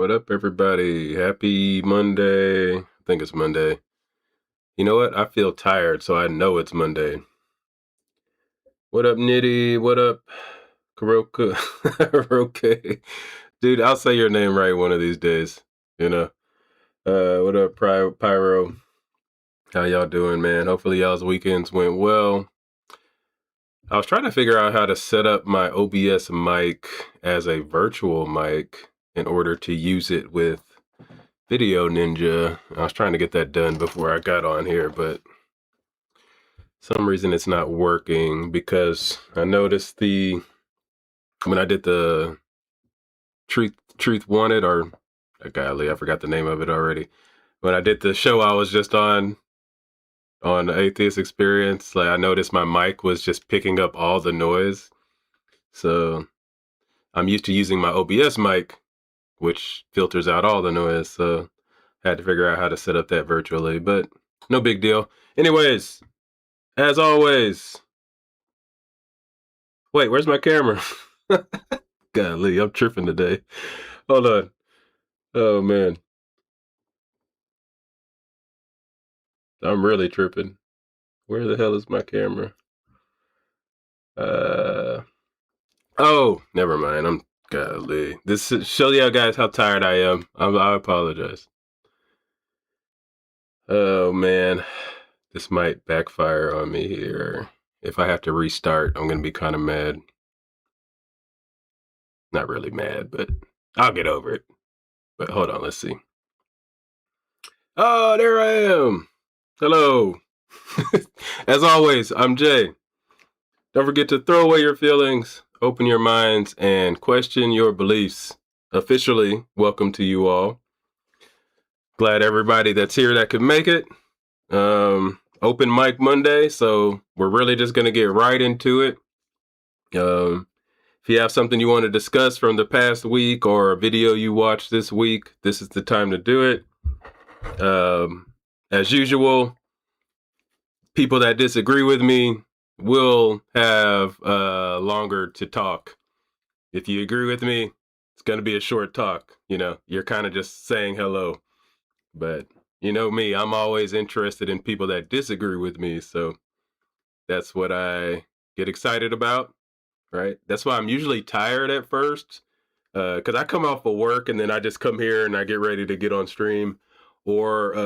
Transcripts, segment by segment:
What up, everybody? Happy Monday. I think it's Monday. You know what? I feel tired, so I know it's Monday. What up, Nitty? What up, Karoka? Okay. Dude, I'll say your name right one of these days, you know. What up, Pyro? How y'all doing, man? Hopefully y'all's weekends went well. I was trying to figure out how to set up my OBS mic as a virtual mic in order to use it with Video Ninja. I was trying to get that done before I got on here, but some reason it's not working because I noticed when I did the Truth Wanted, or golly, I forgot the name of it already. When I did the show I was just on the Atheist Experience, like I noticed my mic was just picking up all the noise. So I'm used to using my OBS mic, which filters out all the noise. So I had to figure out how to set up that virtually, but no big deal. Anyways, as always, wait, where's my camera? Golly, I'm tripping today. Hold on. Oh, man. I'm really tripping. Where the hell is my camera? Oh, never mind. Golly. Show y'all guys how tired I am. I apologize. Oh, man. This might backfire on me here. If I have to restart, I'm going to be kind of mad. Not really mad, but I'll get over it. But hold on, let's see. Oh, there I am. Hello. As always, I'm Jay. Don't forget to throw away your feelings, open your minds, and question your beliefs. Officially, welcome to you all. Glad everybody that's here that could make it. Open mic Monday, so we're really just going to get right into it. If you have something you want to discuss from the past week or a video you watched this week, this is the time to do it. As usual, people that disagree with me will have longer to talk. If you agree with me, it's going to be a short talk. You know, you're kind of just saying hello. But you know me, I'm always interested in people that disagree with me. So that's what I get excited about. right? That's why I'm usually tired at first, because I come off of work and then I just come here and I get ready to get on stream, or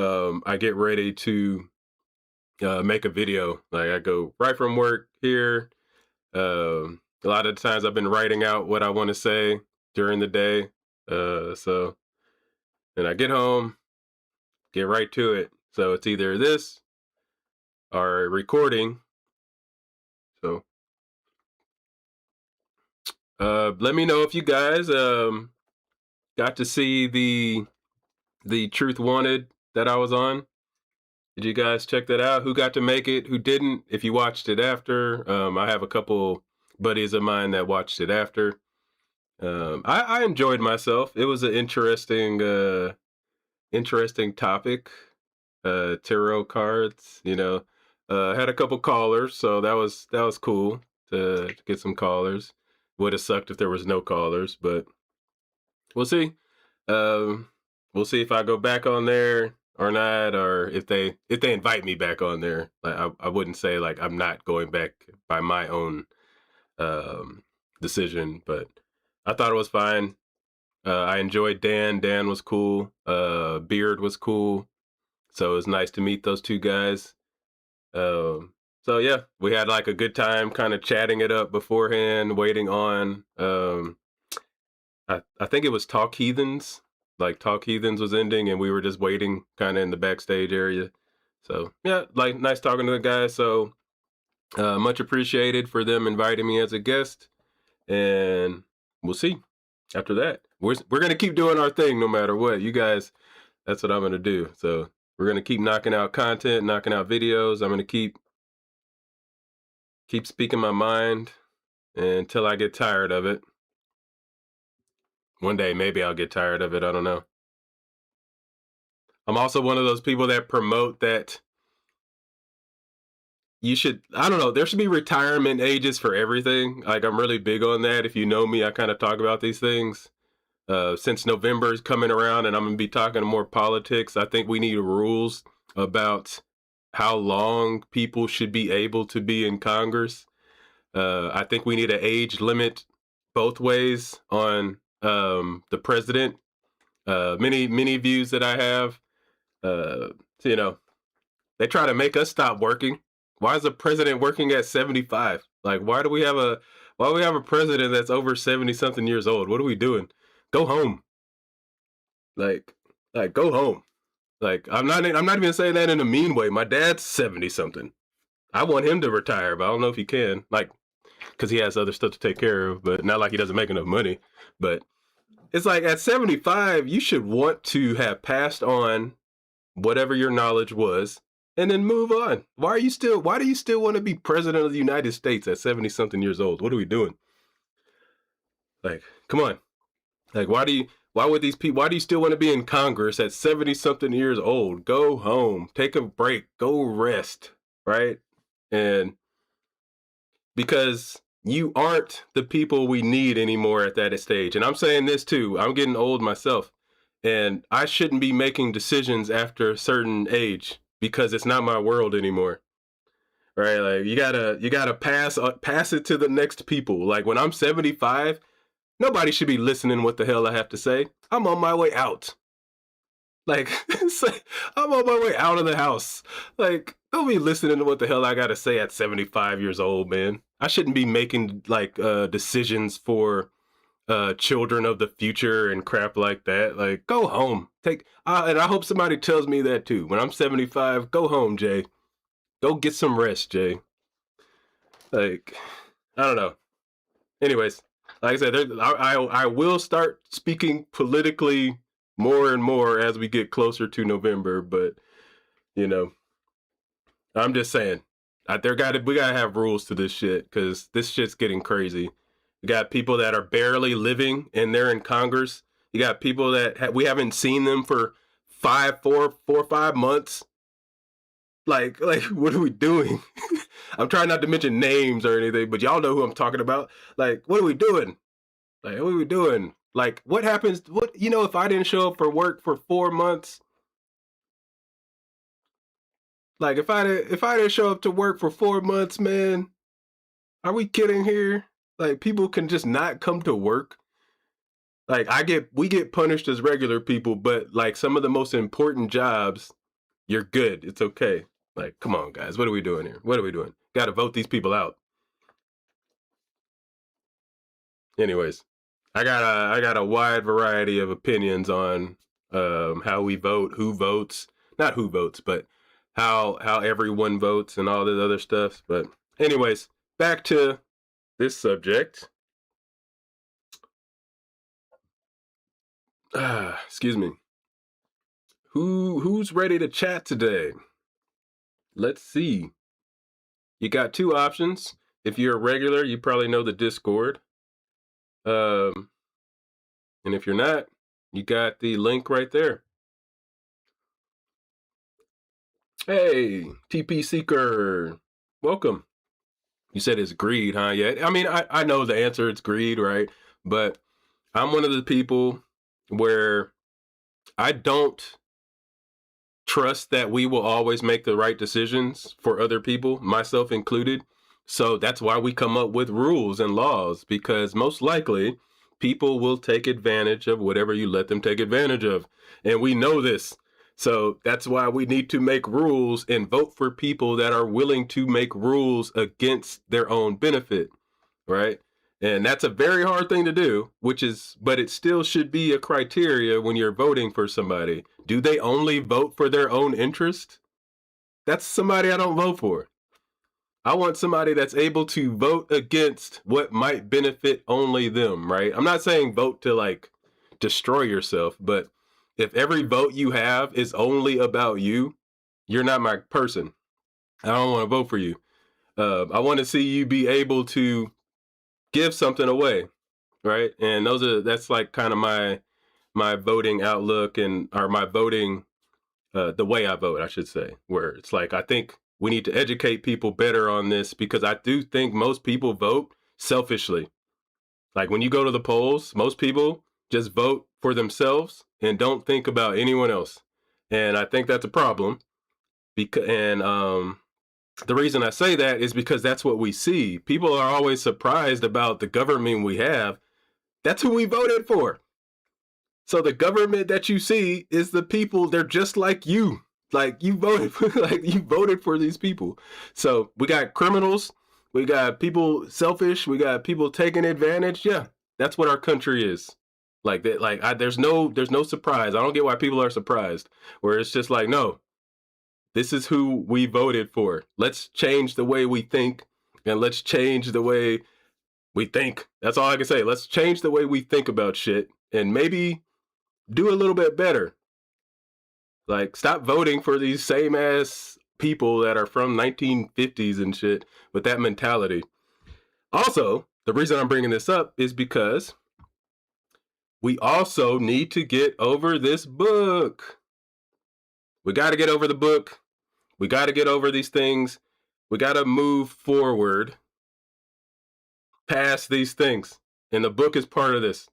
I get ready to make a video. Like I go right from work here. A lot of the times I've been writing out what I want to say during the day. So then I get home, get right to it. So it's either this or recording. So let me know if you guys got to see the Truth Wanted that I was on. Did you guys check that out? Who got to make it? Who didn't? If you watched it after, I have a couple buddies of mine that watched it after. I enjoyed myself. It was an interesting topic. Tarot cards, had a couple callers, so that was cool to get some callers. Would have sucked if there was no callers, but we'll see. Um, we'll see if I go back on there or not, or if they invite me back on there. Like I wouldn't say like I'm not going back by my own um, decision, but I thought it was fine. I enjoyed Dan. Dan was cool. Beard was cool. So it was nice to meet those two guys. So yeah, we had like a good time kind of chatting it up beforehand, waiting on I think it was Talk Heathens. Like Talk Heathens was ending and we were just waiting kind of in the backstage area. So yeah, like nice talking to the guys. So much appreciated for them inviting me as a guest. And we'll see after that. We're gonna keep doing our thing no matter what. You guys, that's what I'm gonna do. So we're gonna keep knocking out content, knocking out videos. I'm gonna keep speaking my mind until I get tired of it. One day maybe I'll get tired of it. I don't know. I'm also one of those people that promote that I don't know, there should be retirement ages for everything. Like I'm really big on that. If you know me, I kind of talk about these things. Since November is coming around and I'm going to be talking more politics, I think we need rules about how long people should be able to be in Congress. I think we need an age limit both ways on the president. Many views that I have, uh, you know, they try to make us stop working. Why is the president working at 75? Like, why do we have a president that's over 70 something years old? What are we doing? Go home. Like, go home. Like, I'm not even saying that in a mean way. My dad's 70 something. I want him to retire, but I don't know if he can. Like, because he has other stuff to take care of, but not like he doesn't make enough money. But it's like at 75, you should want to have passed on whatever your knowledge was and then move on. Why do you still want to be president of the United States at 70 something years old? What are we doing? Like, come on. Like, why do you still want to be in Congress at 70 something years old? Go home, take a break, go rest, right? And because you aren't the people we need anymore at that stage. And I'm saying this too, I'm getting old myself, and I shouldn't be making decisions after a certain age because it's not my world anymore. Right? Like you gotta pass it to the next people. Like when I'm 75, nobody should be listening what the hell I have to say. I'm on my way out. Like, I'm on my way out of the house. Like, don't be listening to what the hell I gotta say at 75 years old, man. I shouldn't be making like decisions for children of the future and crap like that. Like, go home. And I hope somebody tells me that too. When I'm 75, go home, Jay. Go get some rest, Jay. Like, I don't know. Anyways, like I said, I will start speaking politically more and more as we get closer to November, but you know, I'm just saying, we gotta have rules to this shit because this shit's getting crazy. You got people that are barely living and they're in Congress. You got people that we haven't seen them for 4 or 5 months. Like, what are we doing? I'm trying not to mention names or anything, but y'all know who I'm talking about. Like, what are we doing? Like, what are we doing? Like, what happens? If I didn't show up for work for 4 months, like if I didn't show up to work for 4 months, man, are we kidding here? Like people can just not come to work. Like we get punished as regular people, but like some of the most important jobs, you're good. It's okay. Like, come on, guys. What are we doing here? What are we doing? Got to vote these people out. Anyways, I got a wide variety of opinions on how we vote, who votes, not who votes, but how everyone votes and all this other stuff. But anyways, back to this subject. Excuse me. Who's ready to chat today? Let's see. You got two options. If you're a regular, you probably know the Discord. Um, and if you're not, you got the link right there. Hey, TP Seeker, welcome. You said it's greed, huh? Yeah, I mean, I know the answer. It's greed, right? But I'm one of the people where I don't trust that we will always make the right decisions for other people, myself included. So that's why we come up with rules and laws, because most likely people will take advantage of whatever you let them take advantage of. And we know this. So that's why we need to make rules and vote for people that are willing to make rules against their own benefit, right? And that's a very hard thing to do, but it still should be a criteria when you're voting for somebody. Do they only vote for their own interest? That's somebody I don't vote for. I want somebody that's able to vote against what might benefit only them, right? I'm not saying vote to like destroy yourself, but if every vote you have is only about you, you're not my person. I don't want to vote for you. I want to see you be able to give something away, right? And that's like kind of my voting outlook or my voting the way I vote, I should say, where it's like I think we need to educate people better on this, because I do think most people vote selfishly. Like when you go to the polls, most people just vote for themselves and don't think about anyone else. And I think that's a problem. And the reason I say that is because that's what we see. People are always surprised about the government we have. That's who we voted for. So the government that you see is the people. They're just like you. Like you voted for, like you voted for these people. So we got criminals, we got people selfish, we got people taking advantage. Yeah, that's what our country is. Like that. There's no surprise. I don't get why people are surprised. Where it's just like, no, this is who we voted for. Let's change the way we think, and let's change the way we think. That's all I can say. Let's change the way we think about shit, and maybe do a little bit better. Like, stop voting for these same ass people that are from 1950s and shit with that mentality. Also, the reason I'm bringing this up is because we also need to get over this book. We got to get over the book. We got to get over these things. We got to move forward past these things. And the book is part of this.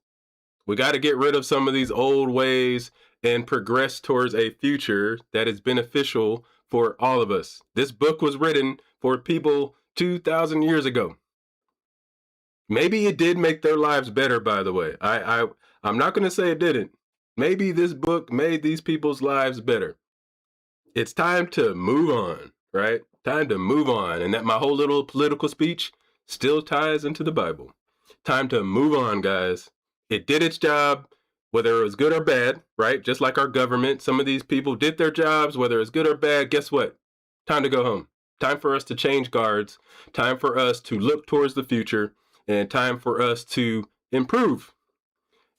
We got to get rid of some of these old ways and progress towards a future that is beneficial for all of us. This book was written for people 2,000 years ago. Maybe it did make their lives better, by the way. I'm not going to say it didn't. Maybe this book made these people's lives better. It's time to move on, right? Time to move on. And that my whole little political speech still ties into the Bible. Time to move on, guys. It did its job, whether it was good or bad, right? Just like our government, some of these people did their jobs, whether it's good or bad. Guess what? Time to go home. Time for us to change guards. Time for us to look towards the future, and time for us to improve.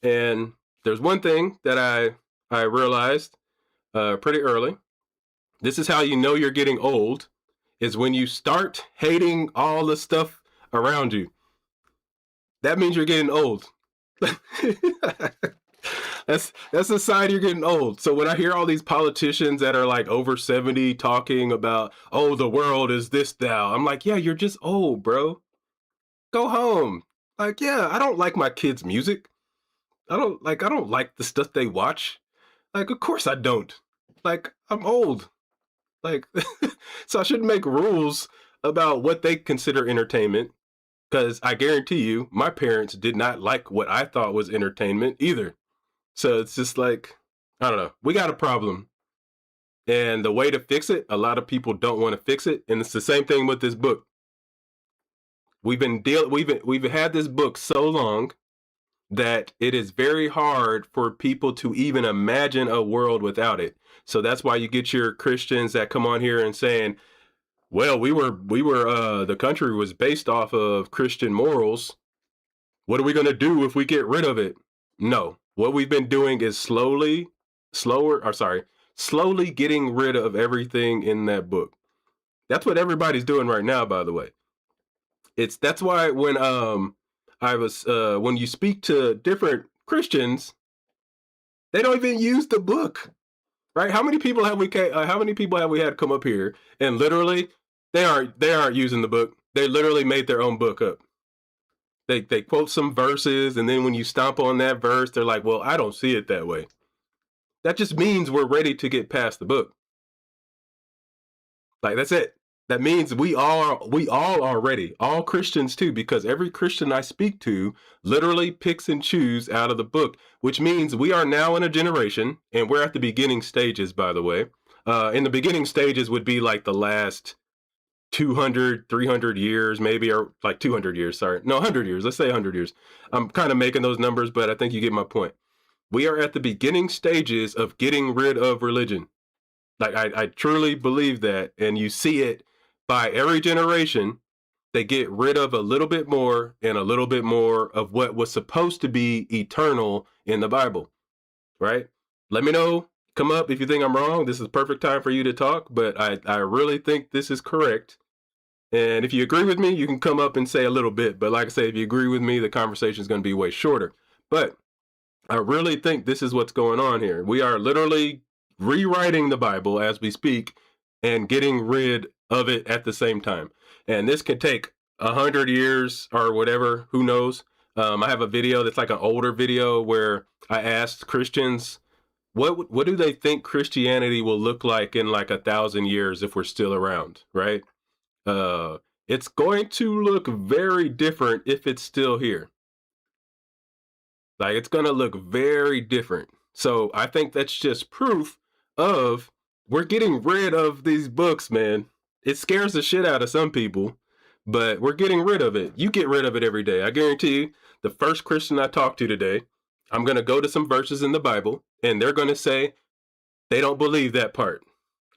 And there's one thing that I realized pretty early. This is how you know you're getting old, is when you start hating all the stuff around you. That means you're getting old. that's the sign you're getting old. So when I hear all these politicians that are like over 70 talking about, oh, the world is this now, I'm like, yeah, you're just old, bro. Go home. Like, yeah, I don't like my kids' music. I don't like the stuff they watch. Like, of course I don't. Like, I'm old. Like, so I shouldn't make rules about what they consider entertainment, Because I guarantee you, my parents did not like what I thought was entertainment either. So it's just like, I don't know. We got a problem. And the way to fix it, a lot of people don't want to fix it. And it's the same thing with this book. We've had this book so long that it is very hard for people to even imagine a world without it. So that's why you get your Christians that come on here and saying, well, the country was based off of Christian morals. What are we going to do if we get rid of it? No, what we've been doing is slowly getting rid of everything in that book. That's what everybody's doing right now, by the way. That's why when when you speak to different Christians, they don't even use the book, right? How many people have we had come up here and literally they aren't using the book. They literally made their own book up. They quote some verses, and then when you stomp on that verse, they're like, well, I don't see it that way. That just means we're ready to get past the book. Like, that's it. That means we all are ready, all Christians too, because every Christian I speak to literally picks and chooses out of the book, which means we are now in a generation, and we're at the beginning stages, by the way. In the beginning stages would be like the last 200, 300 years, maybe, or like 200 years, sorry. No, 100 years. Let's say 100 years. I'm kind of making those numbers, but I think you get my point. We are at the beginning stages of getting rid of religion. Like, I truly believe that, and you see it by every generation. They get rid of a little bit more and a little bit more of what was supposed to be eternal in the Bible, right? Let me know. Come up if you think I'm wrong. This is the perfect time for you to talk, but I really think this is correct. And if you agree with me, you can come up and say a little bit. But like I say, if you agree with me, the conversation is going to be way shorter. But I really think this is what's going on here. We are literally rewriting the Bible as we speak and getting rid of it at the same time. And this could take 100 years or whatever, who knows. I have a video that's like an older video where I asked Christians, what do they think Christianity will look like in like 1,000 years if we're still around, right? It's going to look very different if it's still here. Like, it's going to look very different. So I think that's just proof of we're getting rid of these books, man. It scares the shit out of some people, but we're getting rid of it. You get rid of it every day. I guarantee you, the first Christian I talk to today, I'm going to go to some verses in the Bible, and they're going to say they don't believe that part.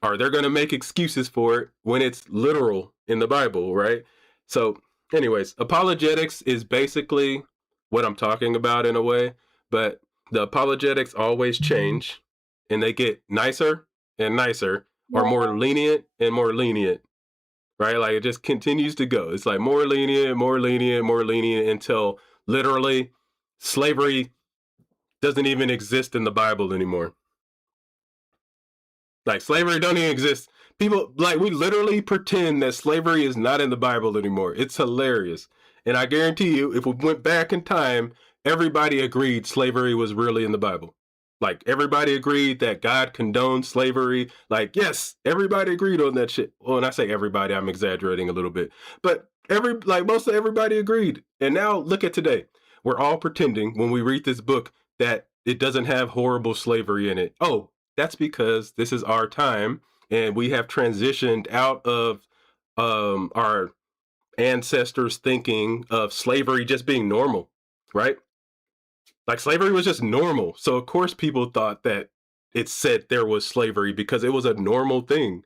Or they're going to make excuses for it when it's literal in the Bible, right? So anyways, apologetics is basically what I'm talking about in a way, but the apologetics always change, and they get nicer and nicer, or more lenient and more lenient, right? Like, it just continues to go. It's like more lenient, more lenient, more lenient, until literally slavery doesn't even exist in the Bible anymore. Like, slavery don't even exist. People, like, we literally pretend that slavery is not in the Bible anymore. It's hilarious. And I guarantee you, if we went back in time, everybody agreed slavery was really in the Bible. Like, everybody agreed that God condoned slavery. Like, yes, everybody agreed on that shit. Well, when I say everybody, I'm exaggerating a little bit. But most of everybody agreed. And now look at today. We're all pretending when we read this book that it doesn't have horrible slavery in it. Oh, that's because this is our time, and we have transitioned out of our ancestors thinking of slavery just being normal, right? Like, slavery was just normal. So of course people thought that it said there was slavery because it was a normal thing,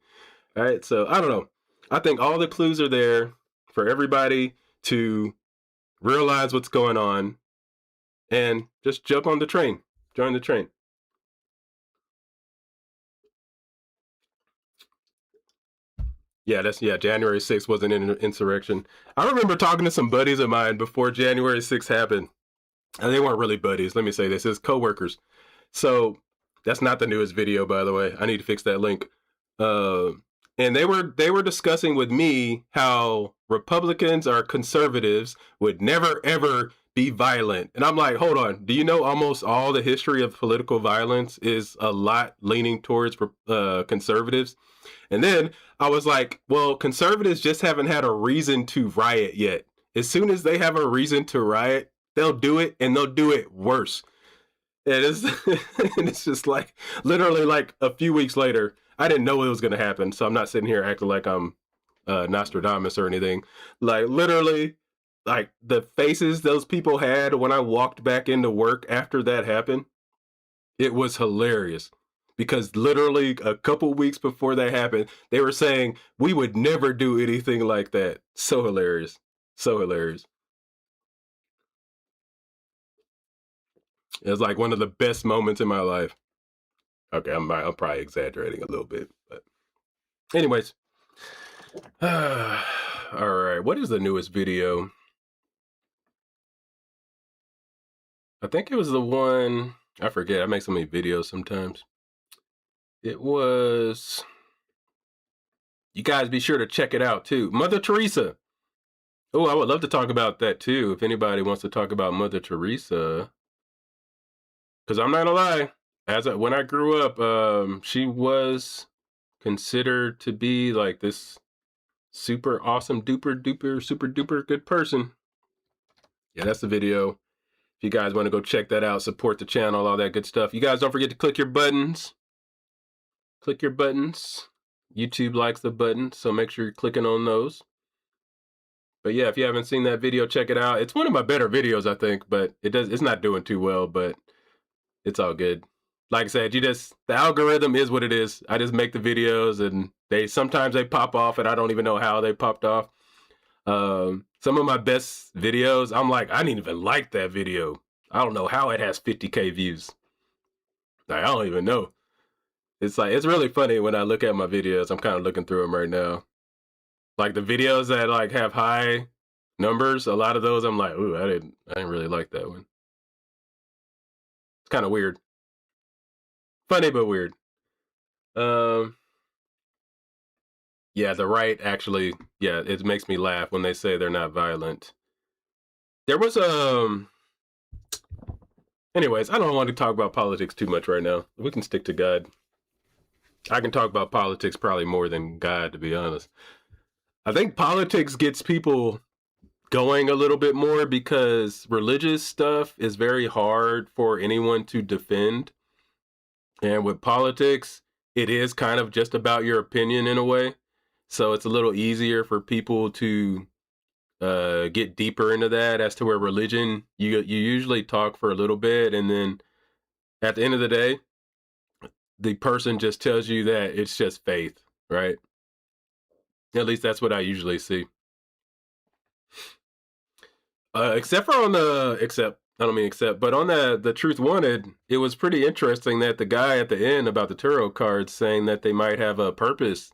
right? So I don't know. I think all the clues are there for everybody to realize what's going on and just jump on the train, join the train. Yeah, January 6th was an insurrection. I remember talking to some buddies of mine before January 6th happened. And they weren't really buddies. Let me say this. It's coworkers. So that's not the newest video, by the way. I need to fix that link. And they were discussing with me how Republicans or conservatives would never, ever be violent. And I'm like, hold on. Do you know almost all the history of political violence is a lot leaning towards conservatives? And then I was like, well, conservatives just haven't had a reason to riot yet. As soon as they have a reason to riot, they'll do it, and they'll do it worse. And it's, and it's just like literally like a few weeks later, I didn't know it was going to happen. So I'm not sitting here acting like I'm Nostradamus or anything. Like literally, like the faces those people had when I walked back into work after that happened, it was hilarious. Because literally a couple weeks before that happened, they were saying we would never do anything like that. So hilarious. So hilarious. It was like one of the best moments in my life. Okay, I'm probably exaggerating a little bit, but anyways. All right, what is the newest video? I think it was the one, I forget, I make so many videos sometimes. It was, you guys be sure to check it out too. Mother Teresa. Oh, I would love to talk about that too. If anybody wants to talk about Mother Teresa. Because I'm not gonna lie, when I grew up, she was considered to be like this super awesome duper duper super duper good person. Yeah, that's the video. If you guys want to go check that out, support the channel, all that good stuff. You guys don't forget to click your buttons. Click your buttons. YouTube likes the buttons, so make sure you're clicking on those. But yeah, if you haven't seen that video, check it out. It's one of my better videos, I think, but it's not doing too well, but it's all good. Like I said, the algorithm is what it is. I just make the videos and sometimes they pop off and I don't even know how they popped off. Some of my best videos, I'm like, I didn't even like that video. I don't know how it has 50K views. Like, I don't even know. It's like, it's really funny when I look at my videos. I'm kind of looking through them right now. Like the videos that like have high numbers, a lot of those I'm like, ooh, I didn't really like that one. It's kind of weird. Funny but weird. Yeah, the right actually, yeah, it makes me laugh when they say they're not violent. There was anyways, I don't want to talk about politics too much right now. We can stick to God. I can talk about politics probably more than God, to be honest. I think politics gets people going a little bit more because religious stuff is very hard for anyone to defend. And with politics, it is kind of just about your opinion in a way. So it's a little easier for people to get deeper into that, as to where religion, you usually talk for a little bit, and then at the end of the day, the person just tells you that it's just faith, right? At least that's what I usually see. Except on the Truth Wanted, it was pretty interesting that the guy at the end about the tarot cards saying that they might have a purpose,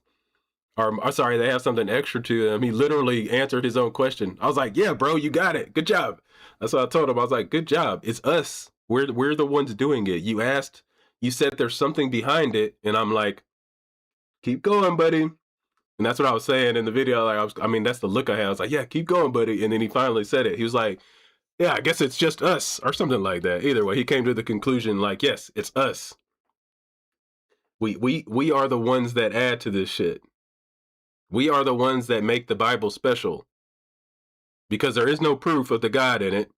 or sorry, they have something extra to them. He literally answered his own question. I was like, yeah, bro, you got it. Good job. That's what I told him. I was like, good job. It's us. We're the ones doing it. You said there's something behind it. And I'm like, keep going, buddy. And that's what I was saying in the video. Like, that's the look I had. I was like, yeah, keep going, buddy. And then he finally said it. He was like, yeah, I guess it's just us, or something like that. Either way, he came to the conclusion, like, yes, it's us. We are the ones that add to this shit. We are the ones that make the Bible special. Because there is no proof of the God in it.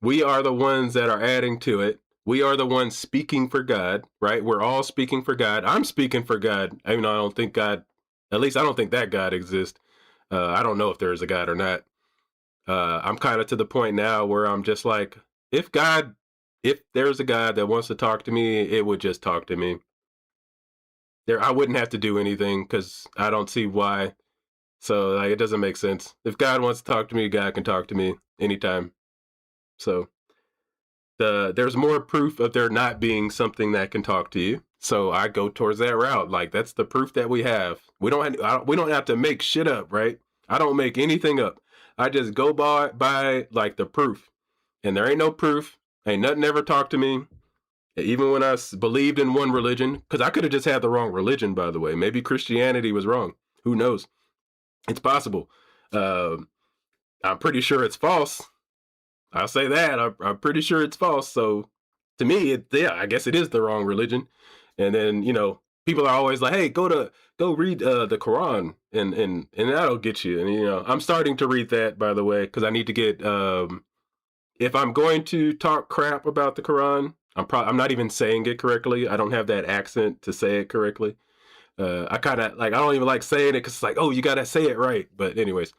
We are the ones that are adding to it. We are the ones speaking for God, right? We're all speaking for God. I'm speaking for God. Even though I don't think God, at least I don't think that God exists. I don't know if there is a God or not. I'm kind of to the point now where I'm just like, if there's a God that wants to talk to me, it would just talk to me. I wouldn't have to do anything because I don't see why. So like, it doesn't make sense. If God wants to talk to me, God can talk to me anytime. So there's more proof of there not being something that can talk to you. So I go towards that route. Like, that's the proof that we have. We don't have to make shit up, right? I don't make anything up. I just go by like the proof. And there ain't no proof. Ain't nothing ever talked to me. Even when I believed in one religion, because I could have just had the wrong religion, by the way. Maybe Christianity was wrong. Who knows? It's possible. I'm pretty sure it's false. I'll say that. I'm pretty sure it's false. So to me, I guess it is the wrong religion. And then, people are always like, "Hey, go read the Quran, and that'll get you." And I'm starting to read that, by the way, because I need to get. If I'm going to talk crap about the Quran, I'm not even saying it correctly. I don't have that accent to say it correctly. I kind of like I don't even like saying it because it's like, oh, you gotta say it right. But anyways,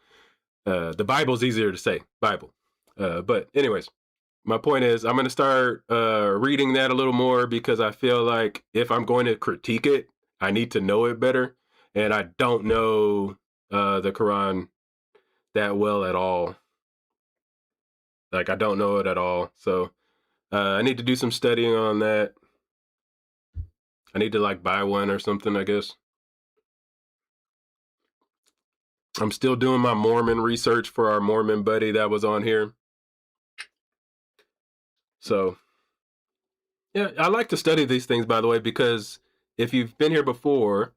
the Bible's easier to say, Bible. But anyways, my point is I'm going to start reading that a little more because I feel like if I'm going to critique it, I need to know it better. And I don't know the Quran that well at all. Like, I don't know it at all. So I need to do some studying on that. I need to like buy one or something, I guess. I'm still doing my Mormon research for our Mormon buddy that was on here. So, yeah, I like to study these things, by the way, because if you've been here before,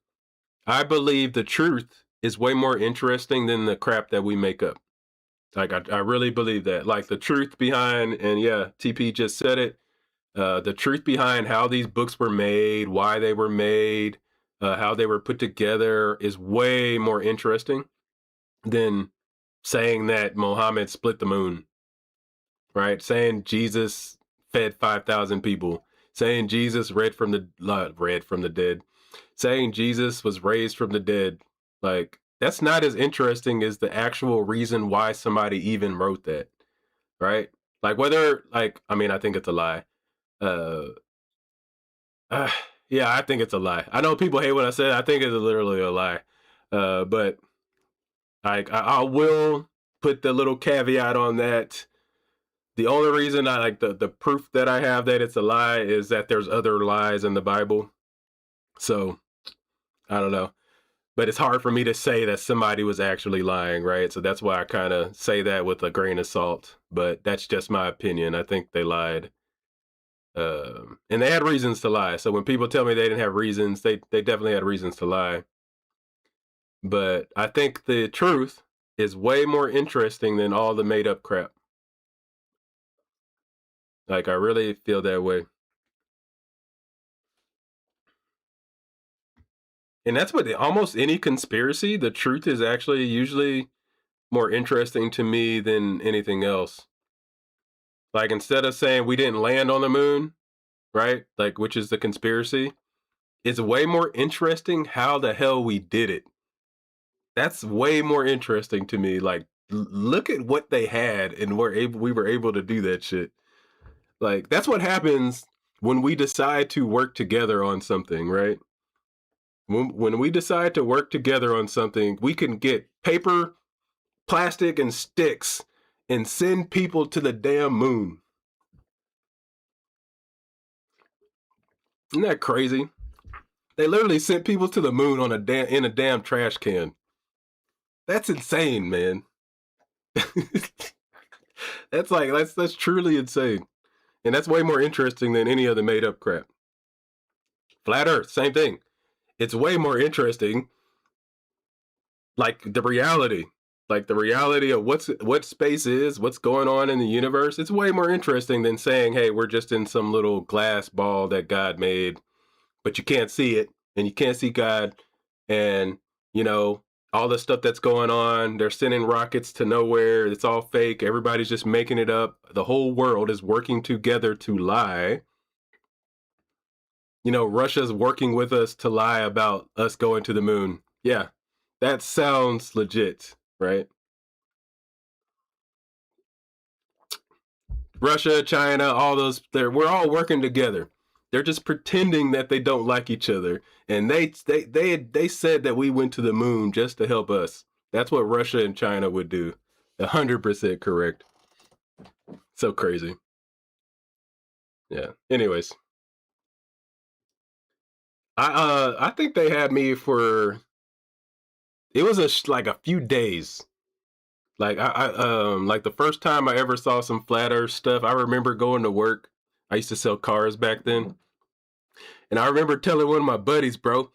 I believe the truth is way more interesting than the crap that we make up. Like, I really believe that. Like, the truth behind, and yeah, TP just said it, the truth behind how these books were made, why they were made, how they were put together is way more interesting than saying that Mohammed split the moon, right? Saying Jesus fed 5,000 people, saying Jesus read from the dead, saying Jesus was raised from the dead. Like, that's not as interesting as the actual reason why somebody even wrote that, right? Like, whether, like, I mean, I think it's a lie. Uh, uh yeah, I think it's a lie. I know people hate what I said. I think it's literally a lie. But I will put the little caveat on that. The only reason I like the proof that I have that it's a lie is that there's other lies in the Bible. So I don't know. But it's hard for me to say that somebody was actually lying, right? So that's why I kind of say that with a grain of salt. But that's just my opinion. I think they lied. And they had reasons to lie. So when people tell me they didn't have reasons, they definitely had reasons to lie. But I think the truth is way more interesting than all the made up crap. Like, I really feel that way. And that's what almost any conspiracy, the truth is actually usually more interesting to me than anything else. Like, instead of saying we didn't land on the moon, right? Like, which is the conspiracy, it's way more interesting how the hell we did it. That's way more interesting to me. Like, look at what they had, and we were able to do that shit. Like, that's what happens when we decide to work together on something, right? When we decide to work together on something, we can get paper, plastic, and sticks and send people to the damn moon. Isn't that crazy? They literally sent people to the moon on in a damn trash can. That's insane, man. That's truly insane. And that's way more interesting than any other made up crap. Flat Earth, same thing. It's way more interesting, like the reality. Like the reality of what space is, what's going on in the universe. It's way more interesting than saying, hey, we're just in some little glass ball that God made, but you can't see it and you can't see God. And, you know, all the stuff that's going on, they're sending rockets to nowhere. It's all fake. Everybody's just making it up. The whole world is working together to lie. Russia's working with us to lie about us going to the moon. Yeah, that sounds legit, right? Russia, China, all those, we're all working together. They're just pretending that they don't like each other. And they said that we went to the moon just to help us. That's what Russia and China would do. 100% correct. So crazy. Yeah. Anyways, I think they had me for, it was like a few days. Like like the first time I ever saw some flat earth stuff, I remember going to work. I used to sell cars back then. And I remember telling one of my buddies, bro,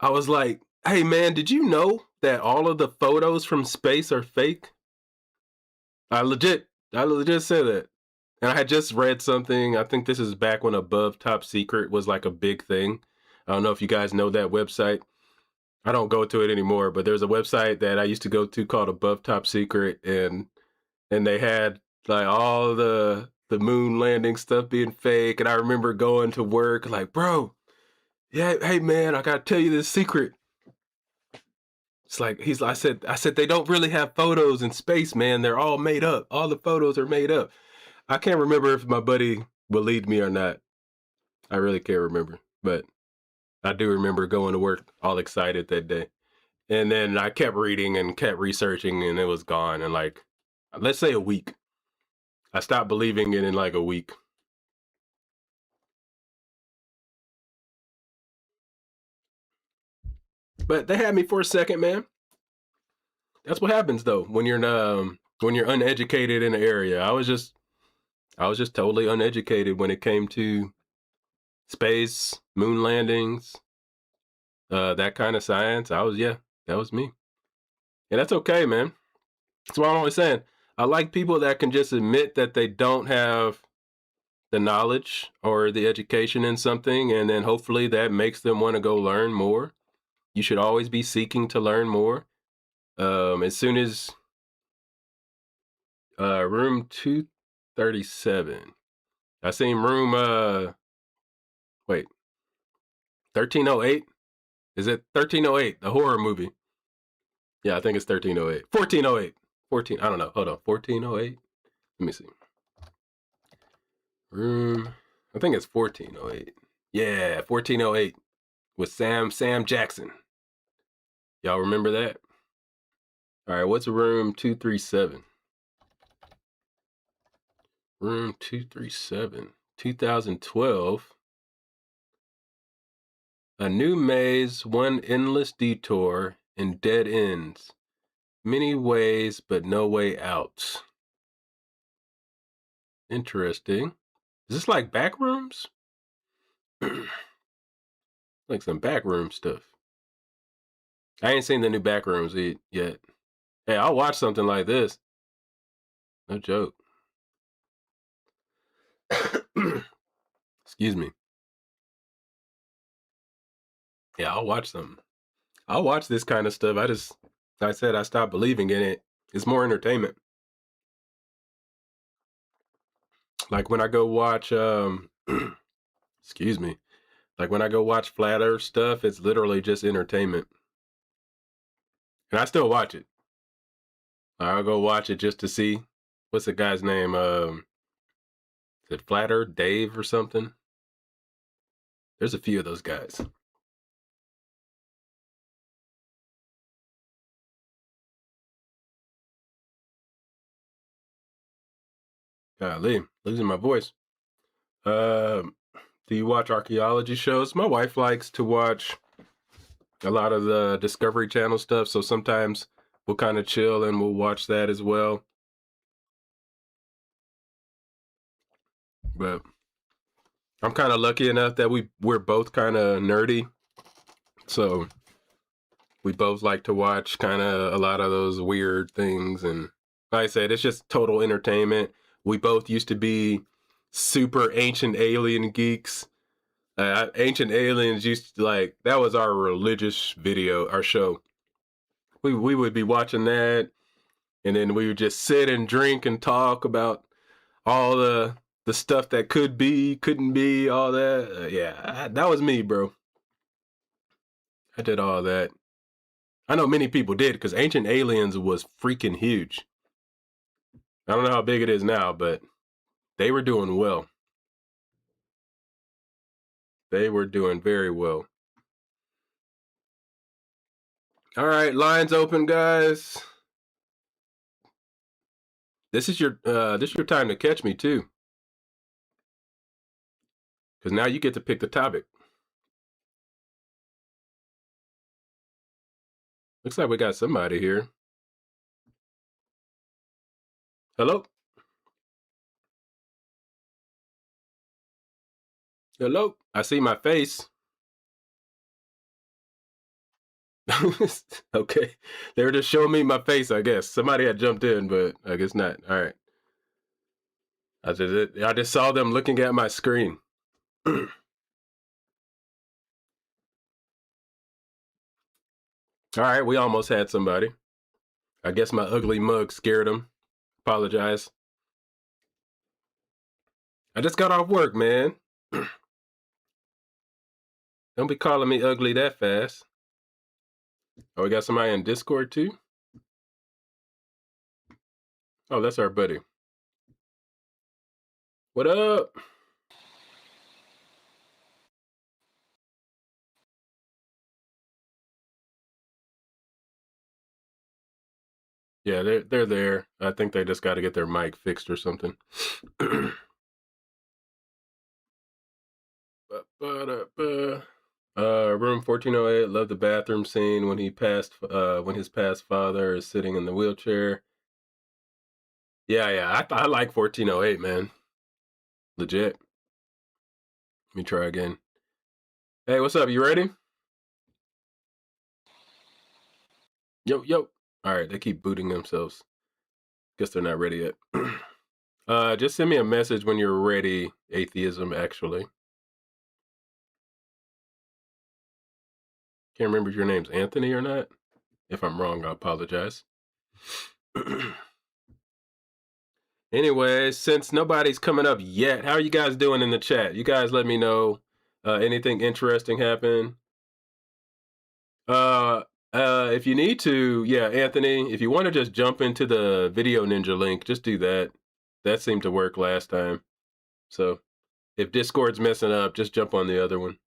I was like, hey man, did you know that all of the photos from space are fake? I legit said that. And I had just read something. I think this is back when Above Top Secret was like a big thing. I don't know if you guys know that website. I don't go to it anymore, but there's a website that I used to go to called Above Top Secret, and they had like all the moon landing stuff being fake. And I remember going to work like, bro, yeah, hey man, I gotta tell you this secret. It's like I said they don't really have photos in space, man. They're all made up. All the photos are made up. I can't remember if my buddy believed me or not. I really can't remember, but I do remember going to work all excited that day. And then I kept reading and kept researching, and it was gone in like, let's say a week. I stopped believing it in like a week. But they had me for a second, man. That's what happens though when you're uneducated in an area. I was just totally uneducated when it came to space, moon landings, that kind of science. That was me. And that's okay, man. That's what I'm always saying. I like people that can just admit that they don't have the knowledge or the education in something, and then hopefully that makes them want to go learn more. You should always be seeking to learn more. As soon as room 237, I seen room 1308. Is it 1308? The horror movie. Yeah, I think it's 1308. 1408. 14. I don't know. Hold on. 1408. Let me see. Room. I think it's 1408. Yeah, 1408 with Sam Jackson. Y'all remember that? All right, what's room 237? Room 237. 2012. A new maze, one endless detour, and dead ends. Many ways, but no way out. Interesting. Is this like back rooms? Like some backroom stuff. I ain't seen the new backrooms yet. Hey, I'll watch something like this. No joke. Excuse me. Yeah, I'll watch something. I'll watch this kind of stuff. I said I stopped believing in it. It's more entertainment. Like when I go watch, excuse me. Like when I go watch Flat Earth stuff, it's literally just entertainment. And I still watch it. I'll go watch it just to see. What's the guy's name? Is it Flat Earth Dave or something? There's a few of those guys. Golly, losing my voice. Do you watch archaeology shows? My wife likes to watch a lot of the Discovery Channel stuff, so sometimes we'll kind of chill and we'll watch that as well. But I'm kind of lucky enough that we're both kind of nerdy, so we both like to watch kind of a lot of those weird things. And like I said, it's just total entertainment. We both used to be super ancient alien geeks. Ancient Aliens used to, like, that was our religious video, our show. We would be watching that, and then we would just sit and drink and talk about all the stuff that could be, couldn't be, all that. That was me, bro. I did all that. I know many people did, because Ancient Aliens was freaking huge. I don't know how big it is now, but they were doing well. They were doing very well. All right, lines open, guys. This is your time to catch me too, because now you get to pick the topic. Looks like we got somebody here. Hello? Hello? I see my face. Okay. They were just showing me my face, I guess. Somebody had jumped in, but I guess not. All right. I just saw them looking at my screen. All right, we almost had somebody. I guess my ugly mug scared him. Apologize. I just got off work, man. Don't be calling me ugly that fast. Oh, we got somebody in Discord too? Oh, that's our buddy. What up? Yeah, they're there. I think they just got to get their mic fixed or something. Room 1408. Love the bathroom scene when when his past father is sitting in the wheelchair. Yeah. I like 1408, man. Legit. Let me try again. Hey, what's up? You ready? Yo. All right, they keep booting themselves. Guess they're not ready yet. Just send me a message when you're ready. Atheism, actually. Can't remember if your name's Anthony or not. If I'm wrong, I apologize. Anyway, since nobody's coming up yet, how are you guys doing in the chat? You guys let me know. Anything interesting happen? If you need to, yeah, Anthony, if you want to just jump into the Video Ninja link, just do that. That seemed to work last time. So if Discord's messing up, just jump on the other one.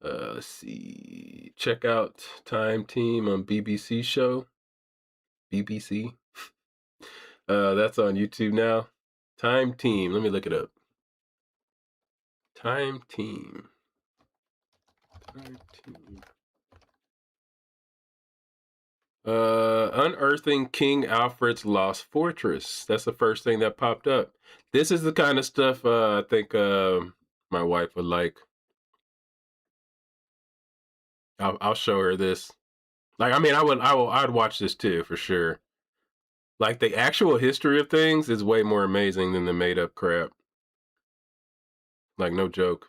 Let's see. Check out Time Team on BBC show. BBC. That's on YouTube now. Time Team. Let me look it up. Time Team. Unearthing King Alfred's Lost Fortress. That's the first thing that popped up. This is the kind of stuff I think my wife would like. I'll show her this. Like, I mean, I'd watch this too for sure. Like, the actual history of things is way more amazing than the made up crap. Like, no joke.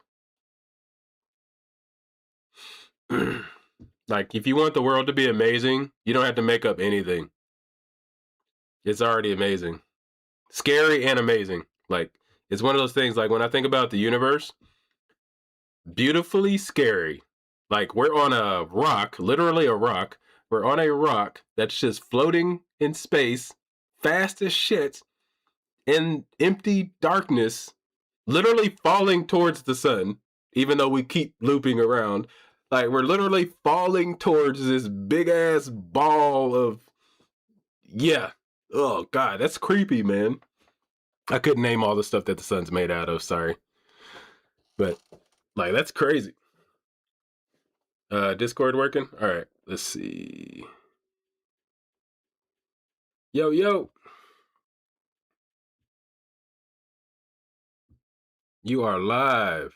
Like, if you want the world to be amazing, you don't have to make up anything. It's already amazing. Scary and amazing. Like, it's one of those things, like, when I think about the universe, beautifully scary. Like, we're on a rock, literally a rock. We're on a rock that's just floating in space, fast as shit, in empty darkness, literally falling towards the sun, even though we keep looping around. Like, we're literally falling towards this big ass ball of, yeah. Oh, God, that's creepy, man. I couldn't name all the stuff that the sun's made out of, sorry. But, like, that's crazy. Discord working? All right, let's see. Yo. You are live.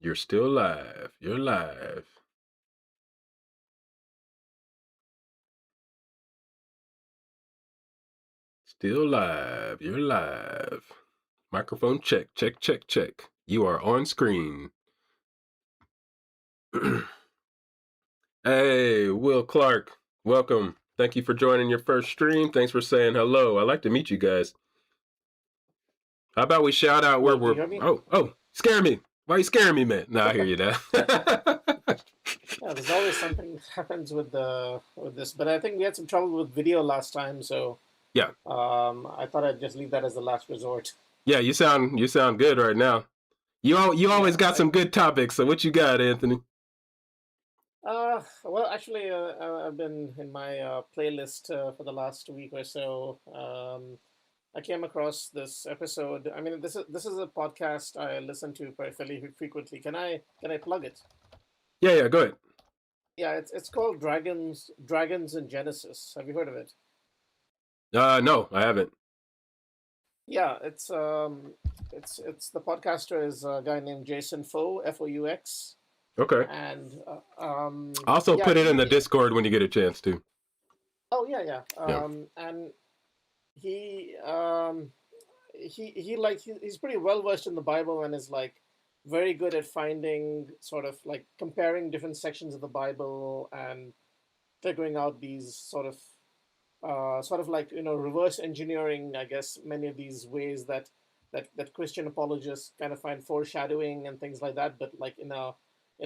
You're still live. You're live. Still live. You're live. Microphone check. You are on screen. Hey, Will Clark. Welcome. Thank you for joining your first stream. Thanks for saying hello. I'd like to meet you guys. How about we shout out where we're... Oh, scare me. Why are you scaring me, man? No, I hear you now. Yeah, there's always something that happens with this, but I think we had some trouble with video last time, so yeah. I thought I'd just leave that as the last resort. Yeah, you sound good right now. You always got some good topics. So what you got, Anthony? Well, actually, I've been in my playlist for the last week or so. I came across this episode. I mean, this is a podcast I listen to fairly frequently. Can I plug it? Yeah, go ahead. Yeah, it's called Dragons in Genesis. Have you heard of it? No, I haven't. Yeah, it's the podcaster is a guy named Jason Faux, Faux. Okay. And also put it in the Discord when you get a chance to. Oh yeah. And he's pretty well versed in the Bible and is like very good at finding sort of like comparing different sections of the Bible and figuring out these sort of like reverse engineering, I guess, many of these ways that Christian apologists kind of find foreshadowing and things like that, but like in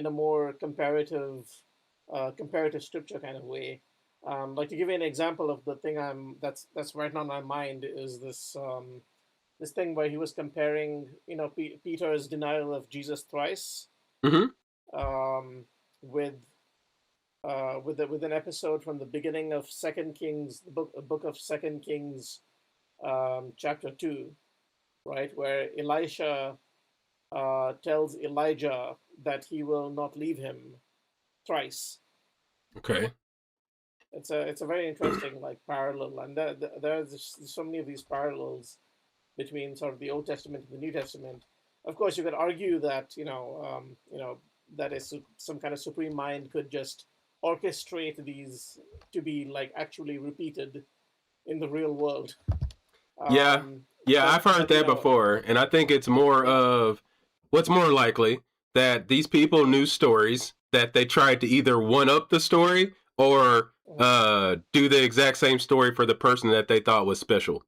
a more comparative scripture kind of way. Like to give you an example of the thing that's right now on my mind is this thing where he was comparing Peter's denial of Jesus thrice Hmm. um, with with an episode from the beginning of Second Kings, the book of Second Kings, chapter 2, right, where Elisha tells Elijah that he will not leave him thrice. Okay. It's a very interesting like parallel, and there's so many of these parallels between sort of the Old Testament and the New Testament. Of course, you could argue that that is some kind of supreme mind could just orchestrate these to be like actually repeated in the real world. Yeah. Um, Yeah, but I've heard but that before. And I think it's more yeah, of what's more likely that these people knew stories that they tried to either one up the story or uh, do the exact same story for the person that they thought was special.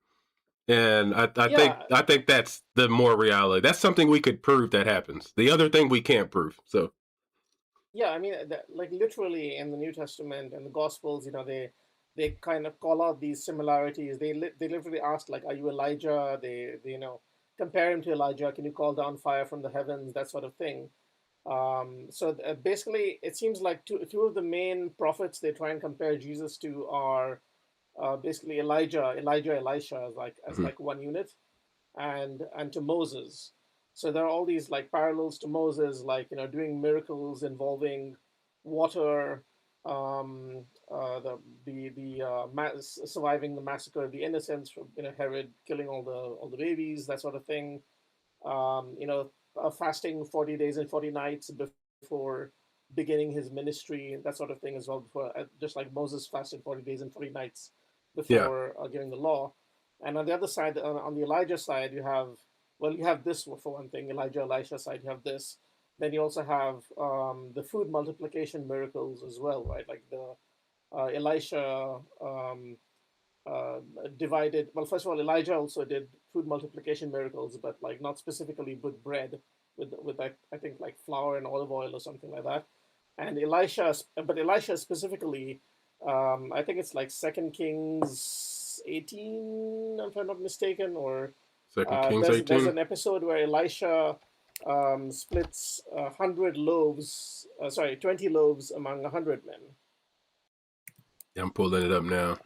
And I think yeah, I think that's the more reality. That's something we could prove that happens. The other thing we can't prove. So yeah. I mean, like literally in the New Testament and the Gospels, they kind of call out these similarities. They literally ask like, "Are you Elijah?" They compare him to Elijah. Can you call down fire from the heavens? That sort of thing. So basically, it seems like two of the main prophets they try and compare Jesus to are basically Elisha as mhm. like one unit, and to Moses. So there are all these like parallels to Moses, like doing miracles involving water, surviving the massacre of the innocents from Herod killing all the babies, that sort of thing. Fasting 40 days and 40 nights before beginning his ministry, that sort of thing as well. Before, just like Moses fasted 40 days and 40 nights Yeah. before giving the law. And on the other side, on the Elijah side, you have this for one thing. Elisha side, you have this. Then you also have the food multiplication miracles as well, right? Like the Elisha uh, divided. Well, first of all, Elijah also did food multiplication miracles, but like not specifically with bread, with I think like flour and olive oil or something like that. And Elisha specifically, I think it's like Second Kings 18, if I'm not mistaken, or Second Kings there's 18. an episode where Elisha splits 100 loaves, 20 loaves among 100 men. Yeah, I'm pulling it up now.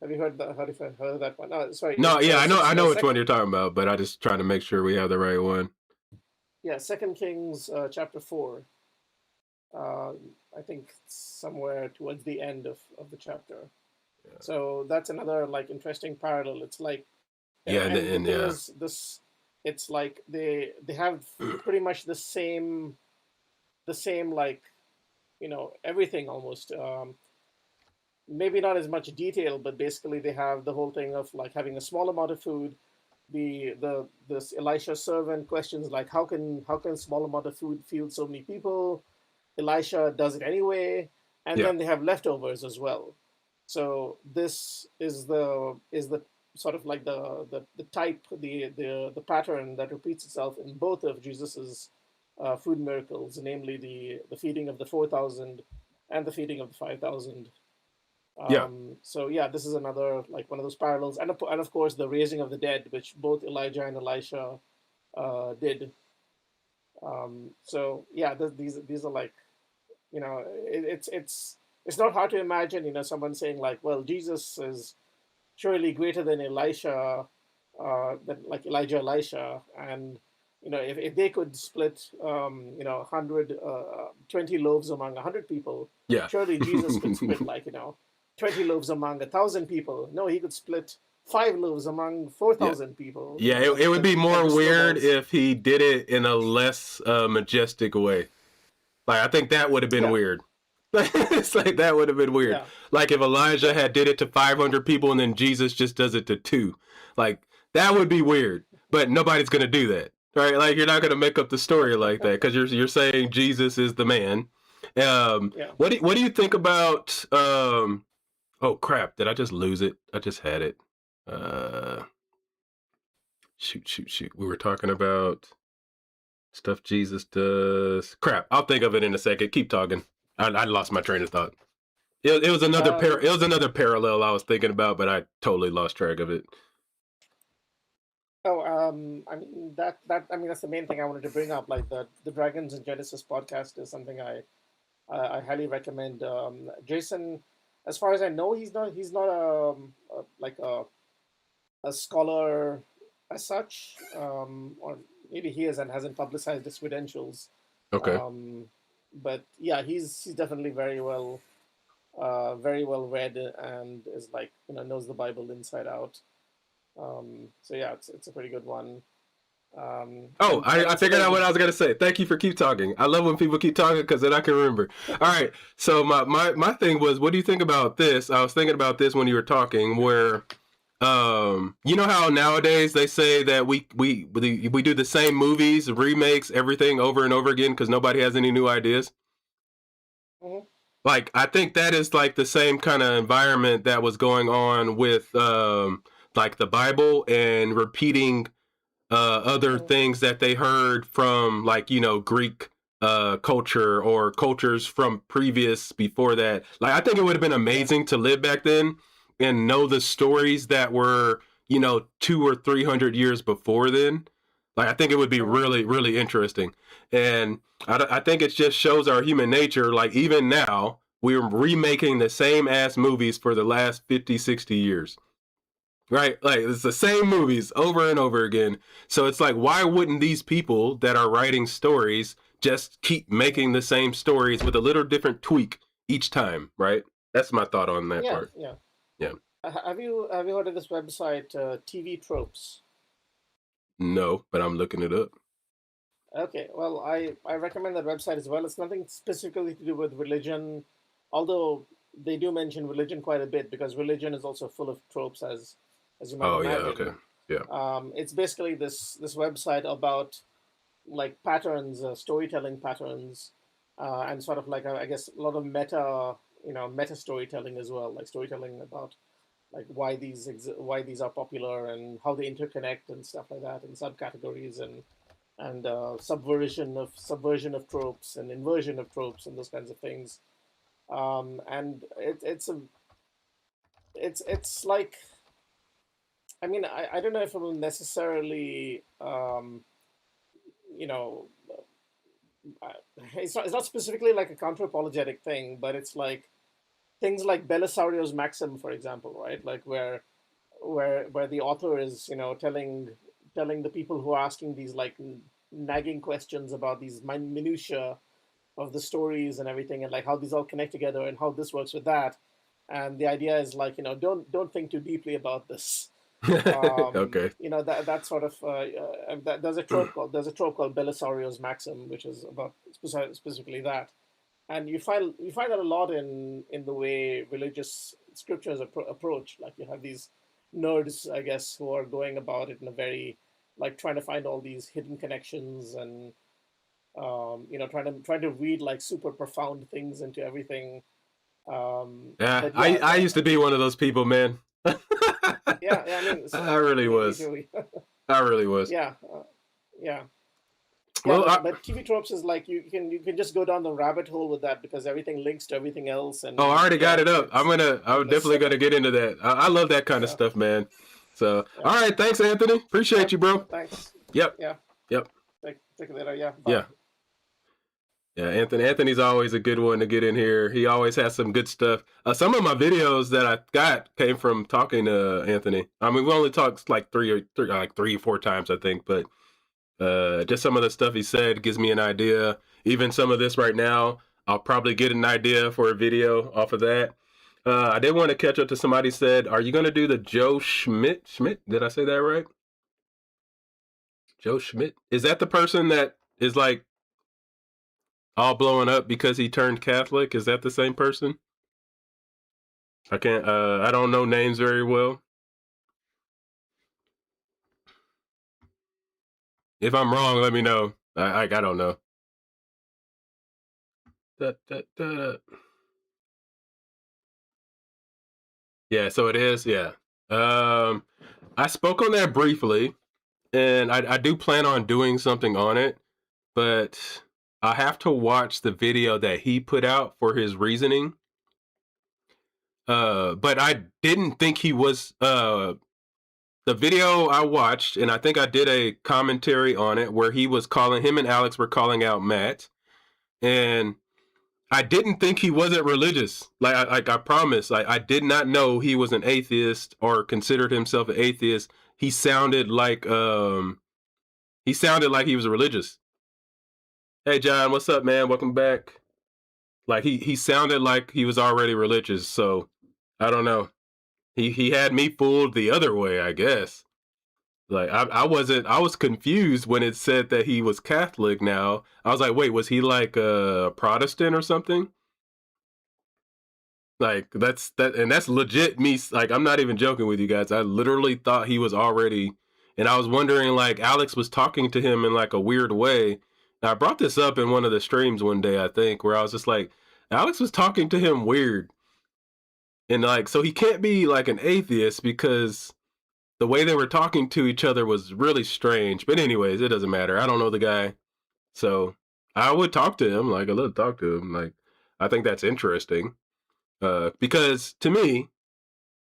Have you heard that? Heard of that one? Sorry, No, yeah, I it's know which one you're talking about, but I just trying to make sure we have the right one. yeah, Second Kings chapter 4. Uh, I think somewhere towards the end of the chapter. Yeah. So that's another like interesting parallel. It's like, Yeah, and the and thing yeah. is, it's like they have pretty much the same like everything almost. Maybe not as much detail, but basically they have the whole thing of like having a small amount of food. The this Elisha servant questions like how can small amount of food feed so many people? Elisha does it anyway, and Yeah. then they have leftovers as well. So this is the sort of like the type the pattern that repeats itself in both of Jesus's food miracles, namely the feeding of the 4,000 and the feeding of the 5,000. Yeah. So yeah, this is another like one of those parallels, and of course the raising of the dead, which both Elijah and Elisha did. So yeah, these are like it's not hard to imagine someone saying like, well, Jesus is surely greater than Elisha, than like Elisha, and if they could split 20 loaves among 100 people, Yeah. surely Jesus could split like 20 loaves among 1,000 people. No, he could split 5 loaves among four Yeah. thousand people. Yeah, it would That be type more of weird snowballs. if he did it in a less majestic way. Like I think that would have been Yeah, weird. It's like that would have been weird. yeah, Like if Elijah yeah, had did it to 500 people and then Jesus just does it to 2. Like that would be weird. But nobody's going to do that. right? Like you're not gonna make up the story like that because you're saying Jesus is the man. Yeah. What do you think about? Oh crap! Did I just lose it? I just had it. Uh, shoot! We were talking about stuff Jesus does. Crap! I'll think of it in a second. Keep talking. I lost my train of thought. It was another Um, it was another parallel I was thinking about, but I totally lost track of it. oh, I mean I mean that's the main thing I wanted to bring up. Like the Dragons and Genesis podcast is something I highly recommend. Jason, as far as I know, he's not like a scholar as such, or maybe he is and hasn't publicized his credentials. Okay. Um, but yeah, he's definitely very well read and is like knows the Bible inside out. So yeah, it's a pretty good one. Oh, And I also figured there's out the what I was gonna say. Thank you for keep talking. I love when people keep talking because then I can remember. All right. So my thing was, what do you think about this? I was thinking about this when you were talking, where you know how nowadays they say that we do the same movies, remakes, everything over and over again because nobody has any new ideas. Mhm, Like I think that is like the same kind of environment that was going on with like the Bible and repeating other mhm, things that they heard from like Greek culture or cultures from previous before that. Like I think it would have been yeah, amazing to live back then and know the stories that were 200 or 300 years before then. Like I think it would be mhm, really interesting, and I think it just shows our human nature. Like even now we're remaking the same ass movies for the last 50, 60 years, right? Like it's the same movies over and over again. So it's like, why wouldn't these people that are writing stories just keep mhm. making the same stories with a little different tweak each time, right? That's my thought on that Yeah, part. yeah. Yeah. Have you heard of this website, TV Tropes? No, but I'm looking it up. Okay, well, I recommend that website as well. It's nothing specifically to do with religion, although they do mention religion quite a bit because religion is also full of tropes, as you might Oh yeah, okay. imagine. Yeah. It's basically this website about like patterns, storytelling patterns, and sort of like I guess a lot of meta storytelling as well, like storytelling about like why these are popular and how they interconnect and stuff like that, and subcategories and subversion of tropes and inversion of tropes and those kinds of things. And it's like I mean I don't know if it will necessarily you know it's not specifically like a counter apologetic thing, but it's like things like Belisario's maxim, for example, right? Like where the author is telling the people who are asking these like nagging questions about these minutia of the stories and everything, and like how these all connect together and how this works with that. And the idea is like don't think too deeply about this. Okay. That sort of there's a trope called Belisario's maxim, which is about specifically that. And you find that a lot in the way religious scriptures approach. Like you have these nerds, I guess, who are going about it in a very like trying to find all these hidden connections and trying to read like super profound things into everything. Yeah, But yeah, I used to be one of those people, man. yeah, yeah. I mean, I really me was. too. I really was. Yeah, yeah, yeah. Well, But TV tropes is like you can just go down the rabbit hole with that because everything links to everything else, oh, I and already yeah, got it it's up. it's I'm endless. definitely gonna get into that. I love that kind of Yeah, stuff, man. So, yeah. all right, thanks, Anthony. Appreciate Yep. you, bro. Thanks. Yep, Yeah. yep, Take it later. Yeah. yeah, Bye. yeah. Anthony's always a good one to get in here. He always has some good stuff. Some of my videos that I got came from talking to Anthony. I mean, we only talked like like 3 or 4 times, I think, but just some of the stuff he said gives me an idea. Even some of this right now, I'll probably get an idea for a video off of that. I did want to catch up to somebody said, "Are you going to do the Joe Schmidt? Schmidt? Did I say that right? Joe Schmidt? Is that the person that is like all blowing up because he turned Catholic? Is that the same person? I can't. I don't know names very well. If I'm wrong, let me know. I don't know. Da, da, da. Yeah, so it is. Yeah. Um, I spoke on that briefly, and I do plan on doing something on it, but I have to watch the video that he put out for his reasoning. But I didn't think he was the video I watched, and I think I did a commentary on it where he was calling him and Alex were calling out Matt, and I didn't think he wasn't religious. Like I promise, I did not know he was an atheist or considered himself an atheist. He sounded like he was religious. Hey John, what's up, man? Welcome back. Like he sounded like he was already religious. So I don't know. He had me fooled the other way, I guess. Like I wasn't. I was confused when it said that he was Catholic. Now I was like, wait, was he like a Protestant or something? Like and that's legit me. Like I'm not even joking with you guys. I literally thought he was already, and I was wondering like Alex was talking to him in like a weird way. And I brought this up in one of the streams one day, I think, where I was just like, Alex was talking to him weird, and like so he can't be like an atheist because the way they were talking to each other was really strange. But anyways, it doesn't matter. I don't know the guy, so I would talk to him. Like I love to talk to him. Like I think that's interesting because to me,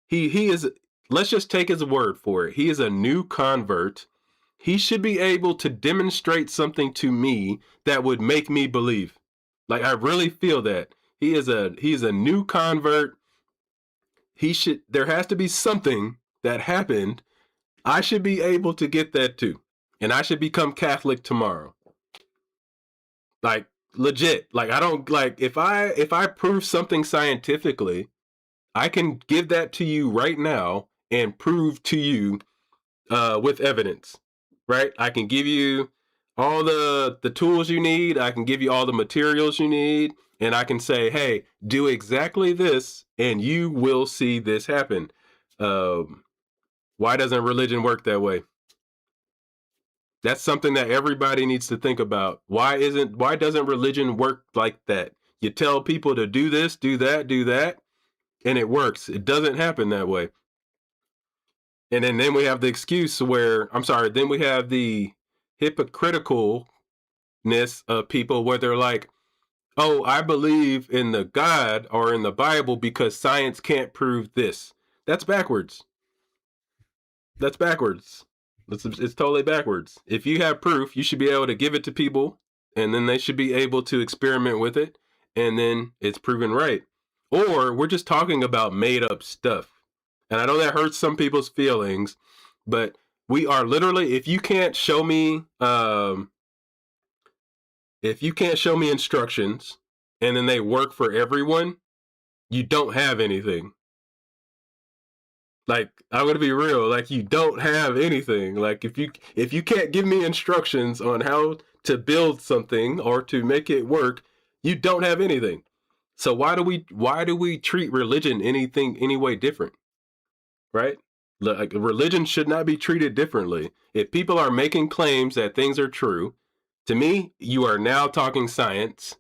he is. Let's just take his word for it. He is a new convert. He should be able to demonstrate something to me that would make me believe. Like I really feel that he is a new convert. He should. There has to be something that happened. I should be able to get that too, and I should become Catholic tomorrow. Like legit. Like I don't like if I prove something scientifically, I can give that to you right now and prove to you with evidence, right? I can give you all the tools you need. I can give you all the materials you need, and I can say, hey, do exactly this, and you will see this happen. Um, why doesn't religion work that way? That's something that everybody needs to think about. Why doesn't religion work like that? You tell people to do this, do that, and it works. It doesn't happen that way. And then we have the excuse where I'm sorry, then we have the hypocriticalness of people where they're like, "Oh, I believe in the God or in the Bible because science can't prove this." That's backwards. That's backwards. It's totally backwards. If you have proof, you should be able to give it to people, and then they should be able to experiment with it, and then it's proven right. Or we're just talking about made up stuff. And I know that hurts some people's feelings, but we are literally, if you can't show me instructions and then they work for everyone, you don't have anything. Like I'm gonna be real, like you don't have anything. Like if you can't give me instructions on how to build something or to make it work, you don't have anything. So why do we treat religion anything any way different? Right? Like religion should not be treated differently. If people are making claims that things are true, to me, you are now talking science.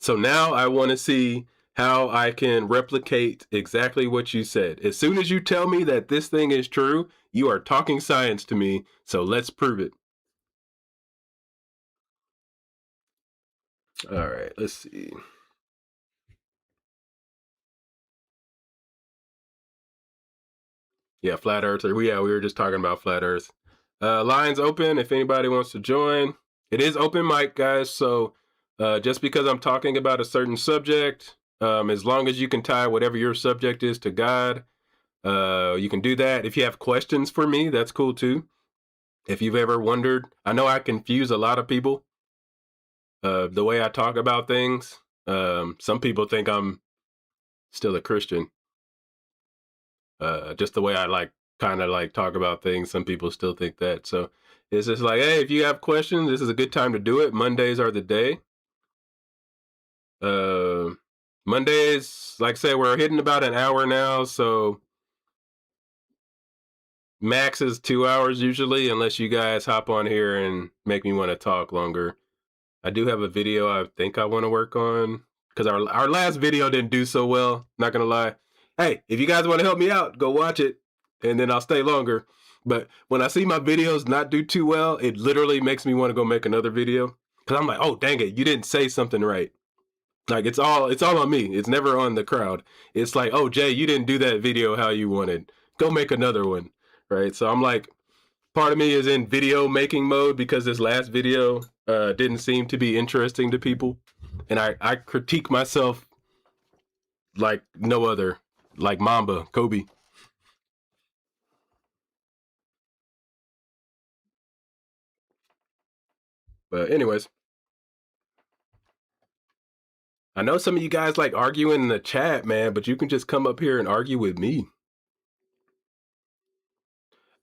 So now I want to see how I can replicate exactly what you said. As soon as you tell me that this thing is true, you are talking science to me. So let's prove it. All right, let's see. Yeah, flat Earth. Yeah, we were just talking about flat Earth. Lines open if anybody wants to join. It is open mic, guys. So just because I'm talking about a certain subject, as long as you can tie whatever your subject is to God, you can do that. If you have questions for me, that's cool too. If you've ever wondered, I know I confuse a lot of people the way I talk about things. Some people think I'm still a Christian. Just the way I like kind of like talk about things, some people still think that. So it's just like, hey, if you have questions, this is a good time to do it. Mondays are the day. Uh, Mondays, like I say, we're hitting about an hour now, so Max is 2 hours usually, unless you guys hop on here and make me want to talk longer. I do have a video I think I want to work on because our last video didn't do so well. Not gonna lie. Hey, if you guys want to help me out, go watch it, and then I'll stay longer. But when I see my videos not do too well, it literally makes me want to go make another video because I'm like, oh dang it, you didn't say something right. Like it's all on me. It's never on the crowd. It's like, oh Jay, you didn't do that video how you wanted. Go make another one, right? So I'm like, part of me is in video making mode because this last video didn't seem to be interesting to people, and I critique myself like no other, like Mamba, Kobe. But anyways, I know some of you guys like arguing in the chat, man, but you can just come up here and argue with me.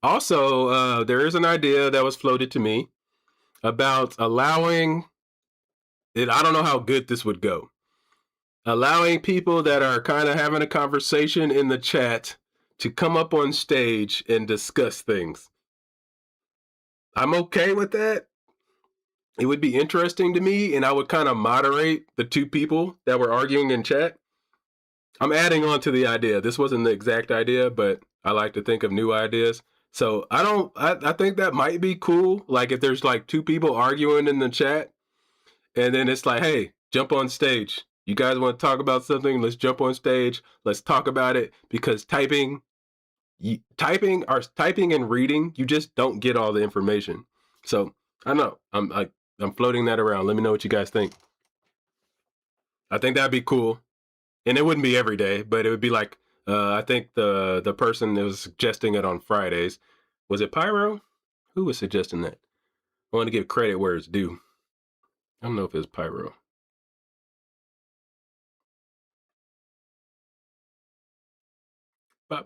Also, there is an idea that was floated to me about allowing it. I don't know how good this would go. Allowing people that are kind of having a conversation in the chat to come up on stage and discuss things. I'm okay with that. It would be interesting to me, and I would kind of moderate the two people that were arguing in chat. I'm adding on to the idea. This wasn't the exact idea, but I like to think of new ideas. So I think that might be cool. Like if there's like two people arguing in the chat, and then it's like, hey, jump on stage. You guys want to talk about something? Let's jump on stage. Let's talk about it, because typing and reading, you just don't get all the information. So I don't know. I'm floating that around. Let me know what you guys think. I think that'd be cool, and it wouldn't be every day, but it would be like I think the person that was suggesting it on Fridays, was it Pyro? Who was suggesting that? I want to give credit where it's due. I don't know if it's Pyro. Might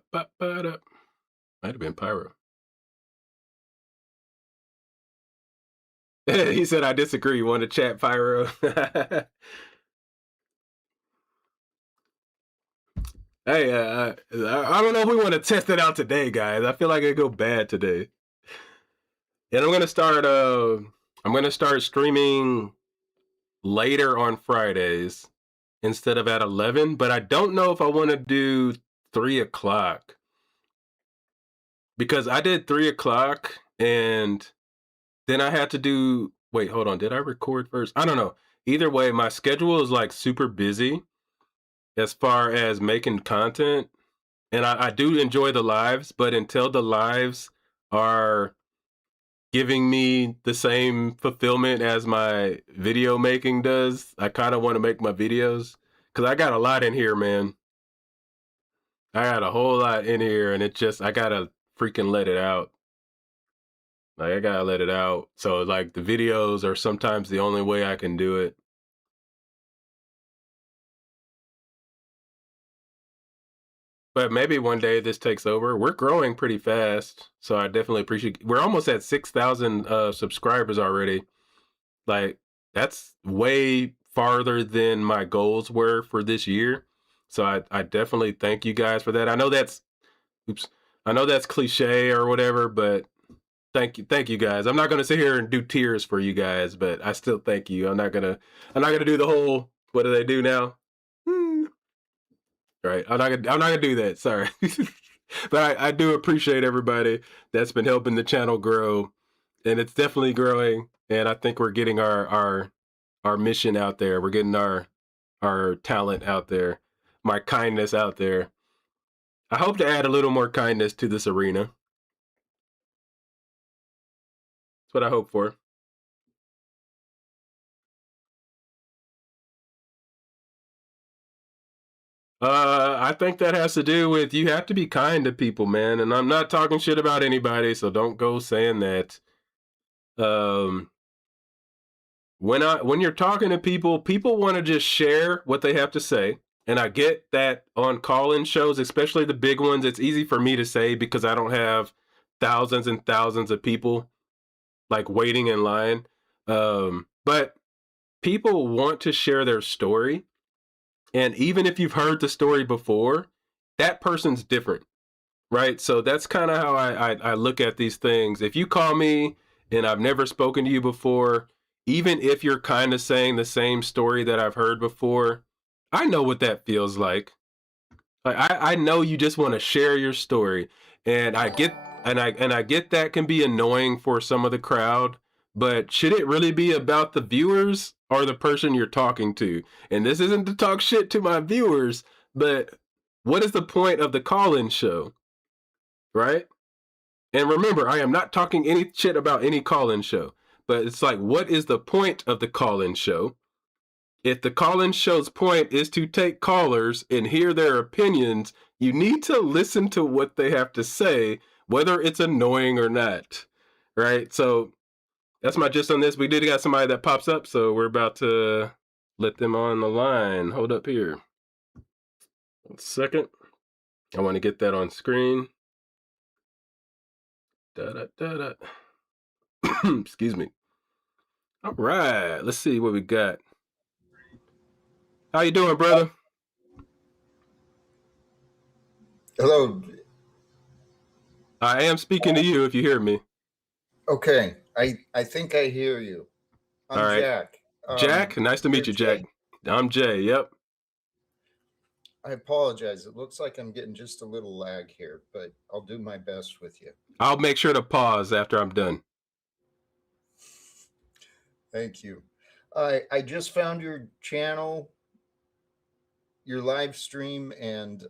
have been Pyro. He said, I disagree. You want to chat, Pyro? Hey, I don't know if we want to test it out today, guys. I feel like it'd go bad today. And I'm gonna start streaming later on Fridays instead of at 11. But I don't know if I want to do 3 o'clock, because I did 3 o'clock and then I had to do. Wait, hold on. Did I record first? I don't know. Either way, my schedule is like super busy as far as making content. And I do enjoy the lives, but until the lives are giving me the same fulfillment as my video making does, I kind of want to make my videos, because I got a lot in here, man. I got a whole lot in here, and I gotta freaking let it out. Like, I gotta let it out. So, like, the videos are sometimes the only way I can do it. But maybe one day this takes over. We're growing pretty fast, so I definitely appreciate. We're almost at 6,000 subscribers already. Like, that's way farther than my goals were for this year. So I definitely thank you guys for that. I know that's cliche or whatever, but thank you guys. I'm not gonna sit here and do tears for you guys, but I still thank you. I'm not gonna do the whole, what do they do now? Right. I'm not gonna do that. Sorry. But I do appreciate everybody that's been helping the channel grow, and it's definitely growing. And I think we're getting our mission out there. We're getting our talent out there, my kindness out there. I hope to add a little more kindness to this arena. That's what I hope for. I think that has to do with, you have to be kind to people, man. And I'm not talking shit about anybody, so don't go saying that. Um, when you're talking to people, people want to just share what they have to say. And I get that on call-in shows, especially the big ones, it's easy for me to say because I don't have thousands and thousands of people like waiting in line. But people want to share their story. And even if you've heard the story before, that person's different. right? So that's kind of how I look at these things. If you call me and I've never spoken to you before, even if you're kind of saying the same story that I've heard before, I know what that feels like. I know you just want to share your story, and I get that can be annoying for some of the crowd, but should it really be about the viewers or the person you're talking to? And this isn't to talk shit to my viewers, but what is the point of the call-in show, right? And remember, I am not talking any shit about any call-in show, but it's like, what is the point of the call-in show? If the call-in show's point is to take callers and hear their opinions, you need to listen to what they have to say, whether it's annoying or not. Right? So that's my gist on this. We did got somebody that pops up, so we're about to let them on the line. Hold up here. 1 second. I want to get that on screen. Da da da da. Excuse me. All right. Let's see what we got. How you doing, brother? Hello. I am speaking to you if you hear me. Okay. I think I hear you. All I'm right. Jack. Jack, nice to meet you, Jack. I'm Jay. Yep. I apologize. It looks like I'm getting just a little lag here, but I'll do my best with you. I'll make sure to pause after I'm done. Thank you. I just found your channel, your live stream, and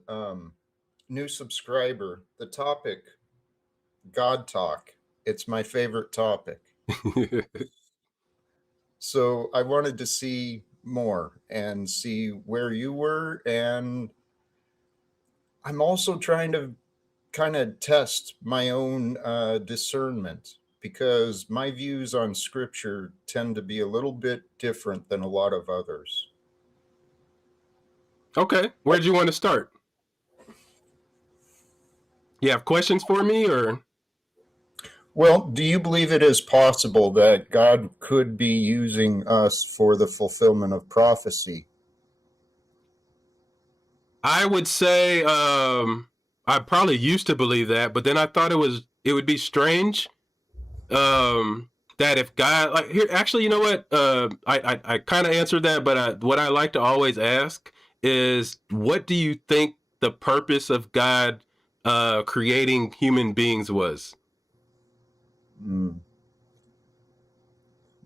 new subscriber. The topic, God Talk. It's my favorite topic. So I wanted to see more and see where you were. And I'm also trying to kind of test my own discernment, because my views on scripture tend to be a little bit different than a lot of others. Okay, where do you want to start? You have questions for me, or? Well, do you believe it is possible that God could be using us for the fulfillment of prophecy? I would say I probably used to believe that, but then I thought it would be strange that if God, like, here, actually, you know what? I kind of answered that, but what I like to always ask is, what do you think the purpose of God creating human beings was?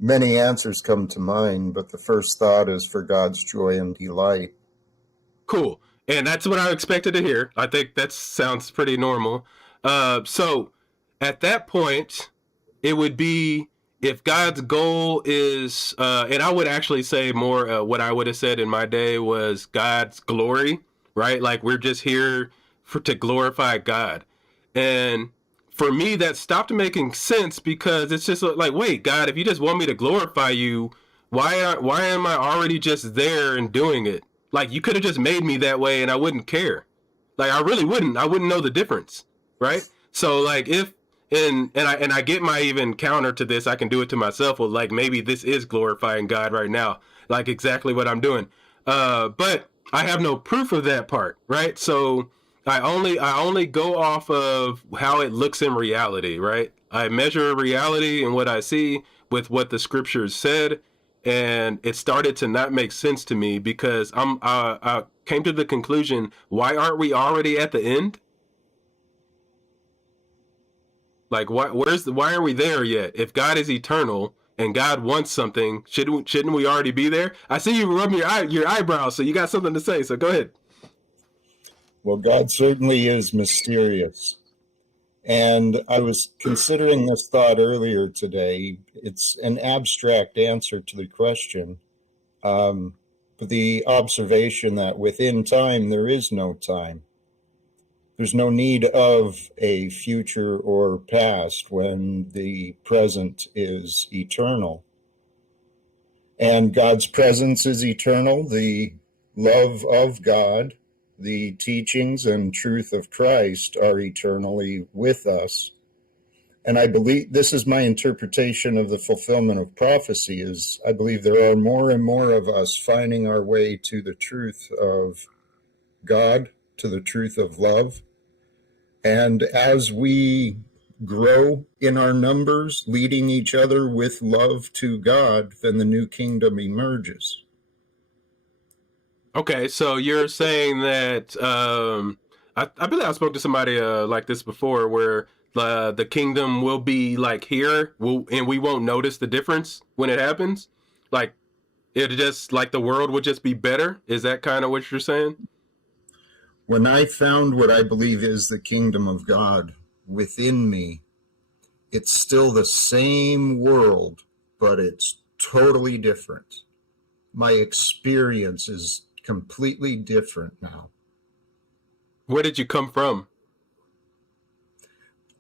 Many answers come to mind, but the first thought is for God's joy and delight. Cool. And that's what I expected to hear. I think that sounds pretty normal. So at that point, it would be, if God's goal is, and I would actually say more, what I would have said in my day was God's glory, right? Like, we're just here to glorify God. And for me, that stopped making sense, because it's just like, wait, God, if you just want me to glorify you, why am I already just there and doing it? Like, you could have just made me that way and I wouldn't care. Like, I really wouldn't. I wouldn't know the difference, right? So, like, if and I get my even counter to this, I can do it to myself. Well, like, maybe this is glorifying God right now, like exactly what I'm doing. But I have no proof of that part, right? So I only go off of how it looks in reality, right? I measure reality and what I see with what the scriptures said, and it started to not make sense to me, because I came to the conclusion, why aren't we already at the end? Like, why are we there yet? If God is eternal and God wants something, shouldn't we already be there? I see you rubbing your eyebrows, so you got something to say. So go ahead. Well, God certainly is mysterious. And I was considering this thought earlier today. It's an abstract answer to the question, but the observation that within time there is no time. There's no need of a future or past when the present is eternal. And God's presence is eternal. The love of God, the teachings and truth of Christ are eternally with us. And I believe, this is my interpretation of the fulfillment of prophecy, is I believe there are more and more of us finding our way to the truth of God, to the truth of love, And as we grow in our numbers, leading each other with love to God, then the new kingdom emerges. Okay, so you're saying that I believe I spoke to somebody like this before, where the kingdom will be like here, and we won't notice the difference when it happens. Like it just like the world would just be better. Is that kind of what you're saying? When I found what I believe is the kingdom of God within me, it's still the same world, but it's totally different. My experience is completely different now. Where did you come from?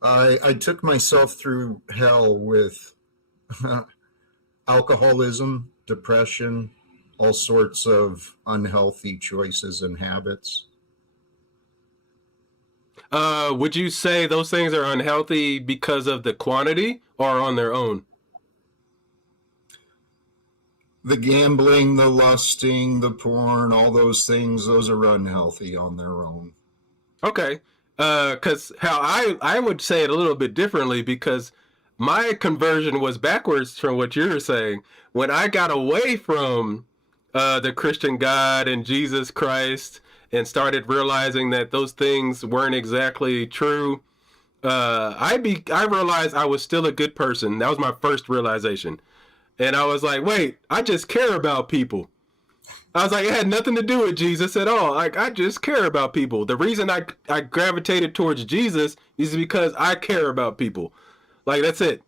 I took myself through hell with alcoholism, depression, all sorts of unhealthy choices and habits. Would you say those things are unhealthy because of the quantity or on their own? The gambling, the lusting, the porn, all those things, those are unhealthy on their own. Okay. Because how I would say it a little bit differently, because my conversion was backwards from what you're saying. When I got away from the Christian God and Jesus Christ and started realizing that those things weren't exactly true, I realized I was still a good person. That was my first realization. And I was like, wait, I just care about people. I was like, it had nothing to do with Jesus at all. Like, I just care about people. The reason I gravitated towards Jesus is because I care about people. Like, that's it.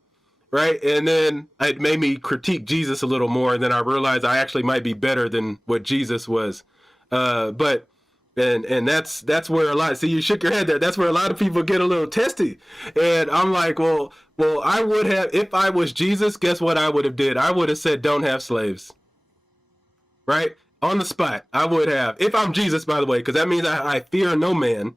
Right. And then it made me critique Jesus a little more. And then I realized I actually might be better than what Jesus was. But that's where a lot, see, you shook your head there. That's where a lot of people get a little testy. And I'm like, well, I would have, if I was Jesus, guess what I would have did? I would have said, don't have slaves. Right? On the spot, I would have. If I'm Jesus, by the way, because that means I fear no man,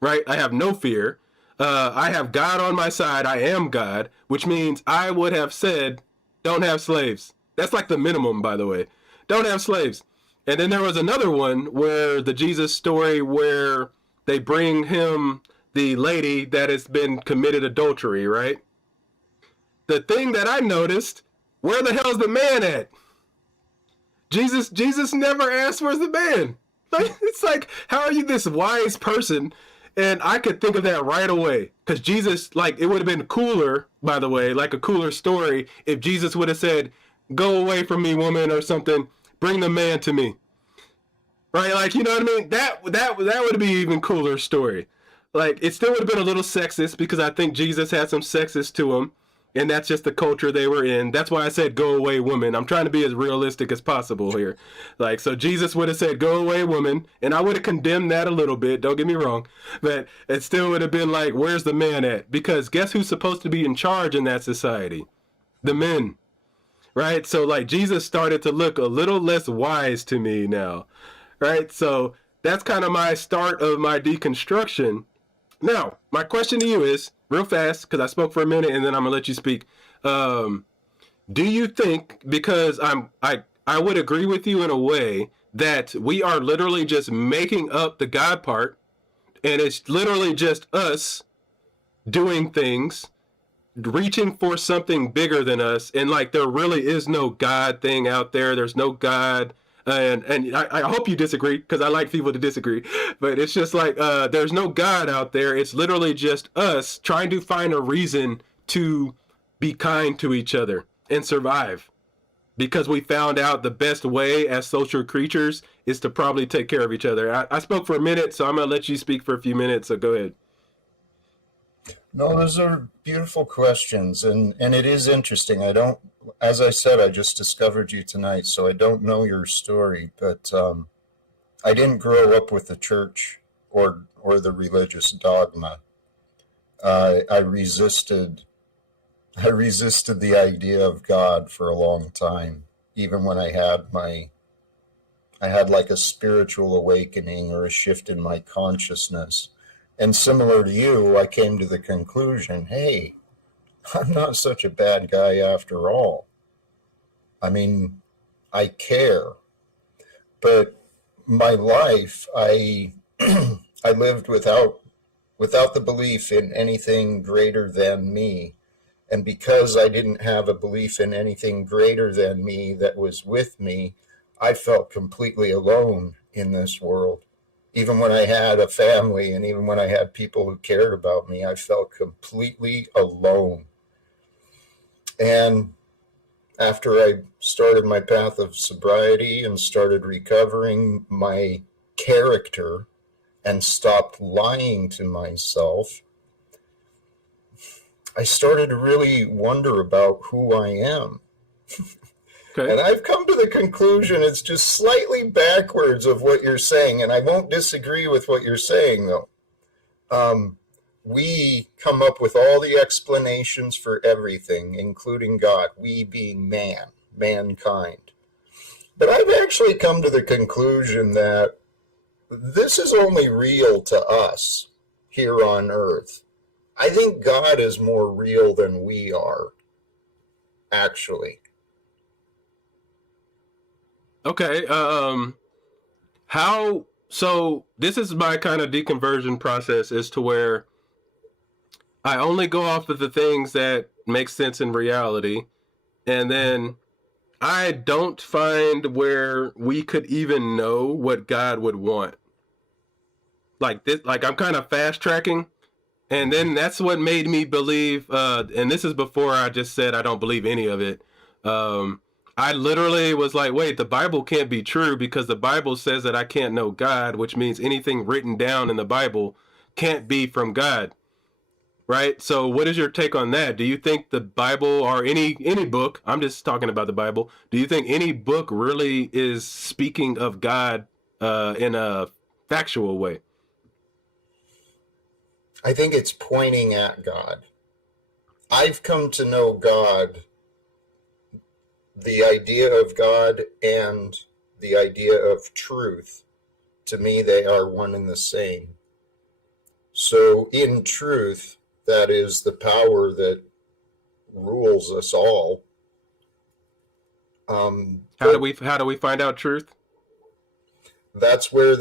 right? I have no fear. I have God on my side. I am God, which means I would have said, don't have slaves. That's like the minimum, by the way. Don't have slaves. And then there was another one where the Jesus story where they bring him the lady that has been committed adultery, right? The thing that I noticed, where the hell's the man at? Jesus never asked, where's the man? Like, it's like, how are you this wise person? And I could think of that right away. Because Jesus, like, it would have been cooler, by the way, like a cooler story, if Jesus would have said, go away from me, woman, or something, bring the man to me. Right? Like, you know what I mean? That would be even cooler story. Like, it still would have been a little sexist, because I think Jesus had some sexist to him. And that's just the culture they were in. That's why I said, go away, woman. I'm trying to be as realistic as possible here. Like, so Jesus would have said, go away, woman. And I would have condemned that a little bit. Don't get me wrong. But it still would have been like, where's the man at? Because guess who's supposed to be in charge in that society? The men. Right? So, like, Jesus started to look a little less wise to me now. Right? So that's kind of my start of my deconstruction. Now, my question to you is, real fast, because I spoke for a minute and then I'm gonna let you speak. Do you think, because I would agree with you in a way, that we are literally just making up the God part, and it's literally just us doing things, reaching for something bigger than us, and like there really is no God thing out there. There's no God. And I hope you disagree, because I like people to disagree, but it's just like there's no God out there. It's literally just us trying to find a reason to be kind to each other and survive, because we found out the best way as social creatures is to probably take care of each other. I spoke for a minute, so I'm gonna let you speak for a few minutes, so go ahead. No, those are beautiful questions, and it is interesting. As I said, I just discovered you tonight, so I don't know your story, but I didn't grow up with the church or the religious dogma. I resisted the idea of God for a long time, even when I had like a spiritual awakening or a shift in my consciousness. And similar to you, I came to the conclusion, hey, I'm not such a bad guy after all. I mean, I care. But my life, I I lived without without the belief in anything greater than me. And because I didn't have a belief in anything greater than me that was with me, I felt completely alone in this world. Even when I had a family and even when I had people who cared about me, I felt completely alone. And after I started my path of sobriety and started recovering my character and stopped lying to myself, I started to really wonder about who I am. Okay. And I've come to the conclusion it's just slightly backwards of what you're saying, and I won't disagree with what you're saying, though. We come up with all the explanations for everything, including God, we being mankind. But I've actually come to the conclusion that this is only real to us here on earth. I think God is more real than we are, actually. Okay. So this is my kind of deconversion process, as to where I only go off of the things that make sense in reality. And then I don't find where we could even know what God would want. Like this, like I'm kind of fast tracking. And then that's what made me believe, and this is before I just said I don't believe any of it. I literally was like, wait, the Bible can't be true, because the Bible says that I can't know God, which means anything written down in the Bible can't be from God, right? So what is your take on that? Do you think the Bible, or any book, I'm just talking about the Bible, do you think any book really is speaking of God in a factual way? I think it's pointing at God. I've come to know God, the idea of God and the idea of truth. To me, they are one and the same. So in truth, that is the power that rules us all. How do we find out truth? That's where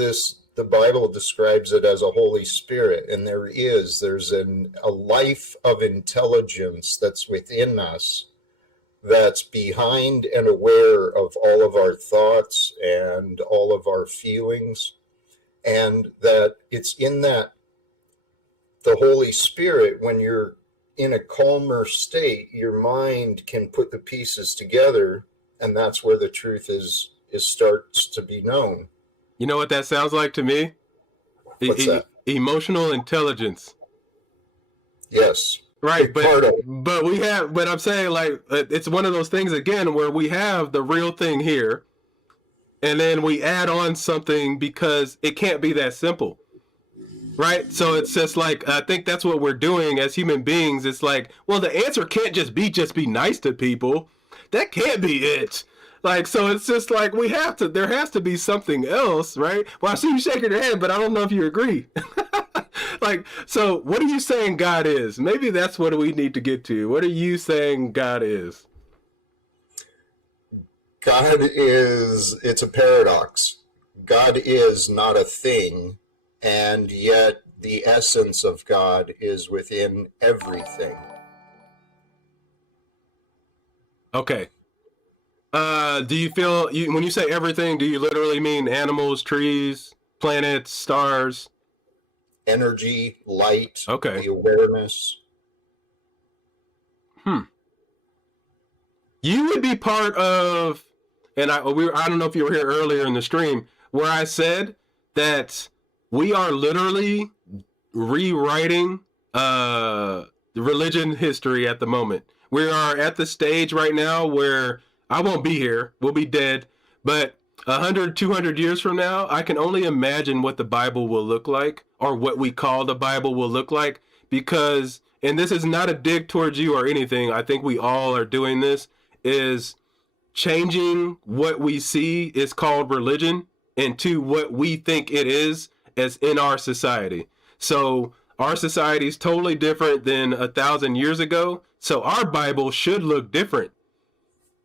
the Bible describes it as a Holy Spirit, and there's a life of intelligence that's within us, that's behind and aware of all of our thoughts and all of our feelings, and that it's in that the Holy Spirit, when you're in a calmer state, your mind can put the pieces together, and that's where the truth is starts to be known. You know what that sounds like to me? What's that? Emotional intelligence. Yes. Right, but I'm saying, like, it's one of those things again where we have the real thing here, and then we add on something because it can't be that simple. Right? So it's just like, I think that's what we're doing as human beings. It's like, well, the answer can't just be nice to people. That can't be it. Like, so it's just like, there has to be something else, right? Well, I see you shaking your head, but I don't know if you agree. Like, so what are you saying God is? Maybe that's what we need to get to. What are you saying God is? God is, it's a paradox. God is not a thing, and yet the essence of God is within everything. Okay. Do you feel, when you say everything, do you literally mean animals, trees, planets, stars? Energy, light, okay. The awareness. You would be part of, and I don't know if you were here earlier in the stream, where I said that we are literally rewriting the religion history at the moment. We are at the stage right now where I won't be here. We'll be dead. But 100, 200 years from now, I can only imagine what the Bible will look like, or what we call the Bible will look like, because, and this is not a dig towards you or anything, I think we all are doing this, is changing what we see is called religion into what we think it is as in our society. So our society is totally different than 1,000 years ago. So our Bible should look different.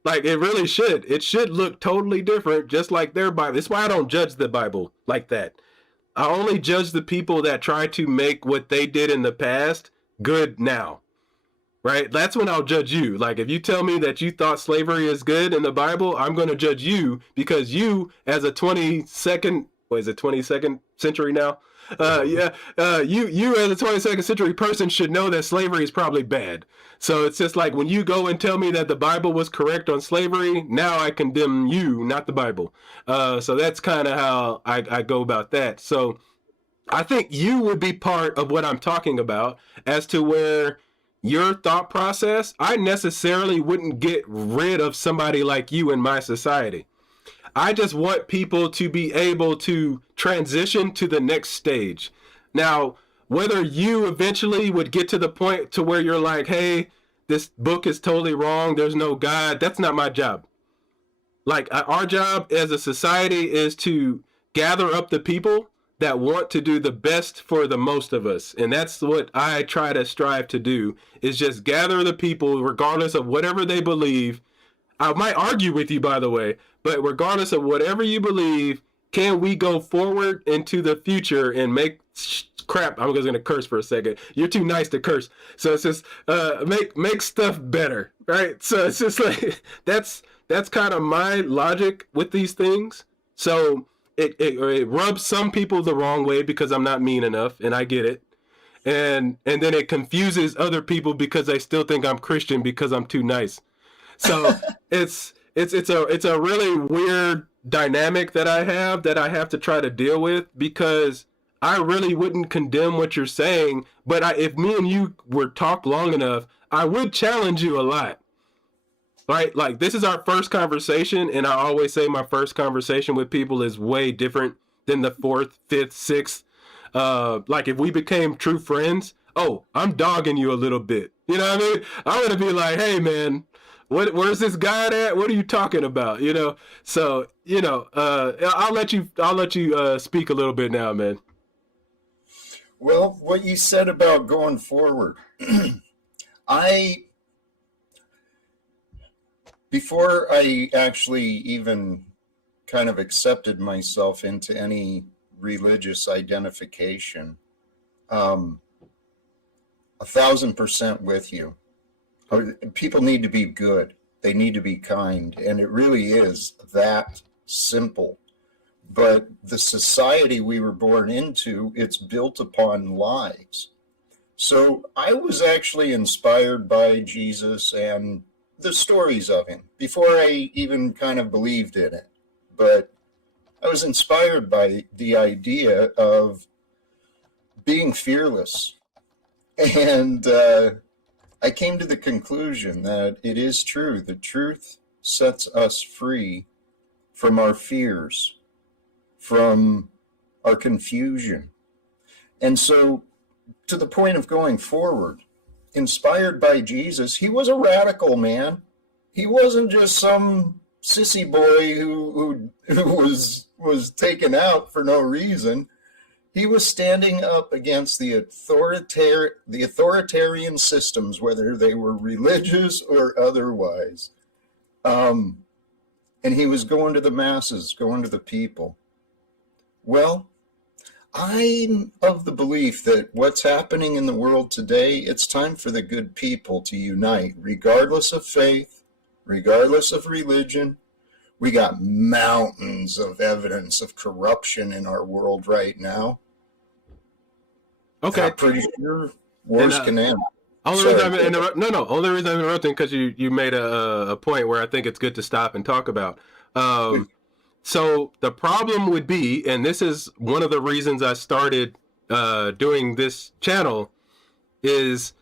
Like, it really should. It should look totally different, just like their Bible. That's why I don't judge the Bible like that. I only judge the people that try to make what they did in the past good now. Right? That's when I'll judge you. Like, if you tell me that you thought slavery is good in the Bible, I'm going to judge you because you, as a 22nd century now? You as a 22nd century person should know that slavery is probably bad. So it's just like when you go and tell me that the Bible was correct on slavery, now I condemn you, not the Bible. So that's kind of how I go about that. So I think you would be part of what I'm talking about as to where your thought process, I necessarily wouldn't get rid of somebody like you in my society. I just want people to be able to transition to the next stage. Now, whether you eventually would get to the point to where you're like, hey, this book is totally wrong, there's no God, that's not my job. Like, our job as a society is to gather up the people that want to do the best for the most of us. And that's what I try to strive to do, is just gather the people, regardless of whatever they believe. I might argue with you, by the way, but regardless of whatever you believe, can we go forward into the future and make crap? I'm just going to curse for a second. You're too nice to curse. So it's just make stuff better, right? So it's just like, that's kind of my logic with these things. So it rubs some people the wrong way because I'm not mean enough, and I get it. And then it confuses other people because they still think I'm Christian because I'm too nice. So it's a really weird dynamic that I have to try to deal with, because I really wouldn't condemn what you're saying, but if me and you were talk long enough, I would challenge you a lot. Right? Like, this is our first conversation, and I always say my first conversation with people is way different than the fourth, fifth, sixth. Like, if we became true friends, I'm dogging you a little bit. You know what I mean? I'm gonna be like, hey man, where's this guy at? What are you talking about? You know? So, I'll let you speak a little bit now, man. Well, what you said about going forward, before I actually even kind of accepted myself into any religious identification, 1,000% with you. People need to be good. They need to be kind. And it really is that simple. But the society we were born into, it's built upon lies. So I was actually inspired by Jesus and the stories of him before I even kind of believed in it. But I was inspired by the idea of being fearless. And I came to the conclusion that it is true. The truth sets us free from our fears, from our confusion. And so, to the point of going forward, inspired by Jesus, he was a radical man. He wasn't just some sissy boy who was taken out for no reason. He was standing up against the authoritarian systems, whether they were religious or otherwise. And he was going to the masses, going to the people. Well, I'm of the belief that what's happening in the world today, it's time for the good people to unite, regardless of faith, regardless of religion. We got mountains of evidence of corruption in our world right now. Okay. I'm pretty sure worse can end. Only reason I'm interrupting because you made a point where I think it's good to stop and talk about. So the problem would be, and this is one of the reasons I started doing this channel, is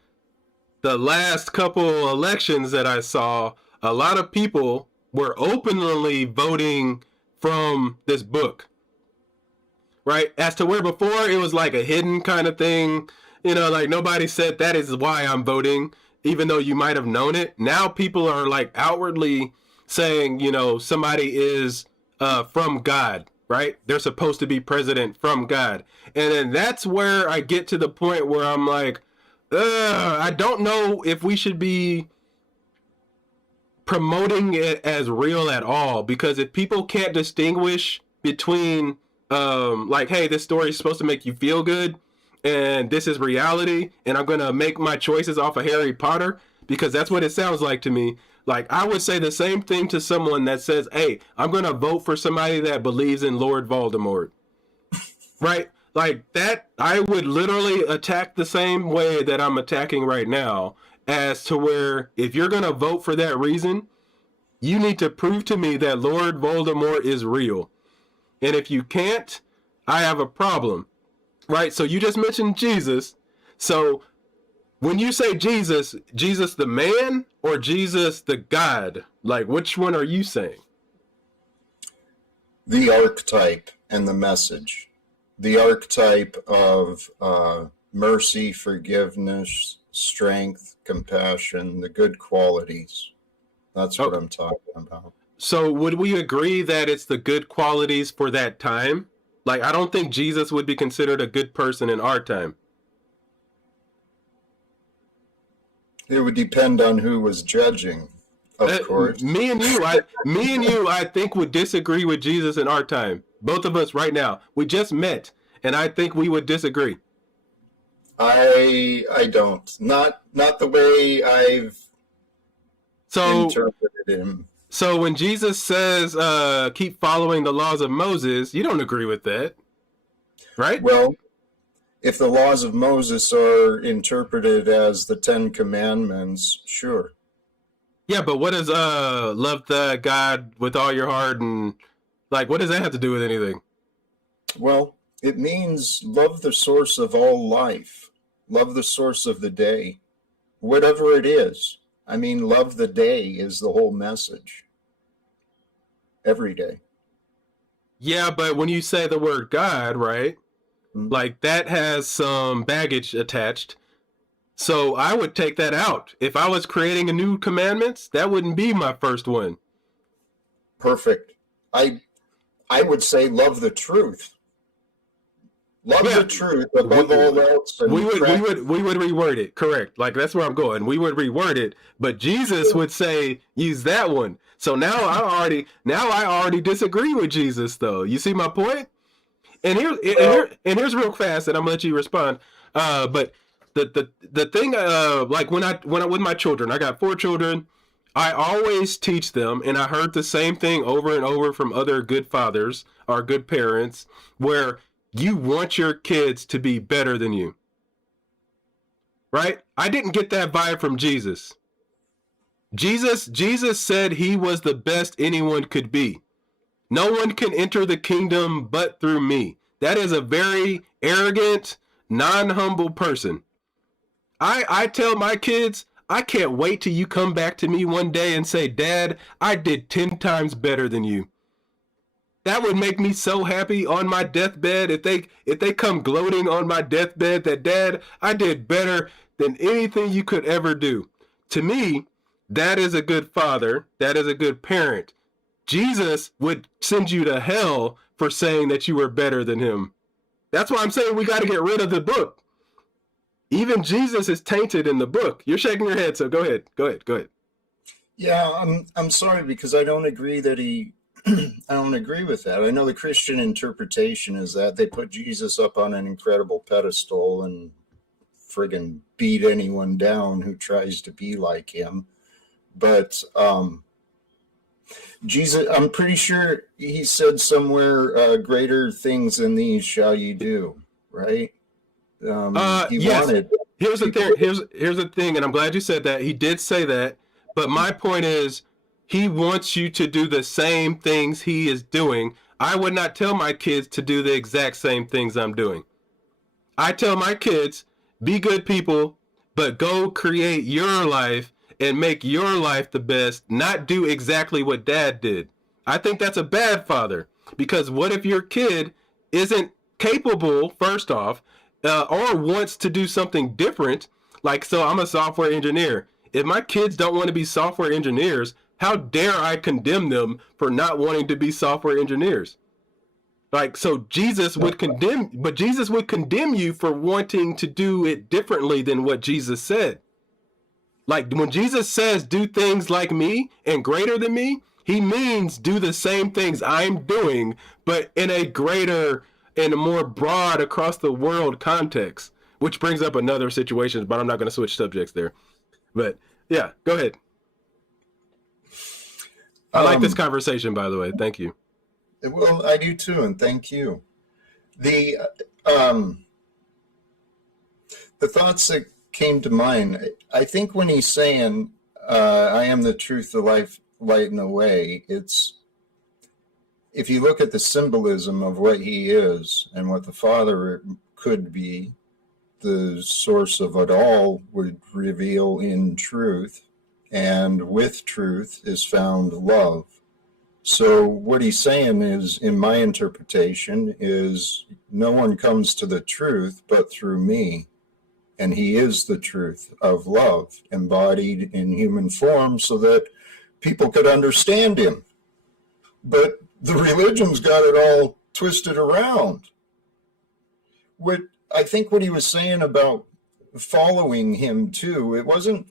the last couple elections that I saw, a lot of people were openly voting from this book. Right? As to where before it was like a hidden kind of thing, like nobody said that is why I'm voting, even though you might have known it. Now people are like outwardly saying, somebody is from God, right? They're supposed to be president from God. And then that's where I get to the point where I'm like, I don't know if we should be promoting it as real at all, because if people can't distinguish between like, hey, this story is supposed to make you feel good, and this is reality, and I'm gonna make my choices off of Harry Potter, because that's what it sounds like to me. Like, I would say the same thing to someone that says, hey, I'm gonna vote for somebody that believes in Lord Voldemort, right? Like that, I would literally attack the same way that I'm attacking right now, as to where if you're gonna vote for that reason, you need to prove to me that Lord Voldemort is real. And if you can't, I have a problem, right? So you just mentioned Jesus. So when you say Jesus, Jesus the man or Jesus the God, like which one are you saying? The archetype and the message. The archetype of mercy, forgiveness, strength, compassion, the good qualities. That's what I'm talking about. So would we agree that it's the good qualities for that time? Like, I don't think Jesus would be considered a good person in our time. It would depend on who was judging, of course. Me and you, I think would disagree with Jesus in our time. Both of us right now. We just met, and I think we would disagree. I don't. Not the way I've interpreted him. So when Jesus says, keep following the laws of Moses, you don't agree with that, right? Well, if the laws of Moses are interpreted as the 10 Commandments, sure. Yeah, but what does love the God with all your heart, and like, what does that have to do with anything? Well, it means love the source of all life. Love the source of the day, whatever it is. I mean, love the day is the whole message. Every day. Yeah, but when you say the word God, right? Mm-hmm. Like that has some baggage attached. So I would take that out. If I was creating a new commandments, that wouldn't be my first one. Perfect. I would say love the truth. Love the truth above all else. We would reword it. Correct. Like that's where I'm going. We would reword it, but Jesus would say use that one. So now I already disagree with Jesus, though. You see my point? And here's real fast, and I'm gonna let you respond. But the thing, like when I with my children, I got 4 children. I always teach them, and I heard the same thing over and over from other good fathers or good parents, where you want your kids to be better than you. Right? I didn't get that vibe from Jesus. Jesus said he was the best anyone could be. No one can enter the kingdom but through me. That is a very arrogant, non-humble person. I tell my kids, I can't wait till you come back to me one day and say, Dad, I did 10 times better than you. That would make me so happy on my deathbed if they come gloating on my deathbed that, Dad, I did better than anything you could ever do. To me, that is a good father. That is a good parent. Jesus would send you to hell for saying that you were better than him. That's why I'm saying we got to get rid of the book. Even Jesus is tainted in the book. You're shaking your head, so go ahead. Yeah, I'm sorry because I don't agree that I don't agree with that. I know the Christian interpretation is that they put Jesus up on an incredible pedestal and friggin' beat anyone down who tries to be like him. But Jesus, I'm pretty sure he said somewhere, greater things than these shall you do, right? Yes. Here's the thing, and I'm glad you said that. He did say that, but my point is, he wants you to do the same things he is doing. I would not tell my kids to do the exact same things I'm doing. I tell my kids, be good people, but go create your life and make your life the best, not do exactly what Dad did. I think that's a bad father, because what if your kid isn't capable, first off, or wants to do something different? Like, so I'm a software engineer. If my kids don't want to be software engineers, how dare I condemn them for not wanting to be software engineers? Like, so Jesus would condemn you for wanting to do it differently than what Jesus said. Like, when Jesus says, do things like me and greater than me, He means do the same things I'm doing, but in a greater and a more broad across the world context, which brings up another situation, but I'm not going to switch subjects there. But yeah, go ahead. I like this conversation, by the way. Thank you. Well, I do too, and thank you. The thoughts that came to mind, I think when he's saying, I am the truth, the life, light, and the way, it's, if you look at the symbolism of what he is and what the Father could be, the source of it all would reveal in truth, and with truth is found love. So what he's saying is, in my interpretation, is no one comes to the truth but through me. And he is the truth of love, embodied in human form so that people could understand him. But the religion's got it all twisted around. What I think what he was saying about following him too, it wasn't,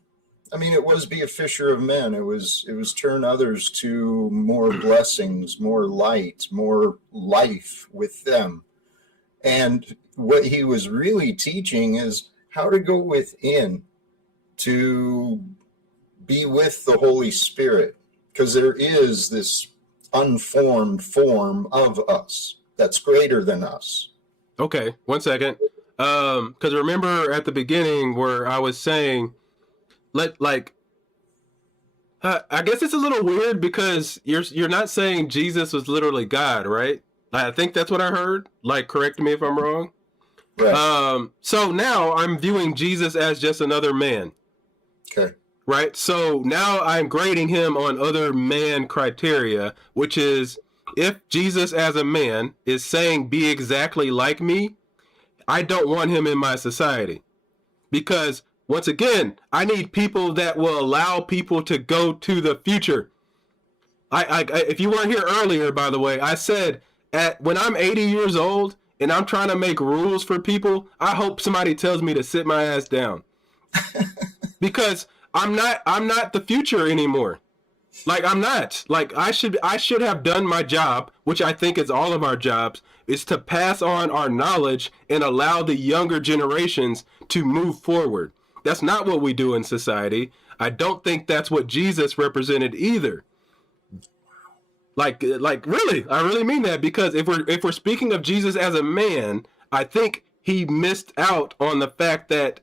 I mean, it was be a fisher of men. It was turn others to more blessings, more light, more life with them. And what he was really teaching is how to go within to be with the Holy Spirit, because there is this unformed form of us that's greater than us. Okay, 1 second. Because remember at the beginning where I was saying, I guess it's a little weird because you're not saying Jesus was literally God, right? I think that's what I heard. Like, correct me if I'm wrong. Right. So now I'm viewing Jesus as just another man. Okay. Right. So now I'm grading him on other man criteria, which is if Jesus as a man is saying be exactly like me, I don't want him in my society. Because once again, I need people that will allow people to go to the future. If you weren't here earlier, by the way, I said when I'm 80 years old and I'm trying to make rules for people, I hope somebody tells me to sit my ass down. Because I'm not the future anymore. Like, I'm not. Like, I should have done my job, which I think is all of our jobs, is to pass on our knowledge and allow the younger generations to move forward. That's not what we do in society. I don't think that's what Jesus represented either. Like really, I really mean that, because if we're speaking of Jesus as a man, I think he missed out on the fact that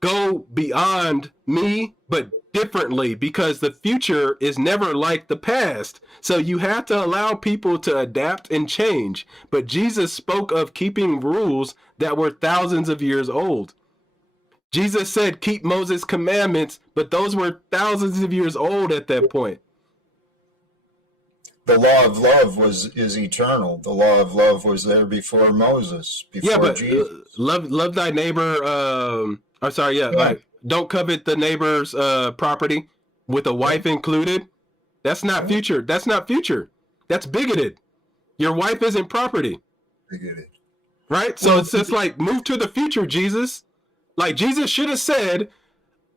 go beyond me, but differently, because the future is never like the past. So you have to allow people to adapt and change. But Jesus spoke of keeping rules that were thousands of years old. Jesus said, keep Moses' commandments, but those were thousands of years old at that point. The law of love is eternal. The law of love was there before Moses, before Jesus. Love thy neighbor. I'm sorry, like, don't covet the neighbor's property with a wife included. That's not future. That's not future. That's bigoted. Your wife isn't property. Bigoted. Right? So it's just like, move to the future, Jesus. Like, Jesus should have said,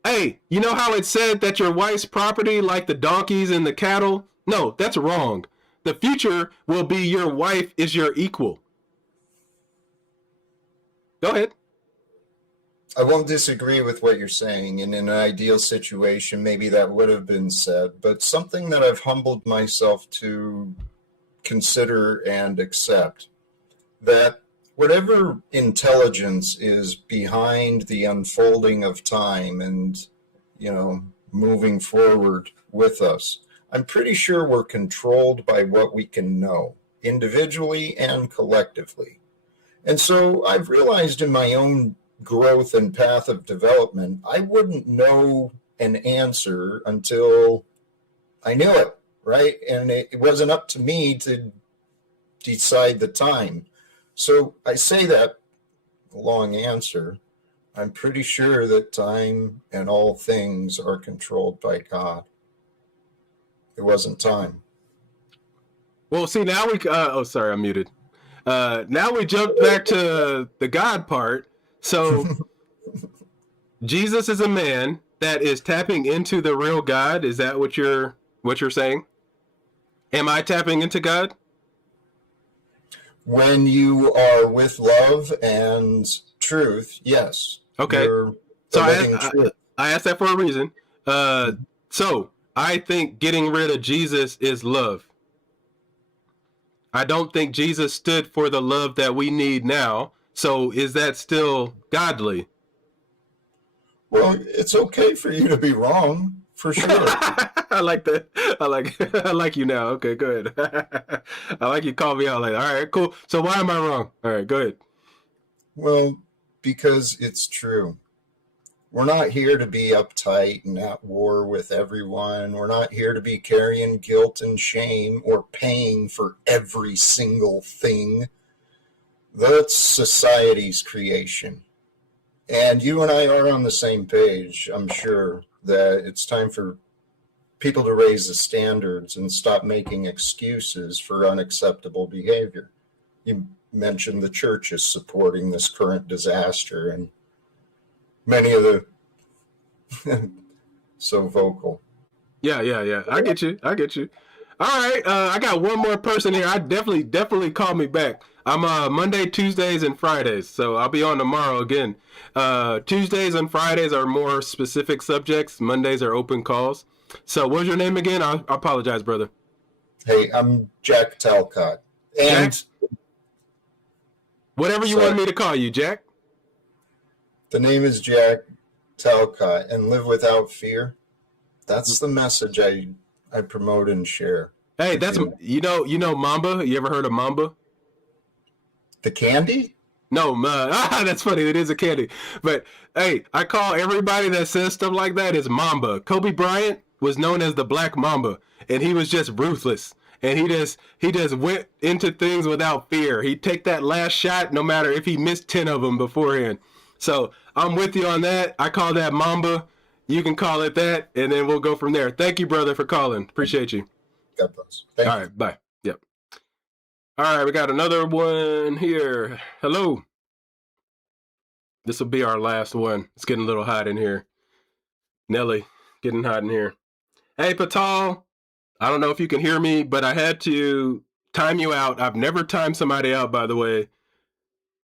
hey, you know how it said that your wife's property, like the donkeys and the cattle? No, that's wrong. The future will be your wife is your equal. Go ahead. I won't disagree with what you're saying. And in an ideal situation, maybe that would have been said. But something that I've humbled myself to consider and accept, that whatever intelligence is behind the unfolding of time and, moving forward with us, I'm pretty sure we're controlled by what we can know, individually and collectively. And so I've realized in my own growth and path of development, I wouldn't know an answer until I knew it, right? And it wasn't up to me to decide the time. So I say that long answer. I'm pretty sure that time and all things are controlled by God. It wasn't time. Well, see, now we sorry, I'm muted. Now we jump back to the God part. So Jesus is a man that is tapping into the real God. Is that what you're saying? Am I tapping into God? When you are with love and truth, yes, Okay. you're So the living truth. I asked that for a reason. So I think getting rid of Jesus is love. I don't think Jesus stood for the love that we need now. So is that still godly? Well, it's okay for you to be wrong, for sure. I like that. I like you now. Okay, good. I like you call me out like, all right, cool. So why am I wrong? All right, go ahead. Well, because it's true. We're not here to be uptight and at war with everyone. We're not here to be carrying guilt and shame or paying for every single thing. That's society's creation. And you and I are on the same page, I'm sure, that it's time for people to raise the standards and stop making excuses for unacceptable behavior. You mentioned the church is supporting this current disaster, and many of the so vocal. Yeah. I get you. All right. I got one more person here. I definitely call me back. I'm Monday, Tuesdays, and Fridays, so I'll be on tomorrow again. Tuesdays and Fridays are more specific subjects. Mondays are open calls. So, what's your name again? I apologize, brother. Hey, I'm Jack Talcott. And Jack? Whatever you want me to call you, Jack. The name is Jack Talcott, and live without fear. That's the message I promote and share. Hey, that's you know Mamba. You ever heard of Mamba? The candy? No, that's funny. It is a candy. But hey, I call everybody that says stuff like that is Mamba. Kobe Bryant was known as the Black Mamba, and he was just ruthless. And he just went into things without fear. He'd take that last shot, no matter if he missed 10 of them beforehand. So I'm with you on that. I call that Mamba. You can call it that, and then we'll go from there. Thank you, brother, for calling. Appreciate you. God bless. All right, bye. Yep. All right, we got another one here. Hello. This will be our last one. It's getting a little hot in here. Nelly, getting hot in here. Hey, Patal. I don't know if you can hear me, but I had to time you out. I've never timed somebody out, by the way.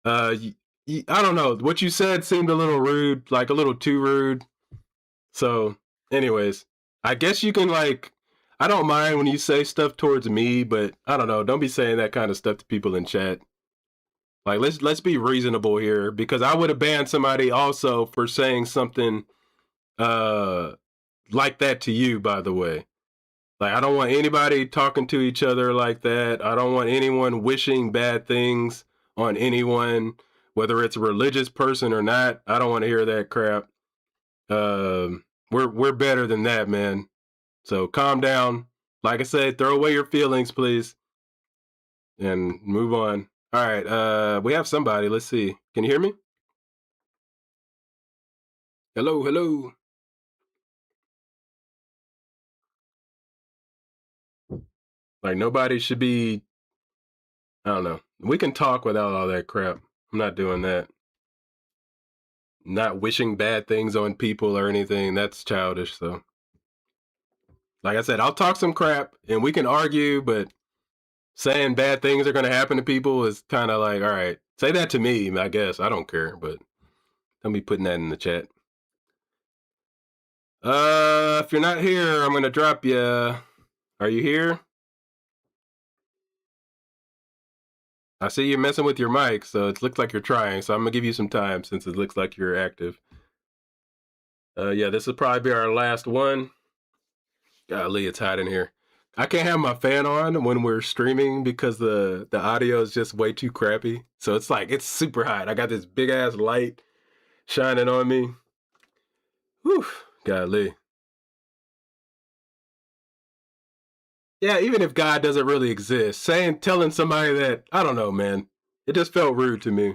I don't know. What you said seemed a little rude, like a little too rude. So, anyways, I guess you can I don't mind when you say stuff towards me, but I don't know. Don't be saying that kind of stuff to people in chat. Like let's be reasonable here, because I would have banned somebody also for saying something like that to you, by the way. Like I don't want anybody talking to each other like that. I don't want anyone wishing bad things on anyone, whether it's a religious person or not. I don't want to hear that crap. We're better than that, man. So calm down. Like I said, throw away your feelings, please, and move on. All right. We have somebody. Let's see. Can you hear me? Hello. Like nobody should be. I don't know. We can talk without all that crap. I'm not doing that. Not wishing bad things on people or anything. That's childish. So, like I said, I'll talk some crap and we can argue, but saying bad things are going to happen to people is kind of like, all right, say that to me, I guess. I don't care, but don't be putting that in the chat. If you're not here, I'm going to drop you. Are you here? I see you messing with your mic, so it looks like you're trying. So I'm going to give you some time since it looks like you're active. Yeah, this will probably be our last one. Golly, it's hot in here. I can't have my fan on when we're streaming because the audio is just way too crappy. So it's super hot. I got this big ass light shining on me. Whew, golly. Yeah, even if God doesn't really exist, telling somebody that, I don't know, man, it just felt rude to me.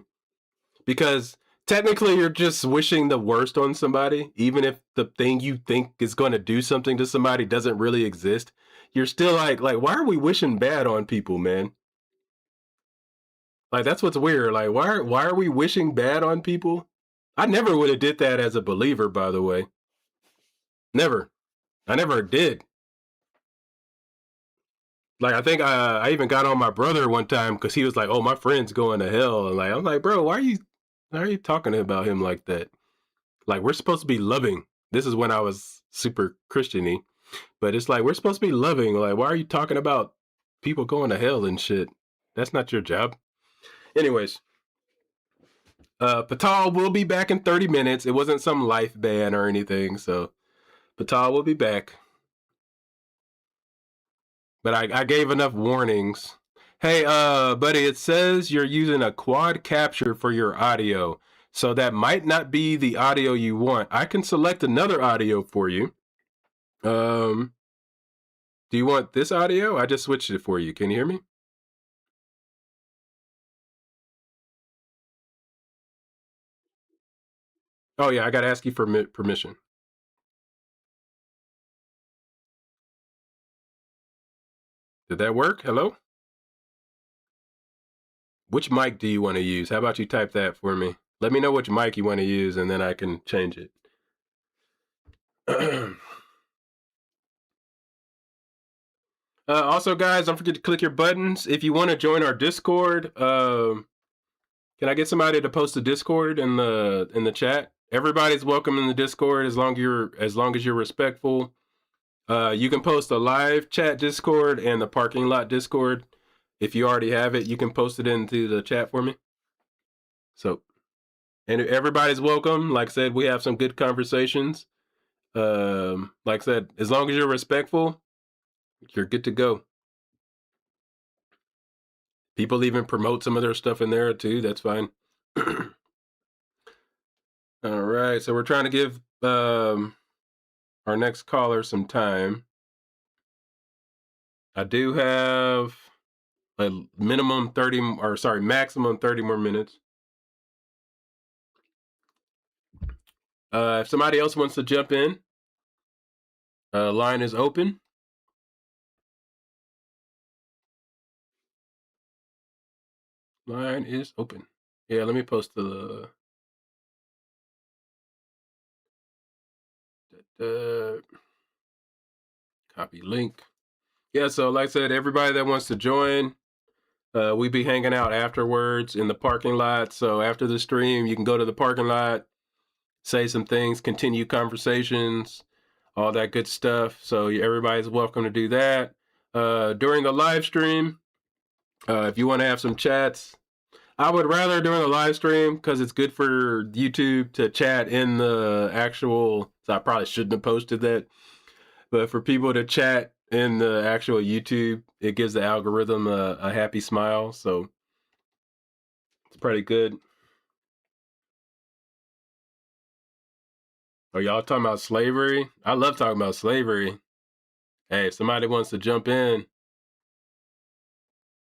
Because technically you're just wishing the worst on somebody, even if the thing you think is going to do something to somebody doesn't really exist. You're still like, why are we wishing bad on people, man? Like, that's what's weird. Like, why are we wishing bad on people? I never would have did that as a believer, by the way. Never. I never did. Like, I think I even got on my brother one time because he was like, "Oh, my friend's going to hell," and like, I'm like, "Bro, why are you talking about him like that? Like, we're supposed to be loving." This is when I was super Christiany, but it's like we're supposed to be loving. Like, why are you talking about people going to hell and shit? That's not your job. Anyways, Patal will be back in 30 minutes. It wasn't some life ban or anything, so Patal will be back. But I gave enough warnings. Hey, buddy, it says you're using a quad capture for your audio. So that might not be the audio you want. I can select another audio for you. Do you want this audio? I just switched it for you. Can you hear me? Oh yeah, I gotta ask you for permission. Did that work? Hello? Which mic do you want to use? How about you type that for me? Let me know which mic you want to use and then I can change it. Also, guys, don't forget to click your buttons. If you want to join our Discord, can I get somebody to post the Discord in the chat? Everybody's welcome in the Discord as long as you're respectful. You can post a live chat Discord and the parking lot Discord. If you already have it, you can post it into the chat for me. So, and everybody's welcome. Like I said, we have some good conversations. Like I said, as long as you're respectful, you're good to go. People even promote some of their stuff in there too. That's fine. All right, so we're trying to give our next caller some time. I do have a maximum 30 more minutes. If somebody else wants to jump in, line is open. Line is open. Yeah, let me post the copy link. Yeah, so like I said, everybody that wants to join, we be hanging out afterwards in the parking lot. So after the stream, you can go to the parking lot, say some things, continue conversations, all that good stuff. So everybody's welcome to do that. During the live stream, if you want to have some chats, I would rather during the live stream because it's good for YouTube to chat in the actual. So I probably shouldn't have posted that, but for people to chat in the actual YouTube, it gives the algorithm a happy smile. So it's pretty good. Are y'all talking about slavery? I love talking about slavery. Hey, if somebody wants to jump in,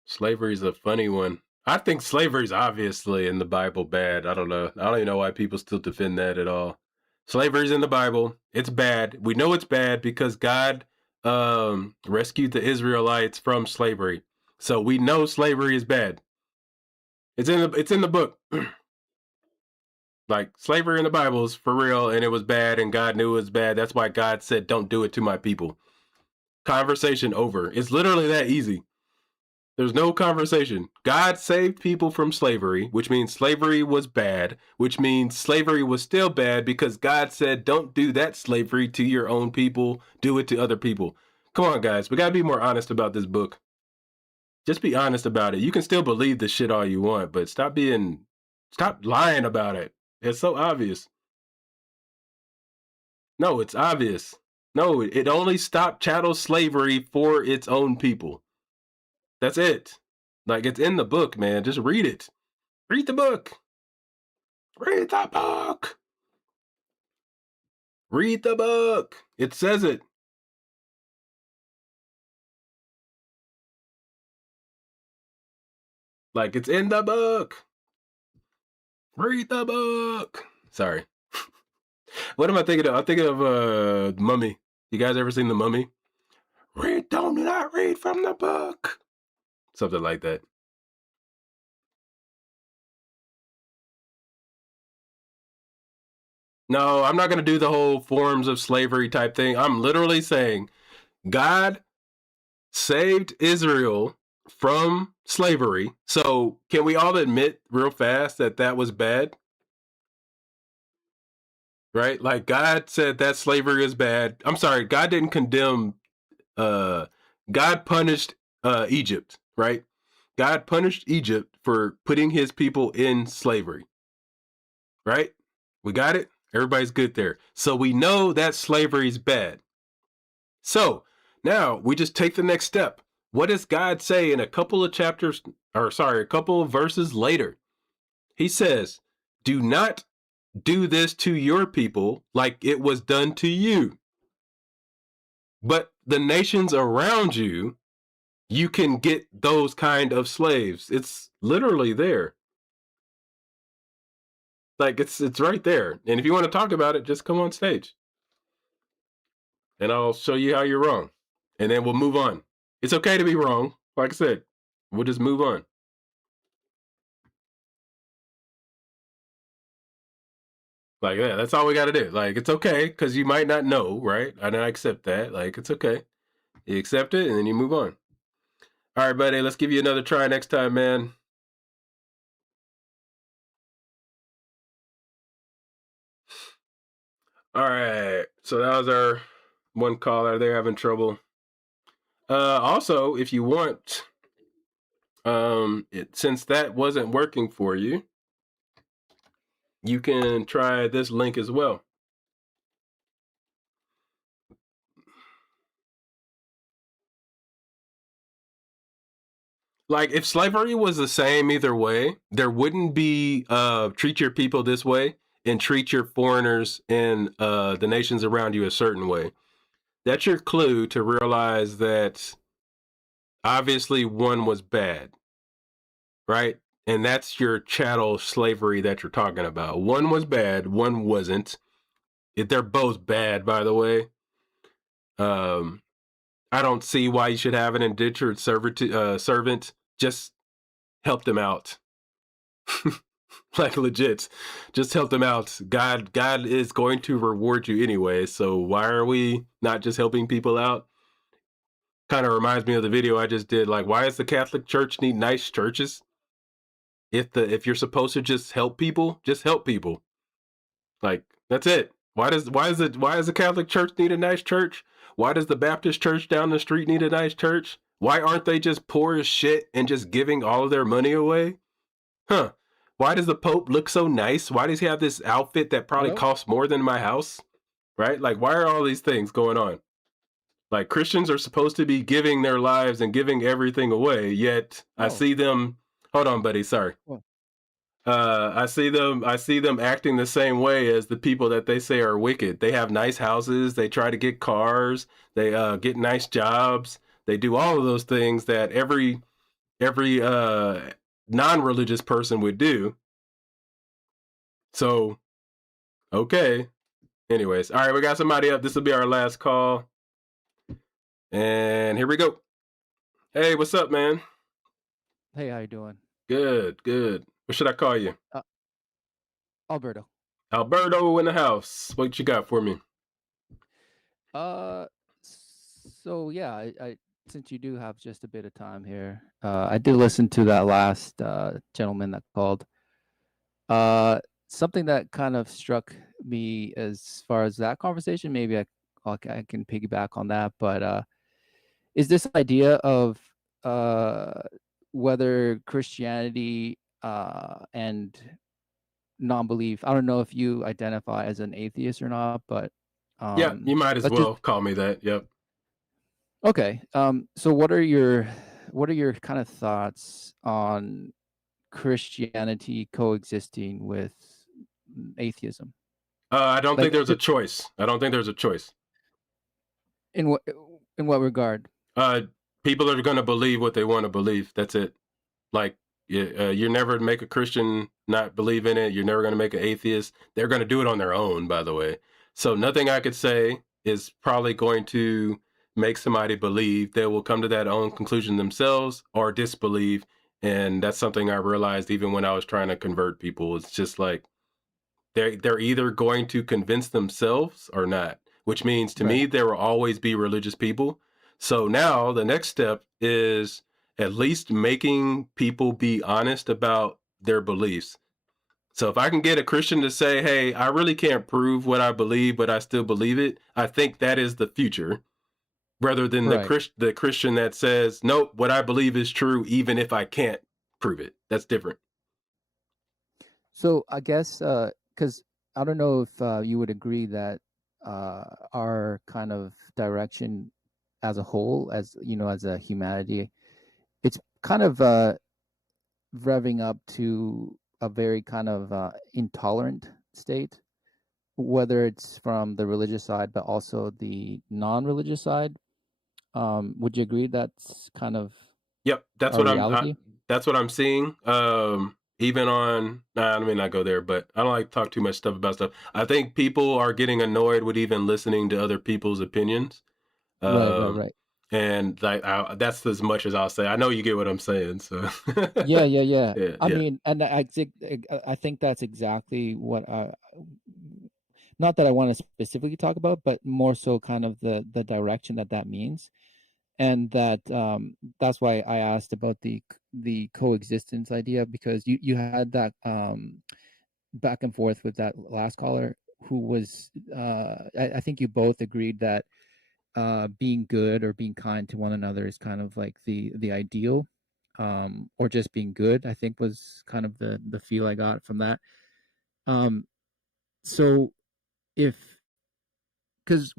slavery's a funny one. I think slavery's obviously in the Bible bad. I don't know. I don't even know why people still defend that at all. Slavery's in the Bible. It's bad. We know it's bad because God rescued the Israelites from slavery. So we know slavery is bad. It's in the book. Like slavery in the Bible is for real and it was bad and God knew it was bad. That's why God said don't do it to my people. Conversation over. It's literally that easy. There's no conversation. God saved people from slavery, which means slavery was bad, which means slavery was still bad because God said, don't do that slavery to your own people, do it to other people. Come on, guys. We got to be more honest about this book. Just be honest about it. You can still believe the shit all you want, but stop lying about it. It's so obvious. No, it's obvious. No, it only stopped chattel slavery for its own people. That's it. Like, it's in the book, man. Just read it. Read the book. Read the book. Read the book. It says it. Like, it's in the book. Read the book. Sorry. What am I thinking of? I'm thinking of Mummy. You guys ever seen The Mummy? Don't do not read from the book. Something like that. No, I'm not going to do the whole forms of slavery type thing. I'm literally saying God saved Israel from slavery. So can we all admit real fast that that was bad? Right? Like God said that slavery is bad. I'm sorry, God didn't condemn, God punished Egypt, right? God punished Egypt for putting his people in slavery, right? We got it? Everybody's good there. So we know that slavery is bad. So now we just take the next step. What does God say in a couple of chapters, or sorry, a couple of verses later? He says, do not do this to your people like it was done to you. But the nations around you, you can get those kind of slaves. It's literally there. Like it's right there. And if you want to talk about it, just come on stage. And I'll show you how you're wrong. And then we'll move on. It's okay to be wrong. Like I said, we'll just move on. Like, yeah, that's all we got to do. Like, it's okay because you might not know, right? And I accept that. Like, it's okay. You accept it and then you move on. All right, buddy, let's give you another try next time, man. All right. So that was our one caller. They're having trouble. Also, if you want, since that wasn't working for you, you can try this link as well. Like, if slavery was the same either way, there wouldn't be treat your people this way and treat your foreigners and the nations around you a certain way. That's your clue to realize that obviously one was bad, right? And that's your chattel slavery that you're talking about. One was bad, one wasn't. They're both bad, by the way. I don't see why you should have an indentured servant. Just help them out. Like legit, just help them out. God is going to reward you anyway. So why are we not just helping people out? Kind of reminds me of the video I just did. Like, why does the Catholic Church need nice churches? If you're supposed to just help people, just help people. Like, that's it. Why does the Catholic Church need a nice church? Why does the Baptist church down the street need a nice church? Why aren't they just poor as shit and just giving all of their money away? Huh. Why does the Pope look so nice? Why does he have this outfit that probably costs more than my house? Right? Like, why are all these things going on? Like, Christians are supposed to be giving their lives and giving everything away, yet I see them. Hold on, buddy. Sorry. I see them acting the same way as the people that they say are wicked. They have nice houses. They try to get cars. They get nice jobs. They do all of those things that every non-religious person would do. So, okay. Anyways, all right, we got somebody up. This will be our last call. And here we go. Hey, what's up, man? Hey, how you doing? Good, good. What should I call you? Alberto. Alberto in the house. What you got for me? So yeah, I since you do have just a bit of time here, I did listen to that last gentleman that called. Something that kind of struck me as far as that conversation, maybe I can piggyback on that, but is this idea of whether Christianity and non-belief. I don't know if you identify as an atheist or not, but yeah, you might as well call me that. Yep. Okay. So what are your kind of thoughts on Christianity coexisting with atheism? I don't think there's a choice. I don't think there's a choice. In what regard? People are going to believe what they want to believe. That's it. Like, you're never make a Christian not believe in it. You're never going to make an atheist. They're going to do it on their own, by the way. So nothing I could say is probably going to make somebody believe. They will come to that own conclusion themselves or disbelieve. And that's something I realized even when I was trying to convert people. It's just like they're either going to convince themselves or not, which means to me, there will always be religious people. So now the next step is at least making people be honest about their beliefs. So if I can get a Christian to say, hey, I really can't prove what I believe, but I still believe it, I think that is the future, rather than Right. the Christian that says, nope, what I believe is true, even if I can't prove it. That's different. So I guess because I don't know if you would agree that our kind of direction as a whole, as you know, as a humanity, it's kind of revving up to a very kind of intolerant state, whether it's from the religious side, but also the non-religious side. Would you agree that's kind of Yep, a reality? that's what I'm seeing. Even on, I may not go there, but I don't like to talk too much stuff about stuff. I think people are getting annoyed with even listening to other people's opinions. Right, right, Um, right. and like that's as much as I'll say. I know you get what I'm saying. So Yeah, yeah, yeah. yeah, I yeah. mean, and I think that's exactly what not that I want to specifically talk about, but more so kind of the direction that that means, and that's why I asked about the coexistence idea, because you had that back and forth with that last caller who was I think you both agreed that being good or being kind to one another is kind of like the ideal, or just being good, I think was kind of the feel I got from that. um so if because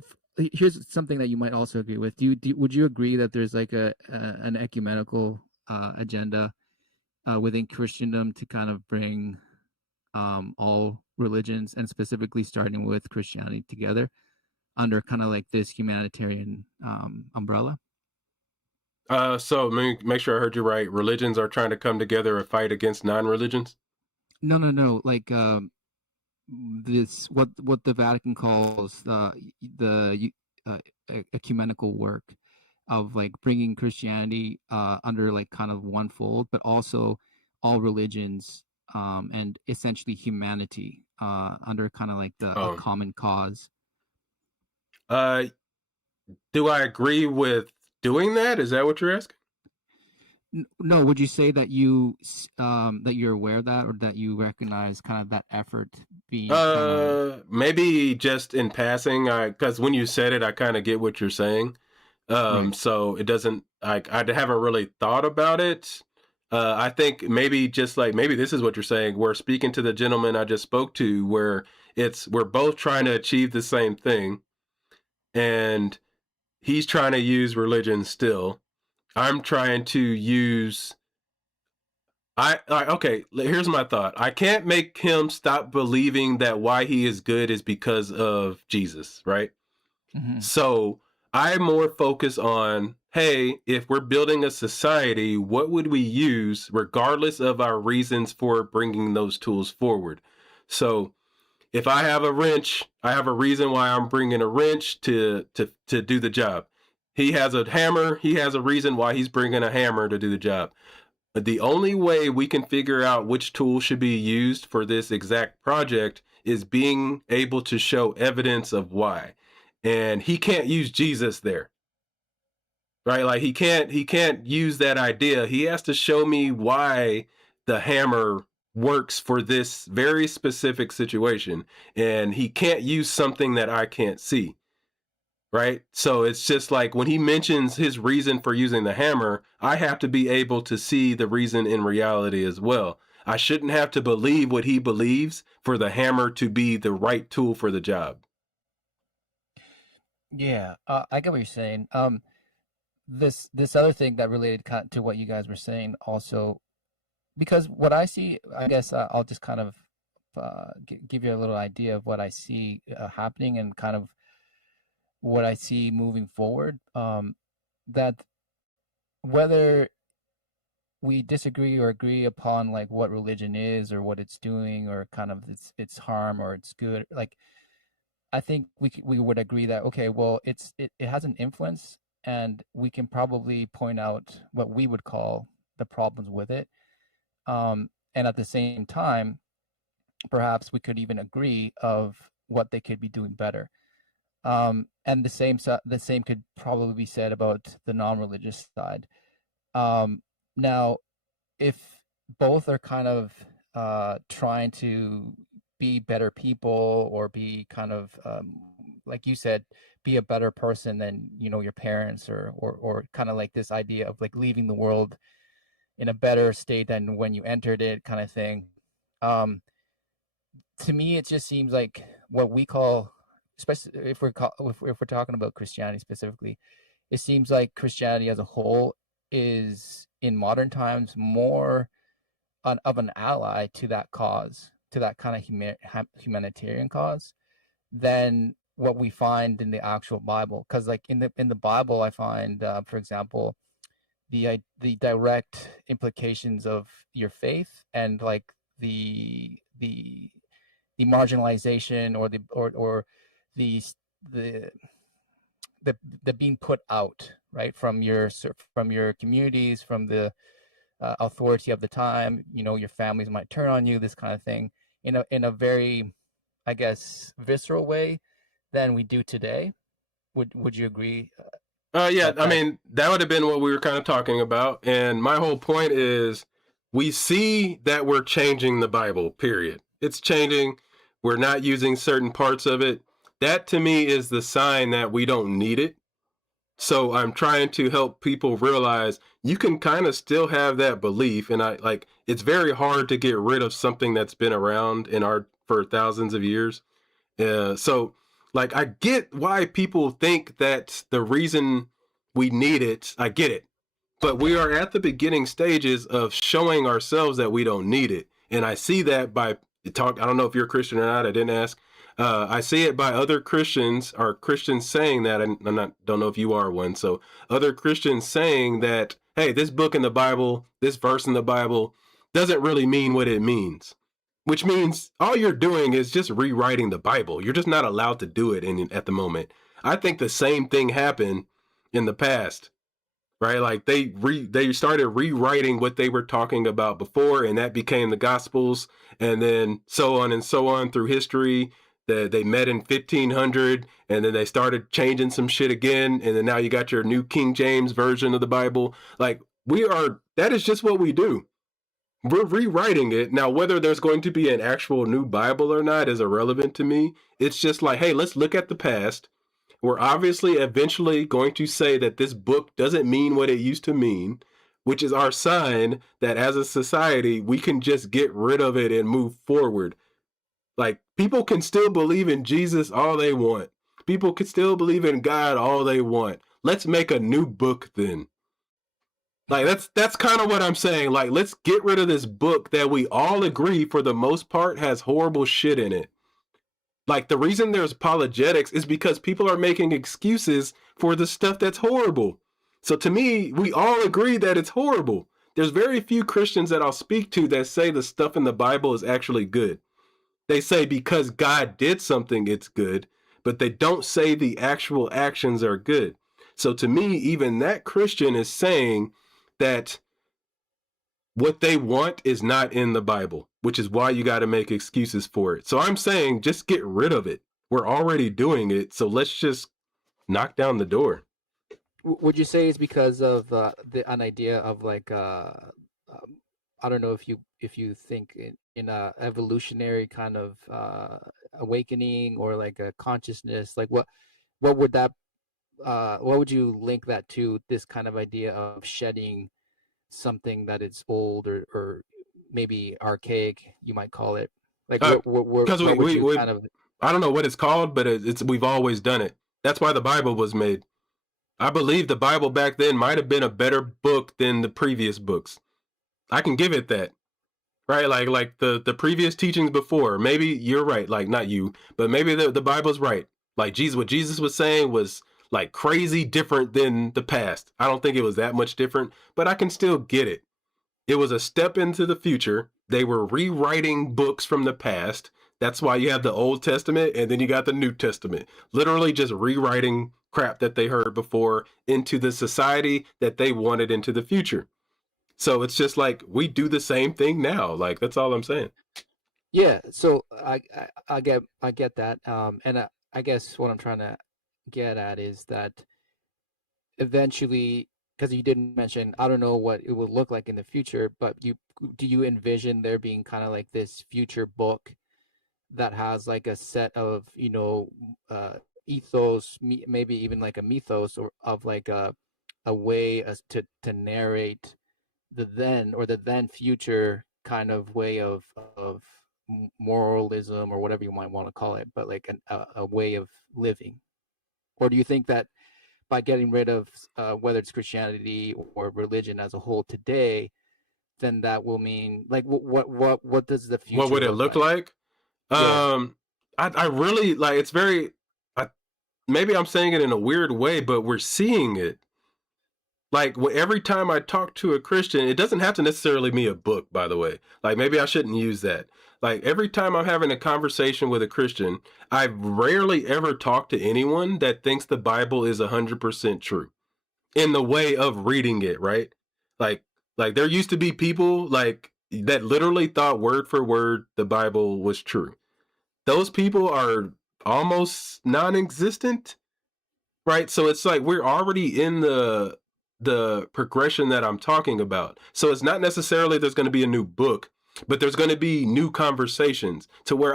here's something that you might also agree with. Would you agree that there's like an ecumenical agenda within Christendom to kind of bring all religions, and specifically starting with Christianity, together under kind of like this humanitarian umbrella? So make sure I heard you right. Religions are trying to come together and fight against non-religions. No, like this what the Vatican calls the ecumenical work of like bringing Christianity under like kind of one fold, but also all religions, and essentially humanity under kind of like a Oh, common cause. uh, do I agree with doing that? Is that what you're asking? No, would you say that that you're aware of that, or that you recognize kind of that effort being kind of Maybe just in passing. Because when you said it, I kind of get what you're saying. right? So it doesn't. I haven't really thought about it. I think maybe just like maybe this is what you're saying. We're speaking to the gentleman I just spoke to, where we're both trying to achieve the same thing, and he's trying to use religion still. I'm trying to use okay, here's my thought. I can't make him stop believing that why he is good is because of Jesus, right? Mm-hmm. So I more focus on, hey, if we're building a society, what would we use regardless of our reasons for bringing those tools forward? So if I have a wrench, I have a reason why I'm bringing a wrench to do the job. He has a hammer, he has a reason why he's bringing a hammer to do the job. But the only way we can figure out which tool should be used for this exact project is being able to show evidence of why. And he can't use Jesus there, right? Like he can't use that idea. He has to show me why the hammer works for this very specific situation. And he can't use something that I can't see. Right. So it's just like when he mentions his reason for using the hammer, I have to be able to see the reason in reality as well. I shouldn't have to believe what he believes for the hammer to be the right tool for the job. Yeah, I get what you're saying. This other thing that related to what you guys were saying also, because what I see, I guess I'll just kind of give you a little idea of what I see happening, and kind of what I see moving forward. That whether we disagree or agree upon like what religion is, or what it's doing, or kind of its harm or its good, like I think we would agree that, okay, well, it has an influence, and we can probably point out what we would call the problems with it. And at the same time, perhaps we could even agree of what they could be doing better. And the same could probably be said about the non-religious side. Now, if both are kind of trying to be better people, or be kind of like you said, be a better person than your parents, or kind of like this idea of like leaving the world in a better state than when you entered it, kind of thing. To me, it just seems like what we call, especially if we're talking about Christianity specifically, it seems like Christianity as a whole is in modern times more of an ally to that cause, to that kind of humanitarian cause, than what we find in the actual Bible. Because like in the Bible, I find, for example, the direct implications of your faith, and like the marginalization, or the the being put out, right, from your communities, from the authority of the time. Your families might turn on you, this kind of thing, in a very, I guess, visceral way than we do today. Would you agree? Yeah, I mean, that would have been what we were kind of talking about. And my whole point is we see that we're changing the Bible, period. It's changing. We're not using certain parts of it. That to me is the sign that we don't need it. So I'm trying to help people realize you can kind of still have that belief. And it's very hard to get rid of something that's been around for thousands of years. So like, I get why people think that's the reason we need it. I get it. But we are at the beginning stages of showing ourselves that we don't need it. And I see that by I don't know if you're a Christian or not. I didn't ask. I see it by other Christians, or Christians saying that, and don't know if you are one. So other Christians saying that, hey, this book in the Bible, this verse in the Bible doesn't really mean what it means. Which means all you're doing is just rewriting the Bible. You're just not allowed to do it at the moment. I think the same thing happened in the past, right? Like they started rewriting what they were talking about before, and that became the Gospels, and then so on and so on through history. They met in 1500, and then they started changing some shit again, and then now you got your new King James version of the Bible. Like that is just what we do. We're rewriting it. Now, whether there's going to be an actual new Bible or not is irrelevant to me. It's just like, hey, let's look at the past. We're obviously eventually going to say that this book doesn't mean what it used to mean, which is our sign that as a society, we can just get rid of it and move forward. Like, people can still believe in Jesus all they want. People can still believe in God all they want. Let's make a new book then. Like, that's kind of what I'm saying. Like, let's get rid of this book that we all agree, for the most part, has horrible shit in it. Like, the reason there's apologetics is because people are making excuses for the stuff that's horrible. So to me, we all agree that it's horrible. There's very few Christians that I'll speak to that say the stuff in the Bible is actually good. They say because God did something, it's good, but they don't say the actual actions are good. So to me, even that Christian is saying that what they want is not in the Bible, which is why you got to make excuses for it. So I'm saying just get rid of it. We're already doing it, so let's just knock down the door. Would you say it's because of an idea of like I don't know if you think in a evolutionary kind of awakening, or like a consciousness, like what would that what would you link that to, this kind of idea of shedding something that is old, or maybe archaic, you might call it? Like Because what would you kind of... I don't know what it's called, but we've always done it. That's why the Bible was made. I believe the Bible back then might have been a better book than the previous books. I can give it that. Right? Like the previous teachings before. Maybe you're right. Like, not you, but maybe the Bible's right. Like what Jesus was saying was like crazy different than the past. I don't think it was that much different, but I can still get it. It was a step into the future. They were rewriting books from the past. That's why you have the Old Testament, and then you got the New Testament. Literally just rewriting crap that they heard before into the society that they wanted into the future. So it's just like we do the same thing now. Like, that's all I'm saying. Yeah, so I get that, and I guess what I'm trying to get at is that eventually, because you didn't mention, I don't know what it will look like in the future, but do you envision there being kind of like this future book that has like a set of, ethos, maybe even like a mythos, or of like a way as to narrate the then future kind of way of moralism, or whatever you might want to call it, but like a way of living? Or do you think that by getting rid of whether it's Christianity or religion as a whole today, then that will mean like what does the What future would it look look like? like? Yeah. I really like, it's very, maybe I'm saying it in a weird way, but we're seeing it. Like every time I talk to a Christian, it doesn't have to necessarily be a book, by the way. Like maybe I shouldn't use that. Like every time I'm having a conversation with a Christian, I rarely ever talk to anyone that thinks the Bible is 100% true in the way of reading it, right? Like, like there used to be people like that literally thought word for word the Bible was true. Those people are almost non-existent, right? So it's like we're already in the progression that I'm talking about. So it's not necessarily there's going to be a new book, but there's going to be new conversations to where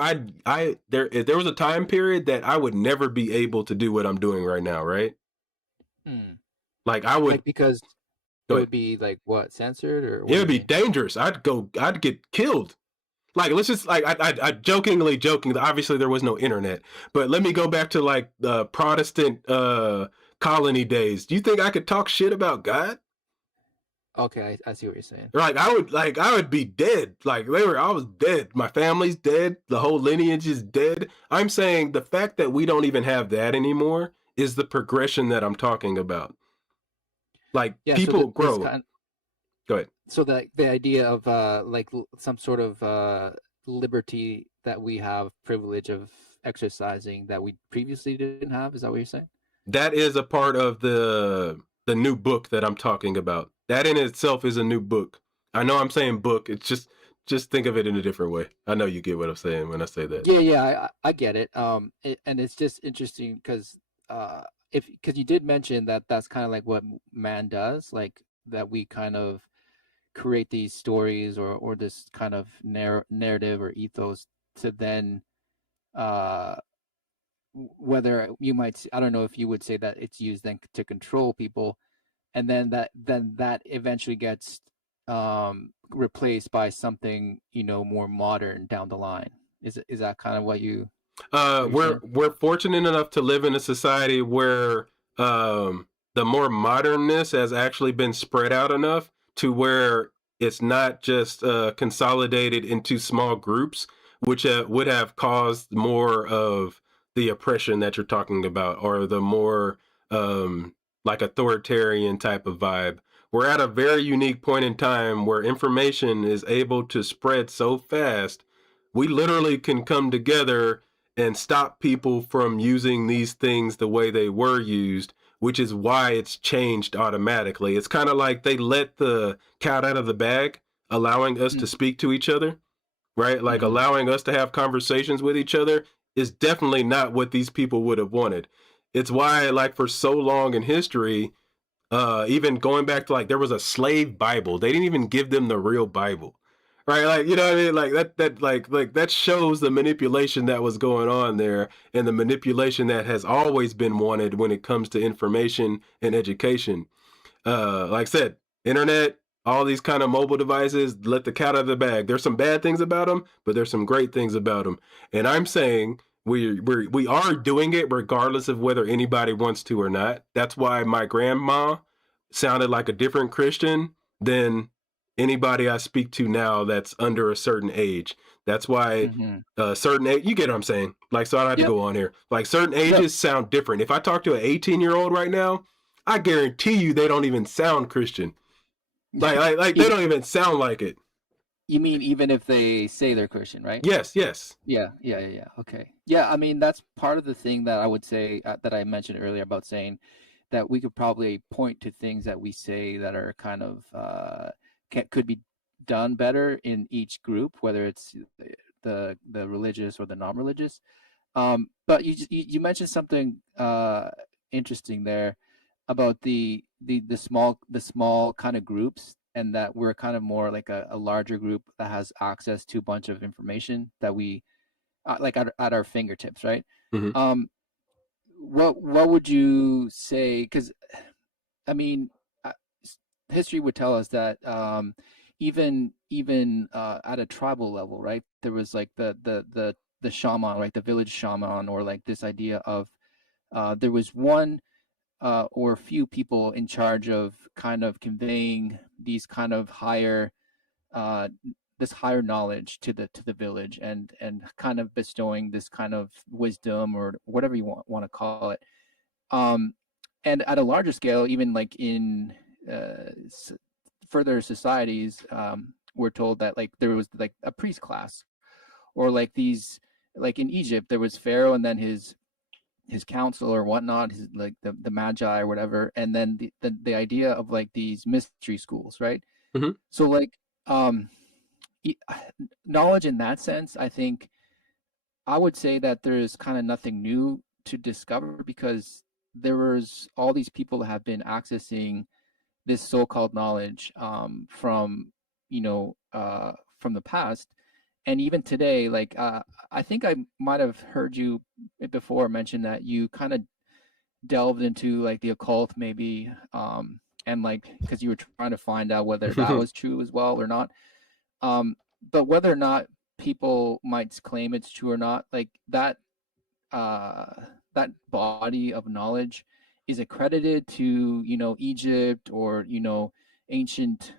there was a time period that I would never be able to do what I'm doing right now, right? Hmm. Like I would Like because go it ahead. would be like what, censored, or what It do would you be mean? dangerous. I'd get killed. Like let's just like I jokingly joking. Obviously there was no internet, but let me go back to like the Protestant colony days. Do you think I could talk shit about God? Okay, I see what you're saying. Like I would be dead. Like I was dead. My family's dead. The whole lineage is dead. I'm saying the fact that we don't even have that anymore is the progression that I'm talking about. Like Yeah, so people this grow. kind Go ahead. so the idea of like some sort of liberty that we have privilege of exercising that we previously didn't have, is that what you're saying? That is a part of the new book that I'm talking about. That in itself is a new book. I know I'm saying book. It's just think of it in a different way. I know you get what I'm saying when I say that. Yeah, I get it. And it's just interesting because uh, if because you did mention that that's kind of like what man does, like that we kind of create these stories or this kind of narrative or ethos to then uh whether you might, I don't know if you would say that it's used then to control people, and then that eventually gets replaced by something more modern down the line. Is that kind of what you're saying? We're fortunate enough to live in a society where the more modernness has actually been spread out enough to where it's not just consolidated into small groups, which would have caused more of the oppression that you're talking about, or the more like authoritarian type of vibe. We're at a very unique point in time where information is able to spread so fast. We literally can come together and stop people from using these things the way they were used, which is why it's changed automatically. It's kind of like they let the cat out of the bag, allowing us to speak to each other, right? Like Mm-hmm. allowing us to have conversations with each other is definitely not what these people would have wanted. It's why, like, for so long in history, even going back to like there was a slave Bible. They didn't even give them the real Bible. Right, like you know what I mean, like like that shows the manipulation that was going on there, and the manipulation that has always been wanted when it comes to information and education. Like I said, internet, all these kind of mobile devices, let the cat out of the bag. There's some bad things about them, but there's some great things about them. And I'm saying we are doing it regardless of whether anybody wants to or not. That's why my grandma sounded like a different Christian than anybody I speak to now that's under a certain age. That's why Mm-hmm. certain age, you get what I'm saying? Like, so I don't have to Yep. go on here. Like, certain No. ages sound different. If I talk to an 18-year-old right now, I guarantee you they don't even sound Christian. Like they even don't even sound like it. You mean even if they say they're Christian, right? Yes, yes. Yeah. Okay. Yeah, I mean that's part of the thing that I would say that I mentioned earlier about saying that we could probably point to things that we say that are kind of could be done better in each group, whether it's the religious or the non-religious. But you mentioned something interesting there about the small kind of groups, and that we're kind of more like a larger group that has access to a bunch of information that we like at our fingertips, right? Mm-hmm. What would you say? Because I mean, history would tell us that even at a tribal level, right? There was like the shaman, right? The village shaman, or like this idea of there was one or a few people in charge of kind of conveying these kind of higher this higher knowledge to the village, and kind of bestowing this kind of wisdom, or whatever you want to call it. And at a larger scale, even like in further societies, we're told that like there was like a priest class, or like these, like in Egypt there was Pharaoh, and then his council or whatnot, his, like the magi or whatever, and then the idea of like these mystery schools, right? Mm-hmm. So like knowledge in that sense, I think I would say that there's kind of nothing new to discover, because there was all these people that have been accessing this so-called knowledge from from the past, and even today. Like I think I might have heard you before mention that you kind of delved into like the occult, maybe, and like because you were trying to find out whether that was true as well or not. But whether or not people might claim it's true or not, like that that body of knowledge is accredited to Egypt, or ancient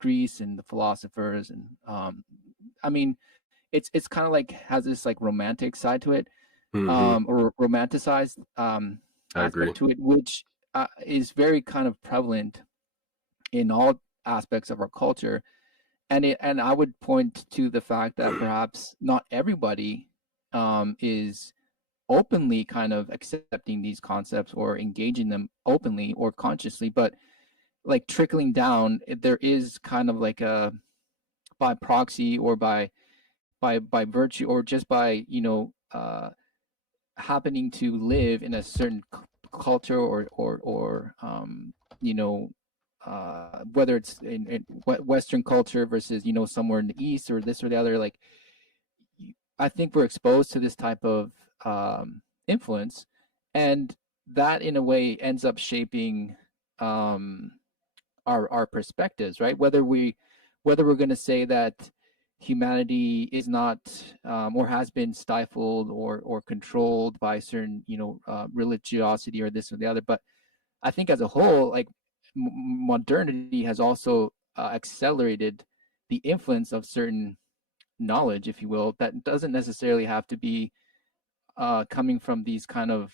Greece and the philosophers, and I mean it's kind of like has this like romantic side to it, or romanticized aspect to it, which is very kind of prevalent in all aspects of our culture. And I would point to the fact that perhaps not everybody is openly kind of accepting these concepts or engaging them openly or consciously, but like trickling down, there is kind of like a, by proxy or by virtue, or just by happening to live in a certain culture, or whether it's in Western culture versus somewhere in the East, or this or the other. Like I think we're exposed to this type of influence, and that in a way ends up shaping our perspectives, right? Whether we're going to say that humanity is not or has been stifled or controlled by certain religiosity or this or the other. But I think as a whole, like modernity has also accelerated the influence of certain knowledge, if you will, that doesn't necessarily have to be coming from these kind of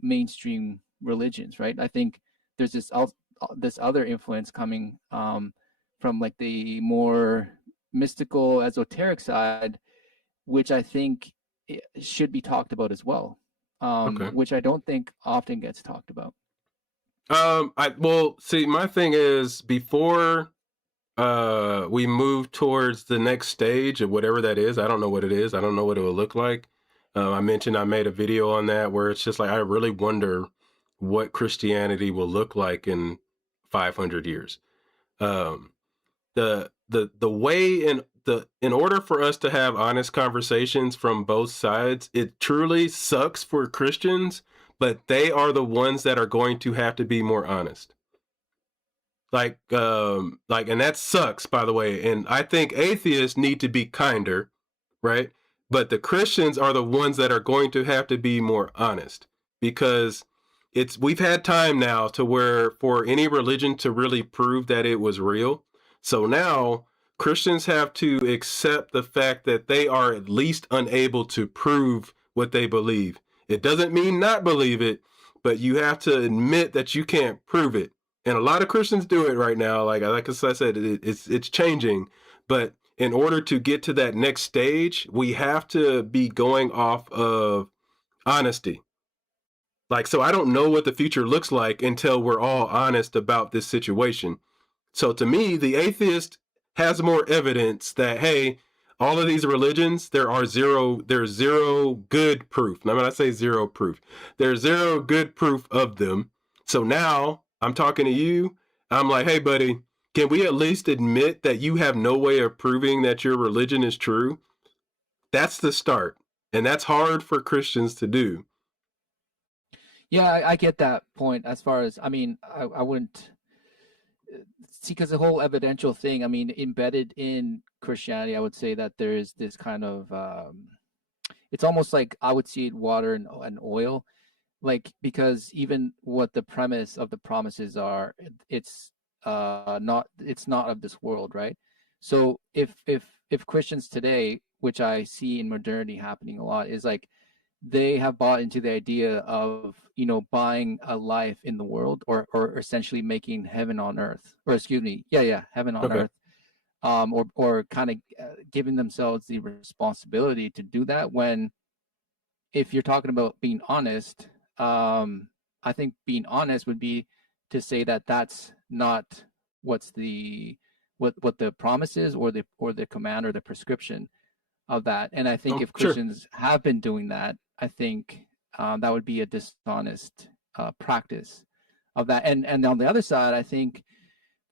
mainstream religions, right? I think there's this other influence coming from like the more mystical, esoteric side, which I think should be talked about as well, which I don't think often gets talked about. Well, see, my thing is, before we move towards the next stage of whatever that is, I don't know what it is. I don't know what it will look like. I mentioned I made a video on that where it's just like, I really wonder what Christianity will look like in 500 years. The way in order for us to have honest conversations from both sides, it truly sucks for Christians, but they are the ones that are going to have to be more honest. And that sucks, by the way. And I think atheists need to be kinder, right? But the Christians are the ones that are going to have to be more honest, because we've had time now to where for any religion to really prove that it was real. So now Christians have to accept the fact that they are at least unable to prove what they believe. It doesn't mean not believe it, but you have to admit that you can't prove it. And a lot of Christians do it right now. Like I said, it's changing. But in order to get to that next stage, we have to be going off of honesty. So I don't know what the future looks like until we're all honest about this situation. So to me, the atheist has more evidence that, hey, all of these religions, there's zero good proof. Now, when I say zero proof, there's zero good proof of them. So now I'm talking to you. I'm like, hey, buddy, can we at least admit that you have no way of proving that your religion is true? That's the start. And that's hard for Christians to do. Yeah, I get that point. As far as, I mean, I wouldn't see, because the whole evidential thing, I mean, embedded in Christianity, I would say that there is this kind of, it's almost like I would see it water and oil, like, because even what the premise of the promises are, it's not of this world, right? So if Christians today, which I see in modernity happening a lot, is like they have bought into the idea of, you know, buying a life in the world, or essentially making heaven on earth, or excuse me, heaven on Okay. earth, or kind of giving themselves the responsibility to do that. When, if you're talking about being honest, I think being honest would be to say that that's not what's the what the promise is, or the command or the prescription of that. And I think Oh, if sure. Christians have been doing that, I think that would be a dishonest practice of that. And on the other side, I think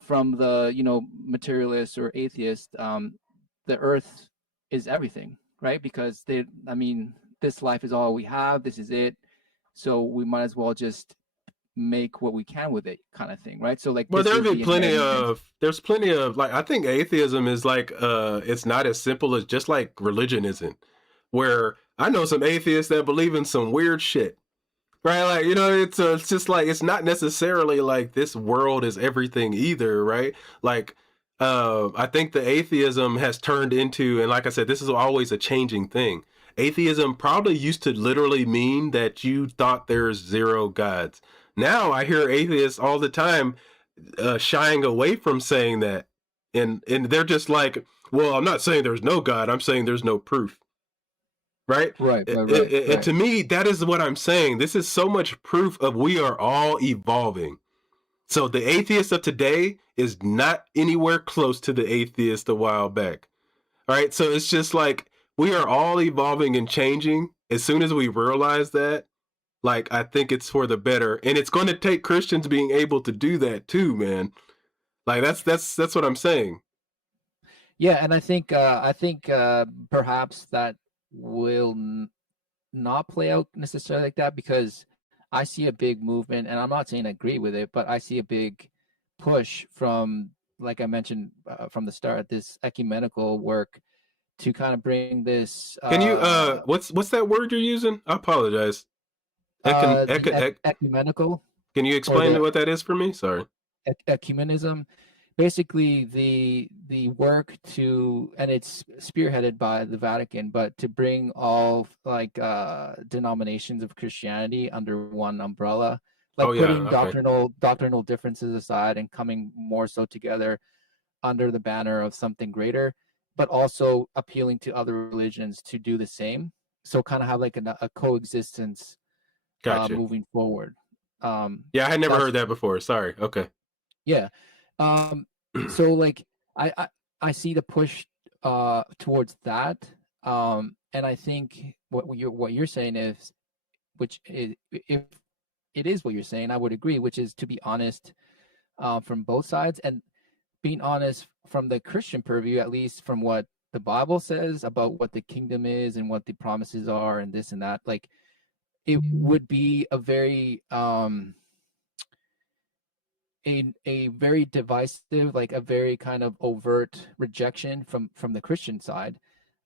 from the, you know, materialist or atheist, the earth is everything, right? Because I mean, this life is all we have. This is it. So we might as well just make what we can with it, kind of thing, right? So like, Well, this is the inherent. there's plenty of, like, I think atheism is like, it's not as simple as just like religion isn't, where I know some atheists that believe in some weird shit, right? Like, you know, it's just like, it's not necessarily like this world is everything either, right? Like, I think the atheism has turned into, and like I said, this is always a changing thing. Atheism probably used to literally mean that you thought there's zero gods. Now I hear atheists all the time shying away from saying that, and they're just like, well, I'm not saying there's no God, I'm saying there's no proof, right? And Right. to me, that is what I'm saying. This is so much proof of we are all evolving. So the atheist of today is not anywhere close to the atheist a while back. All right. So it's just like we are all evolving and changing. As soon as we realize that, like, I think it's for the better. And it's going to take Christians being able to do that too, man. Like, that's what I'm saying. Yeah, and I think perhaps that will not play out necessarily like that, because I see a big movement, and I'm not saying I agree with it, but I see a big push from, like I mentioned from the start, this ecumenical work to kind of bring this Can you what's that word you're using? I apologize. ecumenical, Can you or explain the what that is for me? Sorry. ecumenism, basically the work to, and it's spearheaded by the Vatican, but to bring all like denominations of Christianity under one umbrella, Oh like yeah, putting okay. doctrinal differences aside and coming more so together under the banner of something greater, but also appealing to other religions to do the same. So kind of have like a coexistence Gotcha. moving forward. Yeah, I had never That's heard that before. Sorry. Okay. Yeah. So like I, I I see the push towards that. And I think what you're saying is, which is, if it is what you're saying, I would agree, which is to be honest from both sides, and being honest from the Christian purview, at least from what the Bible says about what the kingdom is and what the promises are and this and that. Like, it would be a very a very divisive, like a very kind of overt rejection from the Christian side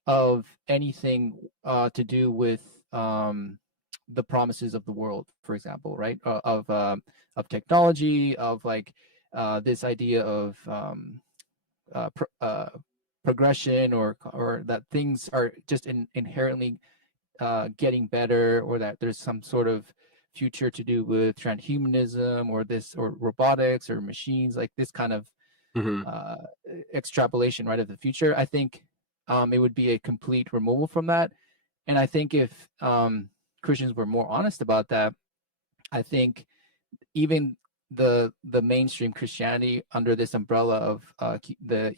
of anything to do with the promises of the world, for example, right? Of technology, of like this idea of progression, or that things are just inherently getting better, or that there's some sort of future to do with transhumanism, or robotics, or machines, like this kind of Hmm. extrapolation, right, of the future. I think it would be a complete removal from that. And I think if Christians were more honest about that, I think even the mainstream Christianity under this umbrella of the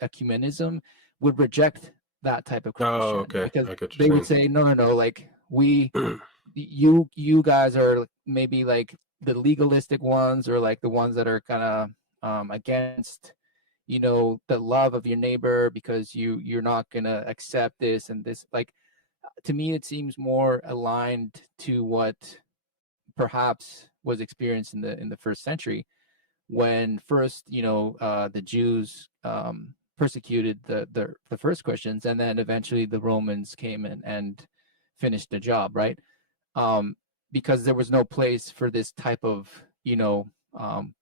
ecumenism would reject that type of Oh, Christian, okay. because I get what they you're would say, no, like you guys are maybe like the legalistic ones, or like the ones that are kind of against, the love of your neighbor, because you're not gonna accept this and this. Like, to me, it seems more aligned to what perhaps was experienced in the first century, when first the Jews persecuted the first Christians, and then eventually the Romans came in and finished the job, right? Because there was no place for this type of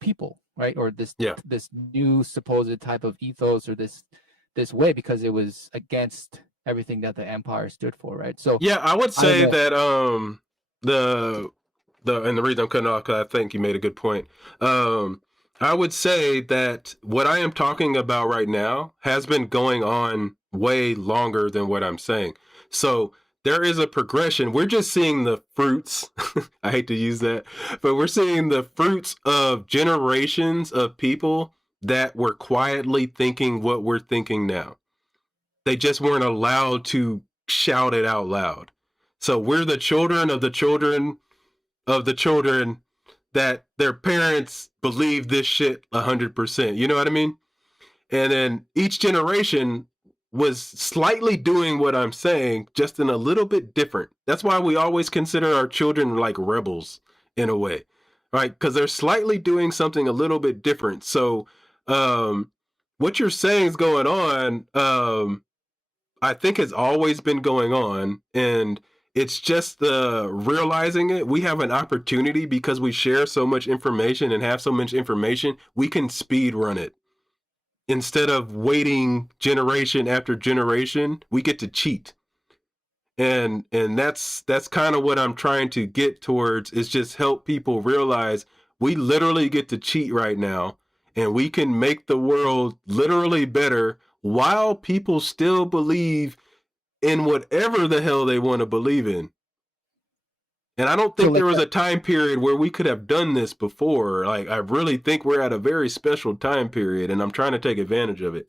people, right? Or this Yeah. this new supposed type of ethos, or this way, because it was against everything that the empire stood for, right? So Yeah, I would I don't say know. that and the reason I'm cutting off, because I think you made a good point. I would say that what I am talking about right now has been going on way longer than what I'm saying. So there is a progression. We're just seeing the fruits. I hate to use that, but we're seeing the fruits of generations of people that were quietly thinking what we're thinking now. They just weren't allowed to shout it out loud. So we're the children of the children of the children that their parents believe this shit 100%. You know what I mean? And then each generation was slightly doing what I'm saying, just in a little bit different. That's why we always consider our children like rebels in a way, right? Because they're slightly doing something a little bit different. So what you're saying is going on. I think has always been going on, and it's just realizing it. We have an opportunity, because we share so much information and have so much information, we can speed run it. Instead of waiting generation after generation, we get to cheat. And that's kind of what I'm trying to get towards, is just help people realize we literally get to cheat right now, and we can make the world literally better while people still believe in whatever the hell they want to believe in. And I don't So think there like was a time period where we could have done this before. Like, I really think we're at a very special time period, and I'm trying to take advantage of it.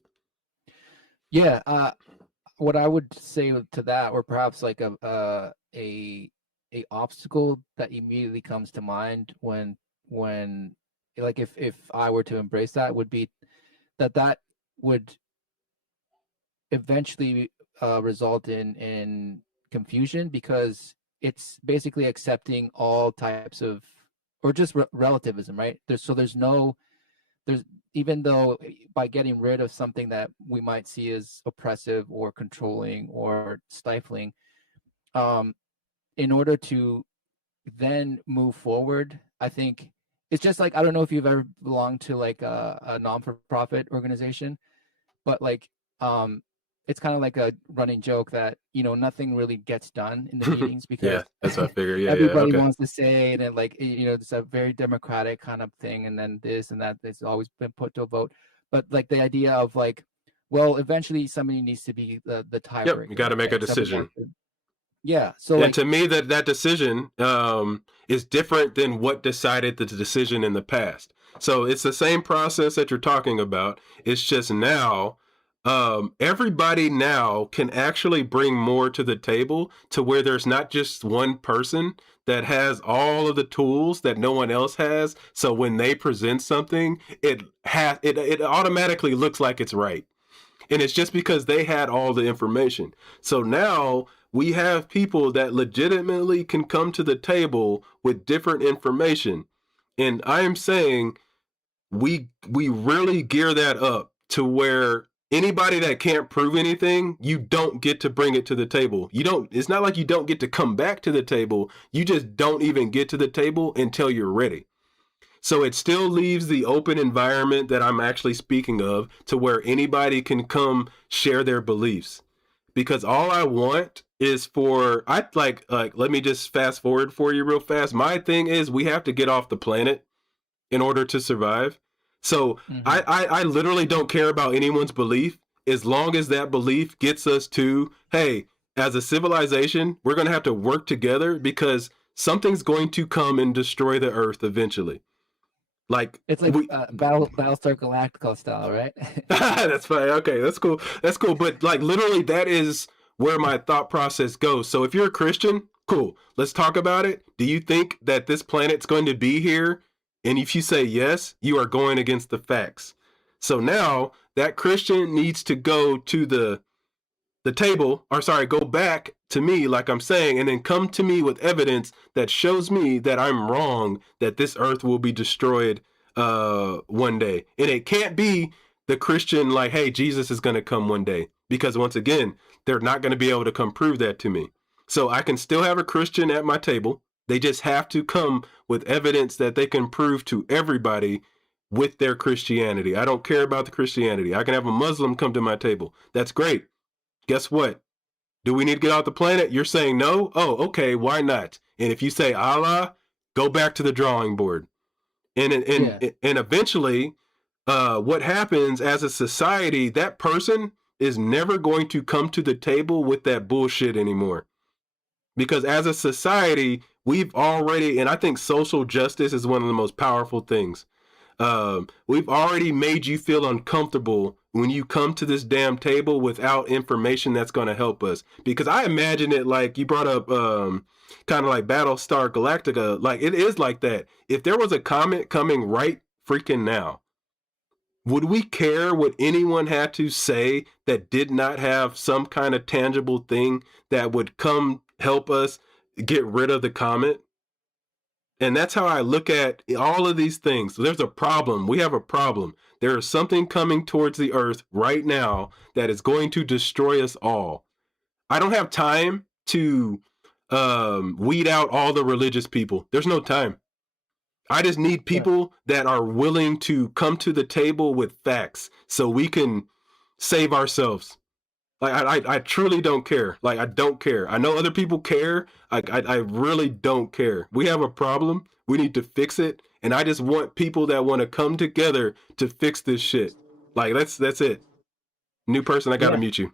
yeah, what I would say to that, or perhaps like a obstacle that immediately comes to mind when like if I were to embrace that, would be that would eventually result in confusion, because it's basically accepting all types of, or just relativism, right? There's even though by getting rid of something that we might see as oppressive or controlling or stifling, in order to then move forward, I think it's just like, I don't know if you've ever belonged to like a non-for-profit organization, but like it's kind of like a running joke that nothing really gets done in the meetings, because Yeah, that's what I figure. Yeah, everybody okay. wants to say it, and like it's a very democratic kind of thing, and then this and that, it's always been put to a vote. But like the idea of like, well, eventually somebody needs to be the Yep, you got tiebreaker, to make a right? decision. Yeah, so And like, to me, that decision is different than what decided the decision in the past. So it's the same process that you're talking about. It's just now, everybody now can actually bring more to the table, to where there's not just one person that has all of the tools that no one else has. So when they present something, it automatically looks like it's right. And it's just because they had all the information. So now we have people that legitimately can come to the table with different information. And I am saying we really gear that up to where anybody that can't prove anything, you don't get to bring it to the table. It's not like you don't get to come back to the table. You just don't even get to the table until you're ready. So it still leaves the open environment that I'm actually speaking of, to where anybody can come share their beliefs. Because all I want is let me just fast forward for you real fast. My thing is, we have to get off the planet in order to survive. So I literally don't care about anyone's belief, as long as that belief gets us to, hey, as a civilization, we're going to have to work together, because something's going to come and destroy the earth eventually. Like It's like Battlestar Galactica style, right? that's fine. Okay, that's cool. That's cool. But like literally that is where my thought process goes. So if you're a Christian, cool. Let's talk about it. Do you think that this planet's going to be here? And if you say yes, you are going against the facts. So now that Christian needs to go to the table, or sorry, go back to me, like I'm saying, and then come to me with evidence that shows me that I'm wrong, that this earth will be destroyed one day. And it can't be the Christian like, hey, Jesus is going to come one day, because once again, they're not going to be able to come prove that to me. So I can still have a Christian at my table. They just have to come with evidence that they can prove to everybody with their Christianity. I don't care about the Christianity. I can have a Muslim come to my table. That's great. Guess what? Do we need to get off the planet? You're saying no? Oh, okay. Why not? And if you say Allah, go back to the drawing board. And eventually, what happens as a society, that person is never going to come to the table with that bullshit anymore. Because as a society, we've already, and I think social justice is one of the most powerful things. We've already made you feel uncomfortable when you come to this damn table without information that's going to help us. Because I imagine it like you brought up kind of like Battlestar Galactica. Like it is like that. If there was a comet coming right freaking now, would we care what anyone had to say that did not have some kind of tangible thing that would come help us get rid of the comet? And that's how I look at all of these things. So there's a problem. We have a problem. There is something coming towards the earth right now that is going to destroy us all. I don't have time to weed out all the religious people. There's no time. I just need people that are willing to come to the table with facts so we can save ourselves. Like I truly don't care. Like I don't care. I know other people care. I really don't care. We have a problem. We need to fix it. And I just want people that want to come together to fix this shit. Like that's it. New person, I gotta mute you.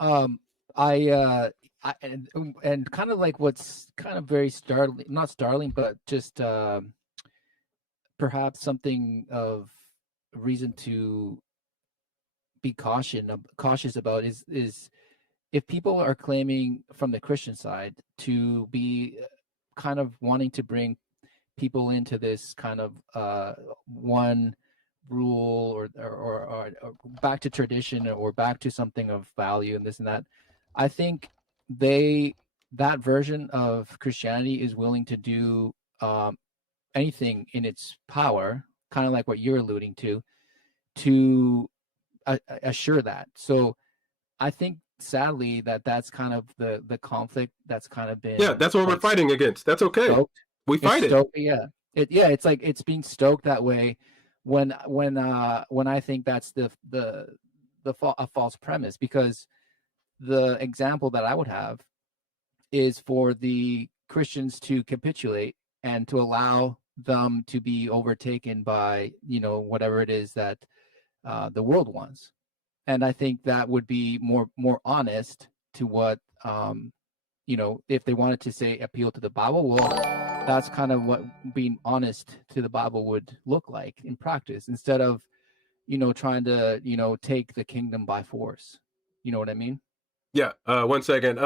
I and kind of like what's kind of very startling, not startling, but just perhaps something of reason to be cautious about is if people are claiming from the Christian side to be kind of wanting to bring people into this kind of one rule or back to tradition or back to something of value and this and that, I think that version of Christianity is willing to do anything in its power, kind of like what you're alluding to assure that. So I think sadly that's kind of the conflict that's kind of been that's what we're fighting against. That's okay. Stoked. We fight it. It's like it's being stoked that way when I think that's a false premise, because the example that I would have is for the Christians to capitulate and to allow them to be overtaken by whatever it is that the world wants. And I think that would be more honest to what if they wanted to say appeal to the Bible, well, that's kind of what being honest to the Bible would look like in practice, instead of trying to take the kingdom by force. You know what I mean? Yeah. 1 second.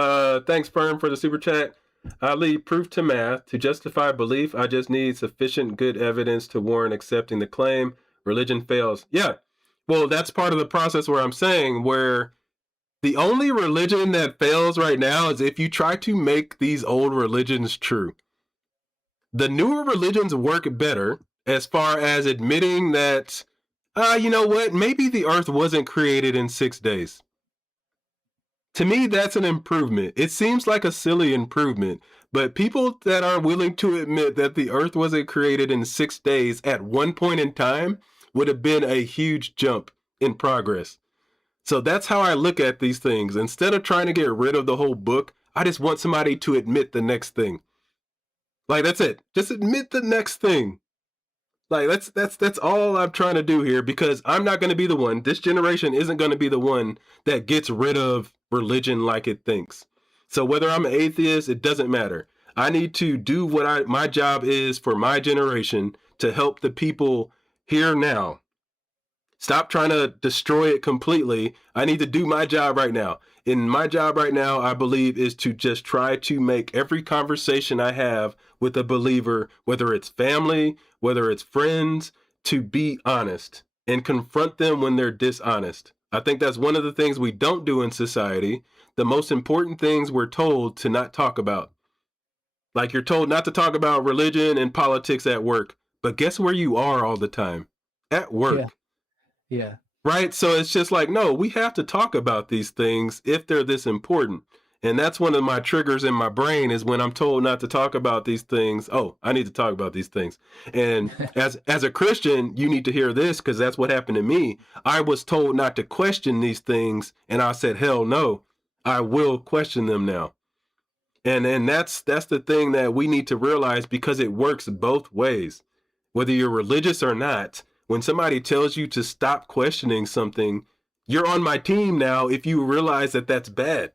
Thanks, Fern, for the super chat. I leave proof to math. To justify belief, I just need sufficient good evidence to warrant accepting the claim. Religion fails. Yeah. Well, that's part of the process where I'm saying where the only religion that fails right now is if you try to make these old religions true. The newer religions work better as far as admitting that, you know what, maybe the earth wasn't created in 6 days. To me, that's an improvement. It seems like a silly improvement, but people that are willing to admit that the earth wasn't created in 6 days at one point in time would have been a huge jump in progress. So that's how I look at these things. Instead of trying to get rid of the whole book, I just want somebody to admit the next thing. Like, that's it. Just admit the next thing. Like, that's all I'm trying to do here, because I'm not going to be the one. This generation isn't going to be the one that gets rid of religion like it thinks. So whether I'm an atheist, it doesn't matter. I need to do what my job is for my generation to help the people here now. Stop trying to destroy it completely. I need to do my job right now. And my job right now, I believe, is to just try to make every conversation I have with a believer, whether it's family, whether it's friends, to be honest and confront them when they're dishonest. I think that's one of the things we don't do in society. The most important things we're told to not talk about. Like you're told not to talk about religion and politics at work. But guess where you are all the time? At Yeah. work. Yeah. Right? So it's just like, no, we have to talk about these things if they're this important. And that's one of my triggers in my brain is when I'm told not to talk about these things. Oh, I need to talk about these things. And as a Christian, you need to hear this because that's what happened to me. I was told not to question these things. And I said, hell no, I will question them now. And that's the thing that we need to realize because it works both ways. Whether you're religious or not, when somebody tells you to stop questioning something, you're on my team now if you realize that that's bad.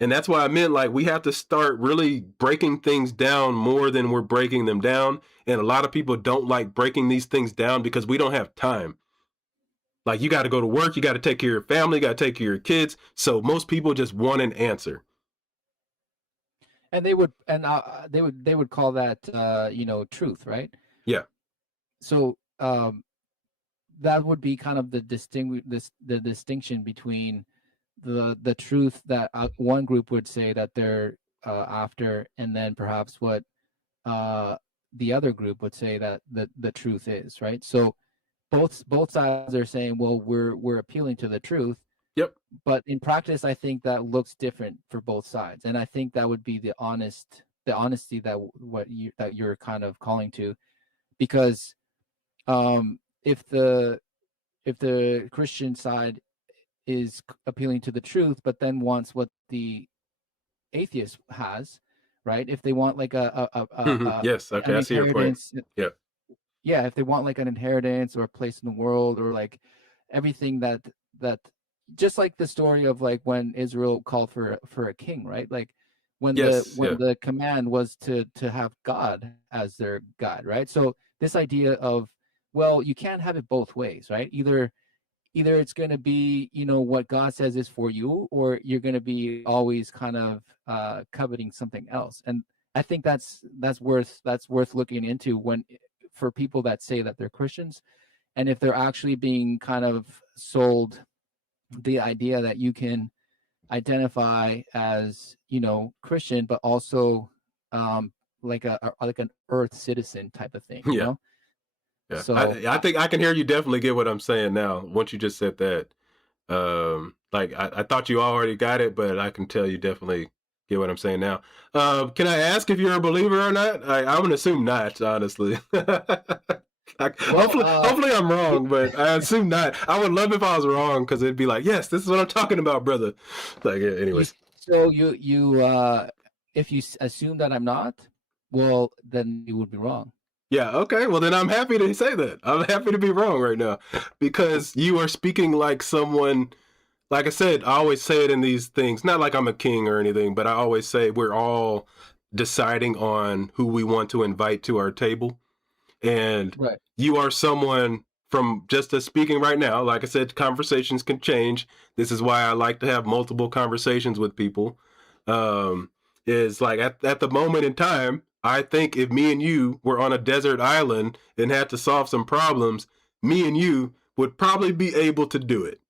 And that's why I meant like we have to start really breaking things down more than we're breaking them down. And a lot of people don't like breaking these things down because we don't have time. Like you got to go to work, you got to take care of your family, you got to take care of your kids. So most people just want an answer. And they would call that truth, right? Yeah. So that would be kind of the distinction between the truth that one group would say that they're after, and then perhaps what the other group would say that the truth is, right? So both sides are saying, well, we're appealing to the truth. Yep. But in practice, I think that looks different for both sides, and I think that would be the honesty that you're kind of calling to, because if the Christian side is appealing to the truth, but then wants what the atheist has, right? If they want like yes, okay, I see your point. Yeah. Yeah, if they want like an inheritance or a place in the world or like everything that just like the story of like when Israel called for a king, right? Like when the command was to have God as their God, right? So this idea of, well, you can't have it both ways, right? Either it's going to be, what God says is for you, or you're going to be always kind of coveting something else. And I think that's worth looking into for people that say that they're Christians, and if they're actually being kind of sold the idea that you can identify as Christian, but also like an Earth citizen type of thing, Yeah. Yeah. So I think I can hear you definitely get what I'm saying now. Once you just said that, like I thought you already got it, but I can tell you definitely get what I'm saying now. Can I ask if you're a believer or not? I would assume not, honestly. Hopefully I'm wrong, but I assume not. I would love if I was wrong because it'd be like, yes, this is what I'm talking about, brother. Like, yeah, anyways. So you if you assume that I'm not, well, then you would be wrong. Yeah, okay. Well, then I'm happy to say that. I'm happy to be wrong right now because you are speaking like someone, like I said, I always say it in these things, not like I'm a king or anything, but I always say we're all deciding on who we want to invite to our table. And right. You are someone from just as speaking right now, like I said, conversations can change. This is why I like to have multiple conversations with people. Is like at the moment in time, I think if me and you were on a desert island and had to solve some problems, me and you would probably be able to do it.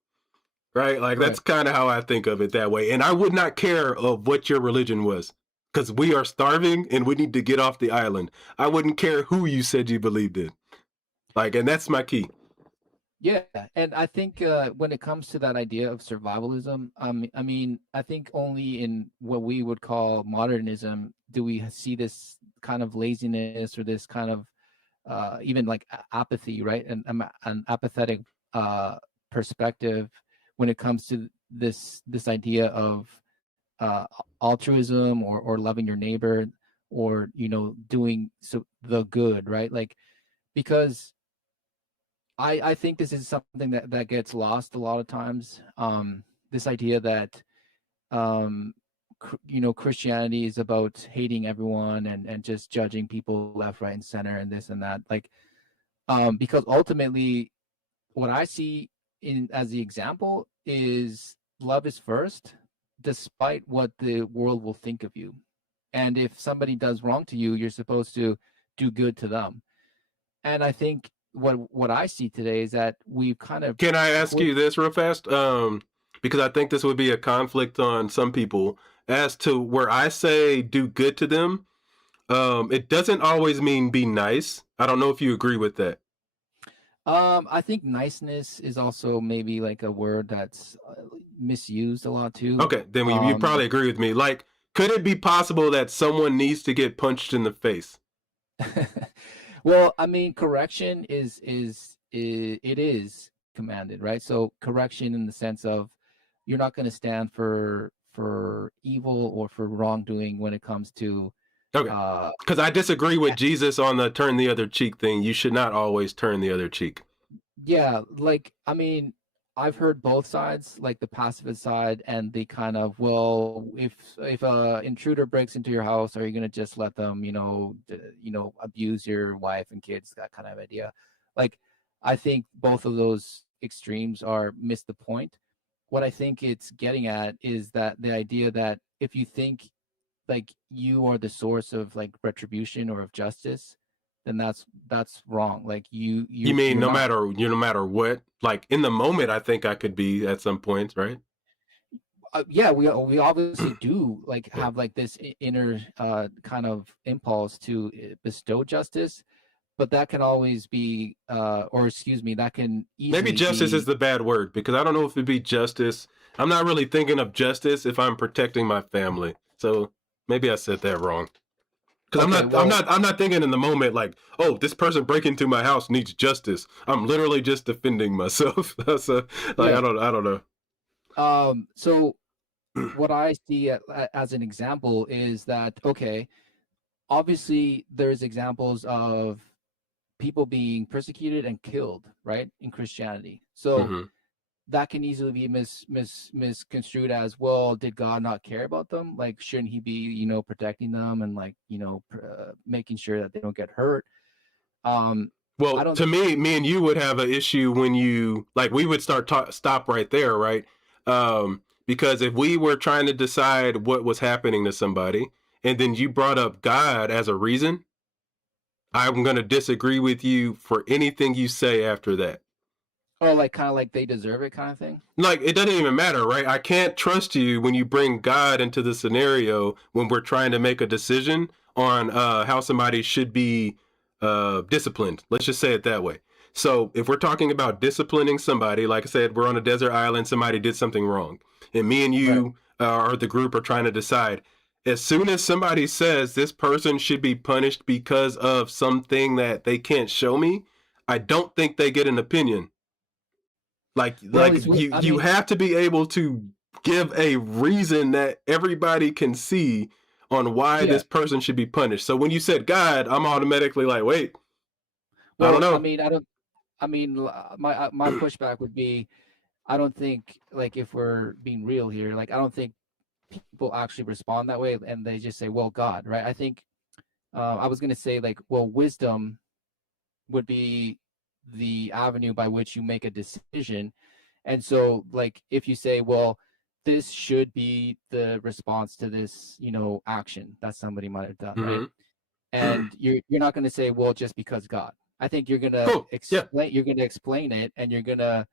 Right? Like that's kind of how I think of it that way. And I would not care of what your religion was because we are starving and we need to get off the island. I wouldn't care who you said you believed in. Like, and that's my key. Yeah, and I think when it comes to that idea of survivalism, I mean, I think only in what we would call modernism do we see this kind of laziness or this kind of even like apathy, right? And an apathetic perspective when it comes to this idea of altruism or loving your neighbor or doing the good, right? Like because I think this is something that gets lost a lot of times. This idea that Christianity is about hating everyone and just judging people left, right, and center, and this and that. Like, because ultimately, what I see as the example is love is first, despite what the world will think of you. And if somebody does wrong to you, you're supposed to do good to them. And I think what I see today is that we've kind of. Can I ask you this real fast? Because I think this would be a conflict on some people as to where I say do good to them. It doesn't always mean be nice. I don't know if you agree with that. I think niceness is also maybe like a word that's misused a lot too. Okay, then you probably agree with me. Like, could it be possible that someone needs to get punched in the face? Well, I mean, correction is commanded, right? So correction in the sense of you're not going to stand for evil or for wrongdoing when it comes to. Okay, because I disagree with Jesus on the turn the other cheek thing. You should not always turn the other cheek. Yeah, like, I mean, I've heard both sides, like the pacifist side and the kind of, well, if a intruder breaks into your house, are you going to just let them, abuse your wife and kids, that kind of idea. Like, I think both of those extremes miss the point. What I think it's getting at is that the idea that if you think like you are the source of like retribution or of justice, then that's wrong. Like you mean no matter what, like in the moment, I think I could be at some points, right? Yeah, we obviously do like have like this inner kind of impulse to bestow justice, but that can always be that can easily maybe justice is the bad word, because I don't know if it'd be justice. I'm not really thinking of justice if I'm protecting my family. So maybe I said that wrong. Because I'm not thinking in the moment like, oh, this person breaking into my house needs justice. I'm literally just defending myself. So, like, yeah. I don't know. So what I see as an example is that, okay, obviously there's examples of people being persecuted and killed, right, in Christianity. So that can easily be misconstrued as, well, did God not care about them? Like, shouldn't he be, protecting them and like, making sure that they don't get hurt? Well, to me and you would have an issue when you, like, we would stop right there, right? Because if we were trying to decide what was happening to somebody and then you brought up God as a reason, I'm going to disagree with you for anything you say after that. Oh, like kind of like they deserve it kind of thing? Like, it doesn't even matter, right? I can't trust you when you bring God into the scenario when we're trying to make a decision on how somebody should be disciplined. Let's just say it that way. So if we're talking about disciplining somebody, like I said, we're on a desert island, somebody did something wrong. And me and you or the group are trying to decide. As soon as somebody says this person should be punished because of something that they can't show me, I don't think they get an opinion. You have to be able to give a reason that everybody can see on why this person should be punished. So when you said God, I'm automatically like, wait, I don't know. My pushback would be, I don't think, like, if we're being real here, like, I don't think people actually respond that way and they just say, well, God, right? I think I was going to say, like, well, wisdom would be the avenue by which you make a decision. And so, like, if you say, well, this should be the response to this, action that somebody might have done, right? And you're not going to say, well, just because God. I think you're going to explain. You're going to explain it, and you're going to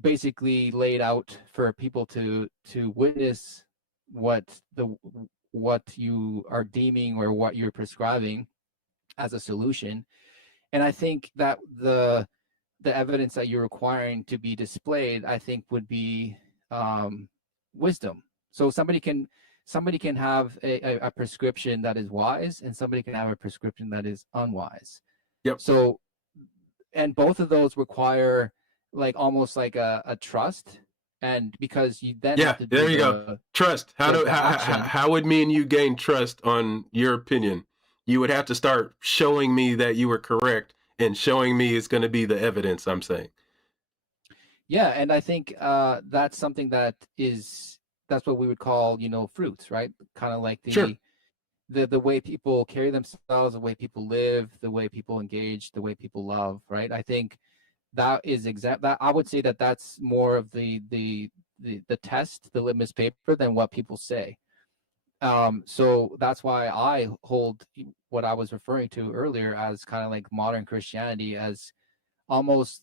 basically lay it out for people to witness what you are deeming or what you're prescribing as a solution. And I think that the evidence that you're requiring to be displayed, I think, would be wisdom. So somebody can have a prescription that is wise, and somebody can have a prescription that is unwise. Yep. So, and both of those require like almost like a trust, and because you then have to do there you go. Trust. How would me and you gain trust on your opinion? You would have to start showing me that you were correct and showing me it's going to be the evidence I'm saying. Yeah, and I think that's something that is that's what we would call, fruits, right? Kind of like Sure. the way people carry themselves, the way people live, the way people engage, the way people love, right? I think that is that I would say that that's more of the test, the litmus paper, than what people say. So that's why I hold what I was referring to earlier as kind of like modern Christianity as almost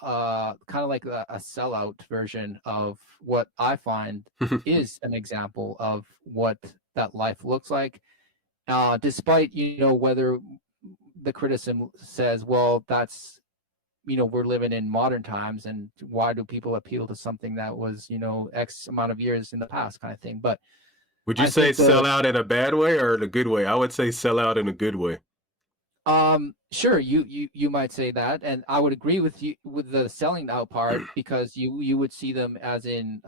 kind of like a sellout version of what I find is an example of what that life looks like. Despite, whether the criticism says, well, that's, we're living in modern times, and why do people appeal to something that was, X amount of years in the past, kind of thing. But Would you I say think sell out in a bad way or in a good way? I would say sell out in a good way. Sure, you might say that, and I would agree with you with the selling out part, because you would see them as in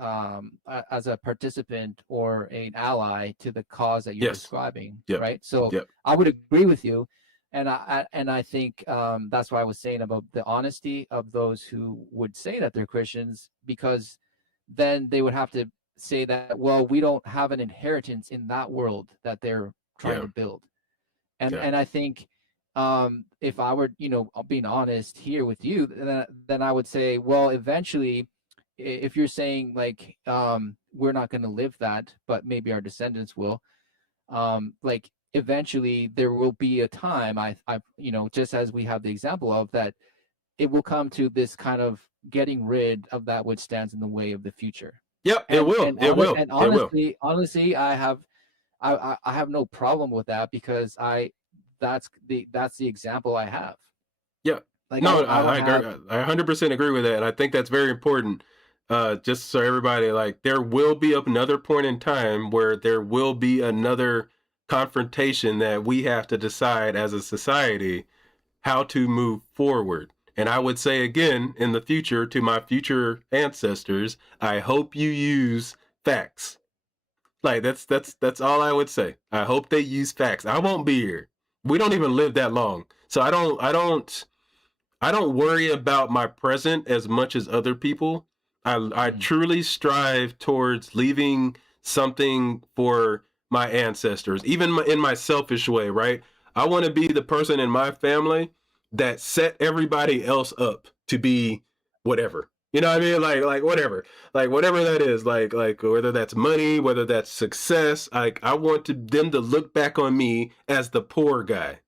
as a participant or an ally to the cause that you're Yes. describing, Yep. right? So Yep. I would agree with you, and I think that's what I was saying about the honesty of those who would say that they're Christians, because then they would have to say that, well, we don't have an inheritance in that world that they're trying Yeah. to build, Yeah. and I think if I were, being honest here with you, then I would say, well, eventually, if you're saying like we're not going to live that, but maybe our descendants will, like eventually there will be a time, I just as we have the example of that, it will come to this kind of getting rid of that which stands in the way of the future. Yep. And It will. and It will. and It will. honestly, I have no problem with that, because that's the example I have. Yeah. Like No, I I agree. I 100% agree with that, and I think that's very important. Just so everybody, like, there will be another point in time where there will be another confrontation that we have to decide as a society how to move forward. And I would say again in the future to my future ancestors, I hope you use facts. Like that's all I would say. I hope they use facts. I won't be here. We don't even live that long. So I don't worry about my present as much as other people. I truly strive towards leaving something for my ancestors, even in my selfish way, right? I want to be the person in my family that set everybody else up to be whatever. You know what I mean? Like whatever. Like whatever that is, like whether that's money, whether that's success, like I want them to look back on me as the poor guy.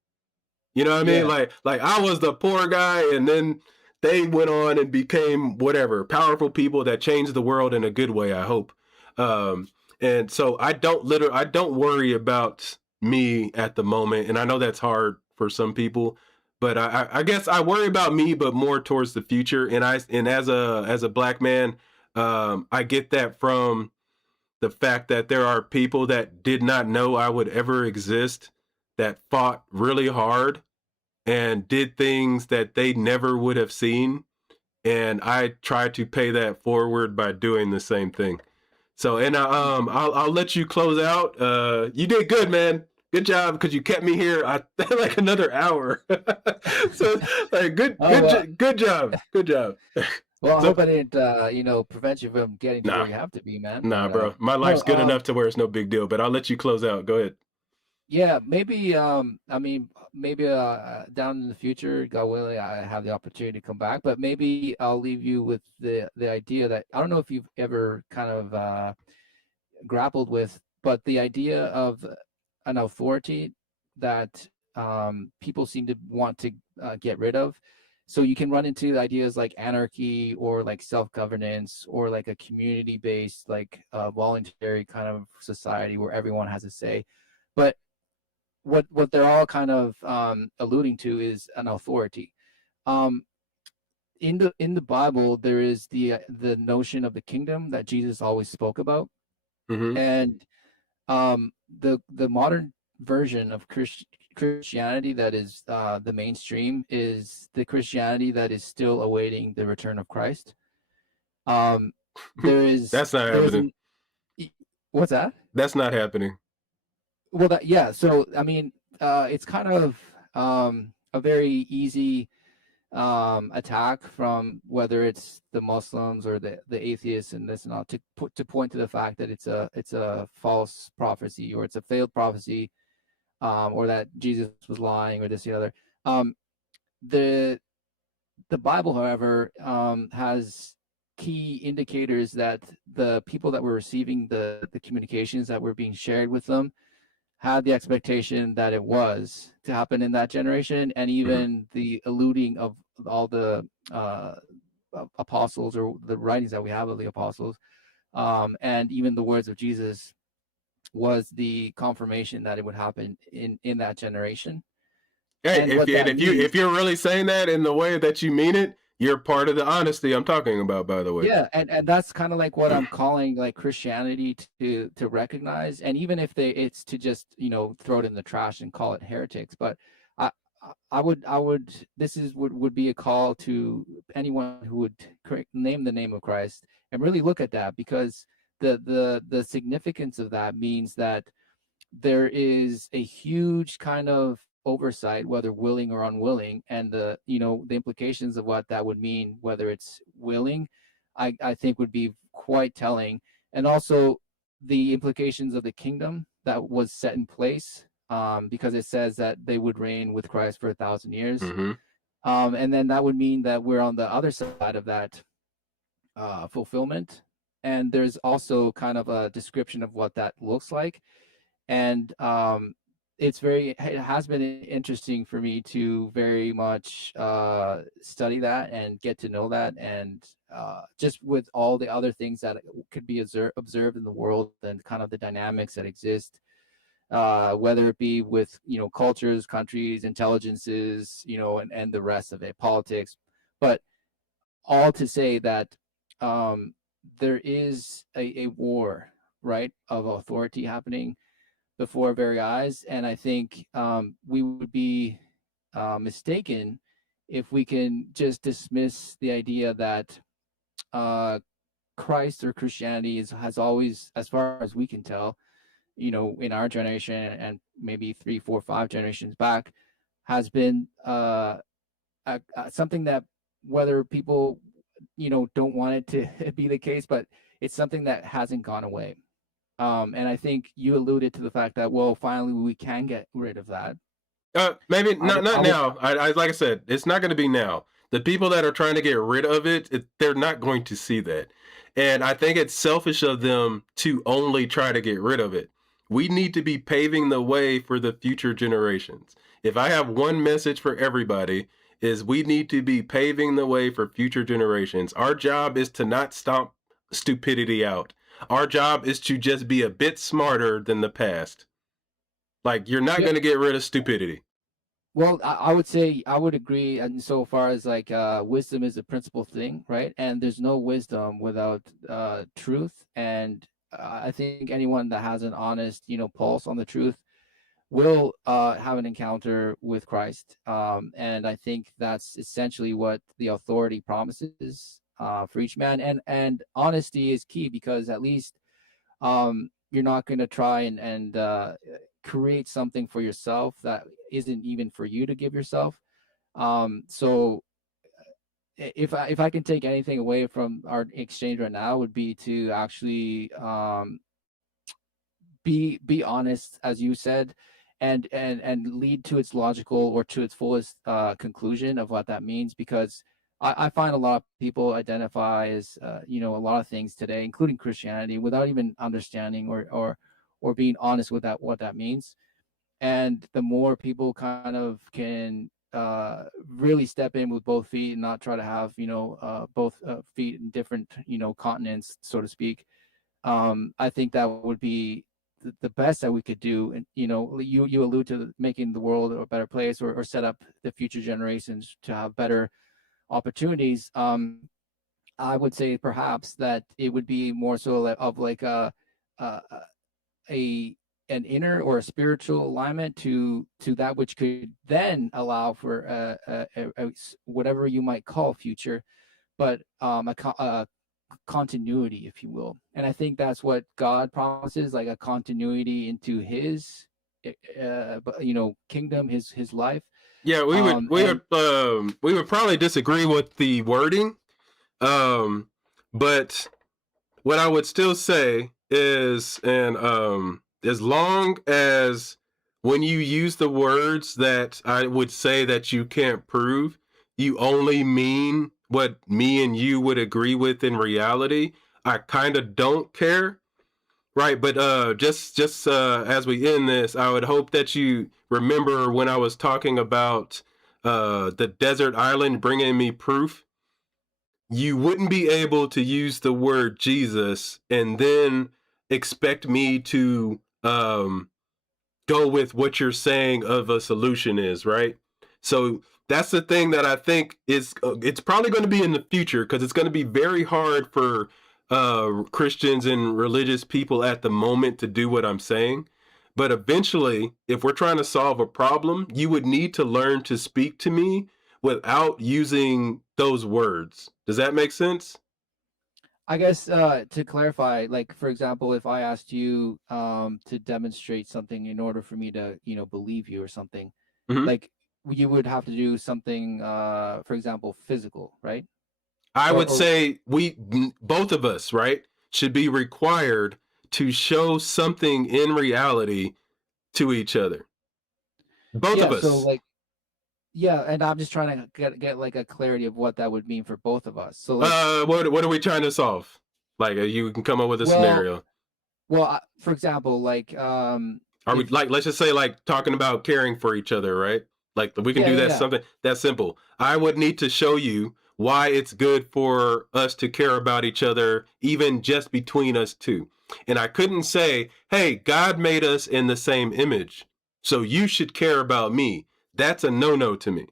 You know what I mean? Yeah. Like I was the poor guy, and then they went on and became whatever, powerful people that changed the world in a good way, I hope. And so I don't worry about me at the moment, and I know that's hard for some people, but I guess I worry about me, but more towards the future. And as a black man, I get that from the fact that there are people that did not know I would ever exist, that fought really hard and did things that they never would have seen. And I try to pay that forward by doing the same thing. So, and I'll let you close out. You did good, man. Good job, because you kept me here like another hour. So, like, good job. Good job. Well, I So, hope I didn't, prevent you from getting to nah, where you have to be, man. nah, But bro. My life's good enough to where it's no big deal. But I'll let you close out. Go ahead. yeah, maybe I mean, maybe down in the future, God willing, I have the opportunity to come back. But maybe I'll leave you with the idea that I don't know if you've ever kind of grappled with, but the idea of an authority that people seem to want to get rid of. So you can run into ideas like anarchy, or like self-governance, or like a community-based, like voluntary kind of society where everyone has a say. But what they're all kind of alluding to is an authority. Um, in the Bible, there is the notion of the kingdom that Jesus always spoke about, Mm-hmm. and the modern version of Christianity that is the mainstream is the Christianity that is still awaiting the return of Christ. There is That's not happening. What's that? That's not happening. Well, yeah. So I mean, it's kind of a very easy attack from whether it's the Muslims or the atheists and this and all, to point to the fact that it's a false prophecy, or it's a failed prophecy, or that Jesus was lying, or this or the other. The Bible, however, has key indicators that the people that were receiving the communications that were being shared with them had the expectation that it was to happen in that generation, and even the alluding of all the apostles, or the writings that we have of the apostles, and even the words of Jesus, was the confirmation that it would happen in that generation. Hey, And what that means, if you're really saying that in the way that you mean it, you're part of the honesty I'm talking about, by the way. yeah, and that's kind of like what I'm calling like Christianity to recognize, and even if it's to just throw it in the trash and call it heretics, but I would this would be a call to anyone who would name the name of Christ and really look at that, because the significance of that means that there is a huge kind of oversight, whether willing or unwilling, and the implications of what that would mean, whether it's willing, I think would be quite telling. And also the implications of the kingdom that was set in place, because it says that they would reign with Christ for 1,000 years. And then that would mean that we're on the other side of that fulfillment. And there's also kind of a description of what that looks like. And it has been interesting for me to very much study that and get to know that, and just with all the other things that could be observed in the world, and kind of the dynamics that exist, whether it be with cultures, countries, intelligences, and the rest of it, politics. But all to say that there is a war, right, of authority happening before our very eyes. And I think we would be mistaken if we can just dismiss the idea that Christ or Christianity has always, as far as we can tell, in our generation and maybe 3, 4, 5 generations back, has been something that, whether people don't want it to be the case, but it's something that hasn't gone away. And I think you alluded to the fact that, well, finally we can get rid of that. Maybe not now. I like I said, it's not going to be now. The people that are trying to get rid of it, they're not going to see that. And I think it's selfish of them to only try to get rid of it. We need to be paving the way for the future generations. If I have one message for everybody, is we need to be paving the way for future generations. Our job is to not stomp stupidity out. Our job is to just be a bit smarter than the past. Like, you're not going to get rid of stupidity. Well, I would say I would agree, and so far as like wisdom is a principal thing, right? And there's no wisdom without truth. And I think anyone that has an honest, pulse on the truth will have an encounter with Christ. And I think that's essentially what the authority promises for each man. And honesty is key, because at least you're not going to try and create something for yourself that isn't even for you to give yourself. So if I can take anything away from our exchange right now, would be to actually be honest, as you said, and lead to its logical, or to its fullest conclusion of what that means. Because I find a lot of people identify as a lot of things today, including Christianity, without even understanding or being honest with what that means. And the more people kind of can really step in with both feet and not try to have both feet in different continents, so to speak, I think that would be the best that we could do. And you allude to making the world a better place, or set up the future generations to have better opportunities. I would say perhaps that it would be more so of like an inner or a spiritual alignment to that which could then allow for whatever you might call future, but a continuity, if you will. And I think that's what God promises, like a continuity into his kingdom, his life. Yeah, we would probably disagree with the wording, but what I would still say is, and as long as when you use the words that I would say that you can't prove, you only mean what me and you would agree with in reality, I kind of don't care. Right, but just as we end this, I would hope that you remember when I was talking about the desert island bringing me proof. You wouldn't be able to use the word Jesus and then expect me to go with what you're saying of a solution is, right? So that's the thing that I think is it's probably going to be in the future, because it's going to be very hard for Christians and religious people at the moment to do what I'm saying. But eventually, if we're trying to solve a problem, you would need to learn to speak to me without using those words. Does that make sense? I guess to clarify, like for example, if I asked you to demonstrate something in order for me to, believe you or something, Mm-hmm. like you would have to do something, for example, physical, right? I would say both of us, right, should be required to show something in reality to each other. Both of us. So like, yeah, and I'm just trying to get like a clarity of what that would mean for both of us. So like, what are we trying to solve? Like, you can come up with a scenario. Well, for example, like, are we like, let's just say like talking about caring for each other, right? Like we can do that something that simple. I would need to show you why it's good for us to care about each other, even just between us two. And I couldn't say, hey, God made us in the same image, so you should care about me. That's a no-no to me.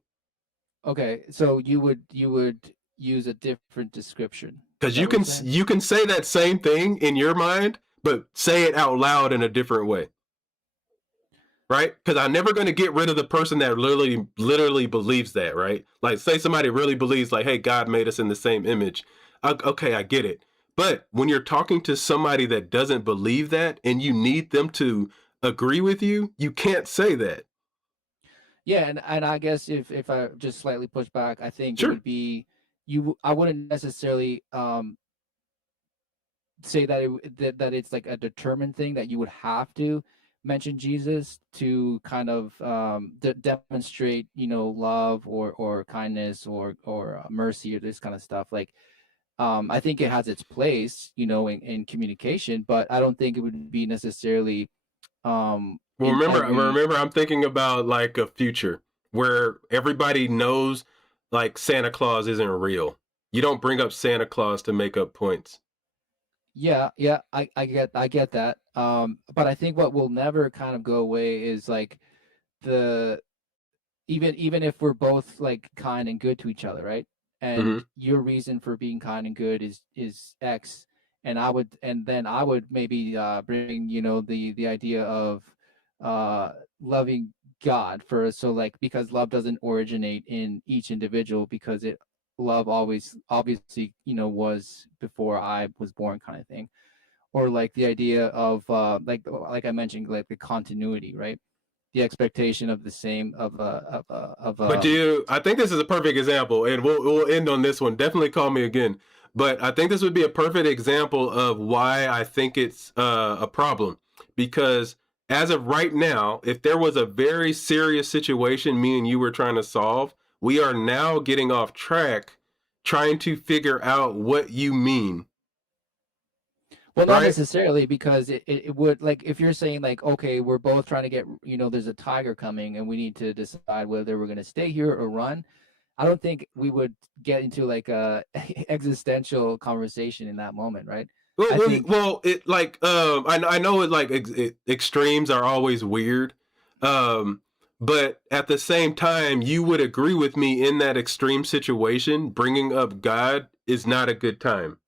Okay, so you would use a different description. Because you can say that same thing in your mind, but say it out loud in a different way. Right? Because I'm never going to get rid of the person that literally believes that, right? Like, say somebody really believes, like, hey, God made us in the same image. Okay, I get it. But when you're talking to somebody that doesn't believe that and you need them to agree with you, you can't say that. Yeah, and I guess if I just slightly push back, I think it would be I wouldn't necessarily say that that it's like a determined thing that you would have to mention Jesus to kind of demonstrate, love or kindness or mercy or this kind of stuff. Like, I think it has its place, in communication, but I don't think it would be necessarily. Well, remember, I'm thinking about like a future where everybody knows like Santa Claus isn't real. You don't bring up Santa Claus to make up points. Yeah, I get that. But I think what will never kind of go away is like even if we're both like kind and good to each other, right? And your reason for being kind and good is X, and then I would maybe bring, the idea of loving God first. So like, because love doesn't originate in each individual, because love always obviously, was before I was born, kind of thing. Or like the idea of like I mentioned, like the continuity, right? The expectation of the same But I think this is a perfect example, and we'll end on this one. Definitely call me again. But I think this would be a perfect example of why I think it's a problem. Because as of right now, if there was a very serious situation me and you were trying to solve, we are now getting off track trying to figure out what you mean. Well, not necessarily, because it would, like, if you're saying like, okay, we're both trying to get, there's a tiger coming and we need to decide whether we're going to stay here or run. I don't think we would get into like a existential conversation in that moment, right? It like I know it like extremes are always weird, but at the same time, you would agree with me in that extreme situation. Bringing up God is not a good time.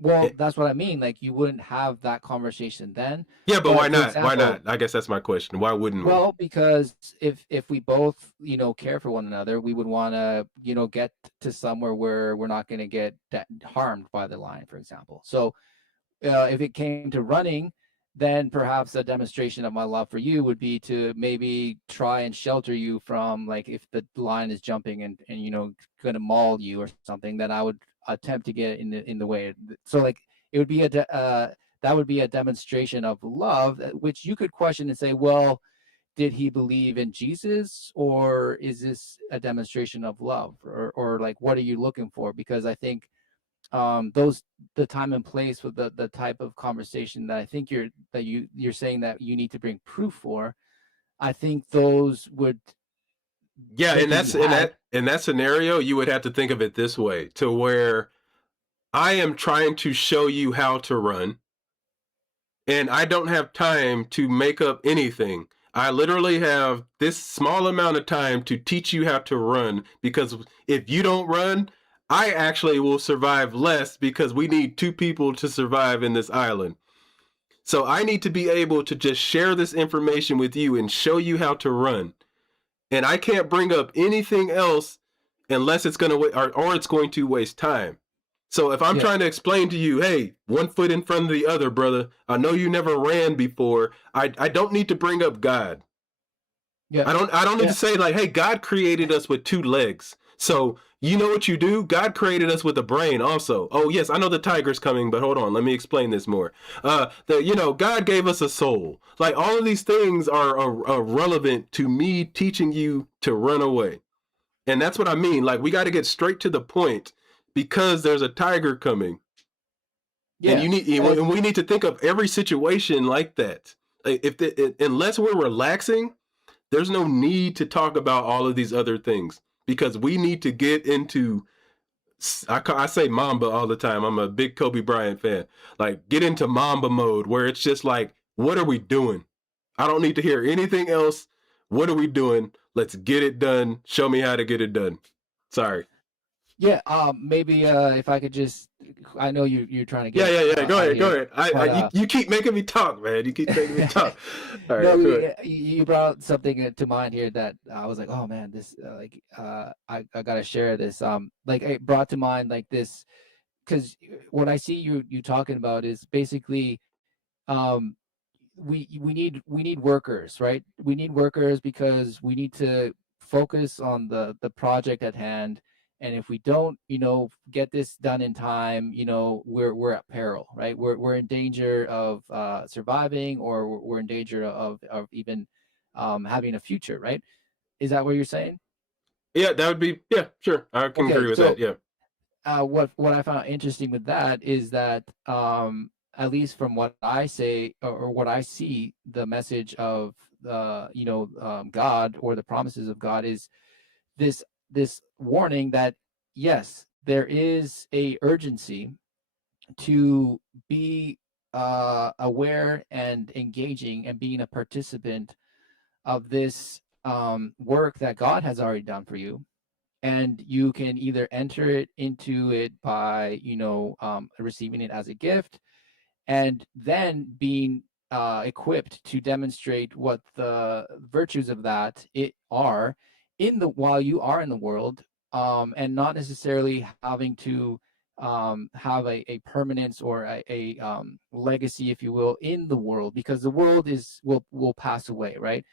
Well, that's what I mean. Like, you wouldn't have that conversation then. Yeah, but why not? Why not? I guess that's my question. Why wouldn't we? Well, because if we both, care for one another, we would want to, get to somewhere where we're not going to get harmed by the lion, for example. So if it came to running, then perhaps a demonstration of my love for you would be to maybe try and shelter you from, like, if the lion is jumping and going to maul you or something, then I would attempt to get in the way. So like it would be that would be a demonstration of love, which you could question and say, well, did he believe in Jesus, or is this a demonstration of love, or like, what are you looking for? Because I think the time and place with the type of conversation that I think you're saying that you need to bring proof for, I think those would Yeah, they and can be that's in had. that scenario, you would have to think of it this way, to where I am trying to show you how to run, and I don't have time to make up anything. I literally have this small amount of time to teach you how to run, because if you don't run, I actually will survive less, because we need two people to survive in this island. So I need to be able to just share this information with you and show you how to run. And I can't bring up anything else unless it's going to or it's going to waste time. So if I'm Yeah. trying to explain to you, hey, one foot in front of the other, brother, I know you never ran before. I don't need to bring up God. Yeah. I don't need Yeah. to say, like, hey, God created us with two legs. So you know what you do? God created us with a brain also. Oh yes, I know the tiger's coming, but hold on, let me explain this more. God gave us a soul. Like, all of these things are relevant to me teaching you to run away. And that's what I mean. Like, we got to get straight to the point, because there's a tiger coming. And Yeah. and we need to think of every situation like that. Unless we're relaxing, there's no need to talk about all of these other things, because we need to get into, I say Mamba all the time. I'm a big Kobe Bryant fan. Like, get into Mamba mode, where it's just like, what are we doing? I don't need to hear anything else. What are we doing? Let's get it done. Show me how to get it done. Sorry. Yeah. Maybe if I could just, I know you're trying to Yeah, get yeah, yeah. Go out of ahead, go here, ahead. but You keep making me talk, man. You keep making me talk. All no, right, go ahead. you brought something to mind here that I was like, oh man, this I gotta share this. Like, it brought to mind like this, because what I see you talking about is basically, um we need workers, right? We need workers because we need to focus on the project at hand. And if we don't, get this done in time, we're at peril, right? We're in danger of surviving, or we're in danger of even having a future, right? Is that what you're saying? Yeah, that would be, yeah, sure. I can Okay, agree with that. so Yeah. what I found interesting with that is that, at least from what I say, or what I see, the message of God, or the promises of God, is this warning that yes, there is a urgency to be aware and engaging and being a participant of this work that God has already done for you. And you can either enter it into it by receiving it as a gift, and then being equipped to demonstrate what the virtues of that it are while you are in the world, and not necessarily having to have a permanence, or a legacy, if you will, in the world, because the world will pass away, right?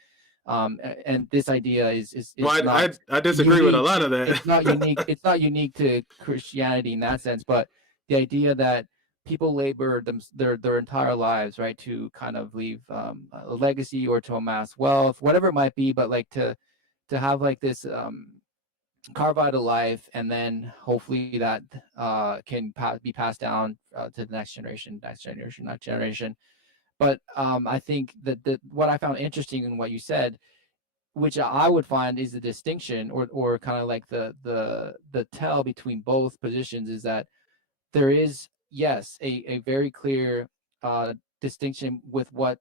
And this idea is Well, not I disagree with a unique. lot of that. It's not unique to Christianity in that sense, but the idea that people labor their entire lives, right, to kind of leave a legacy, or to amass wealth, whatever it might be, but like to have like this carve out a life, and then hopefully that can be passed down to the next generation. But I think that what I found interesting in what you said, which I would find is the distinction, or kind of like the tell between both positions, is that there is, yes, a very clear distinction with what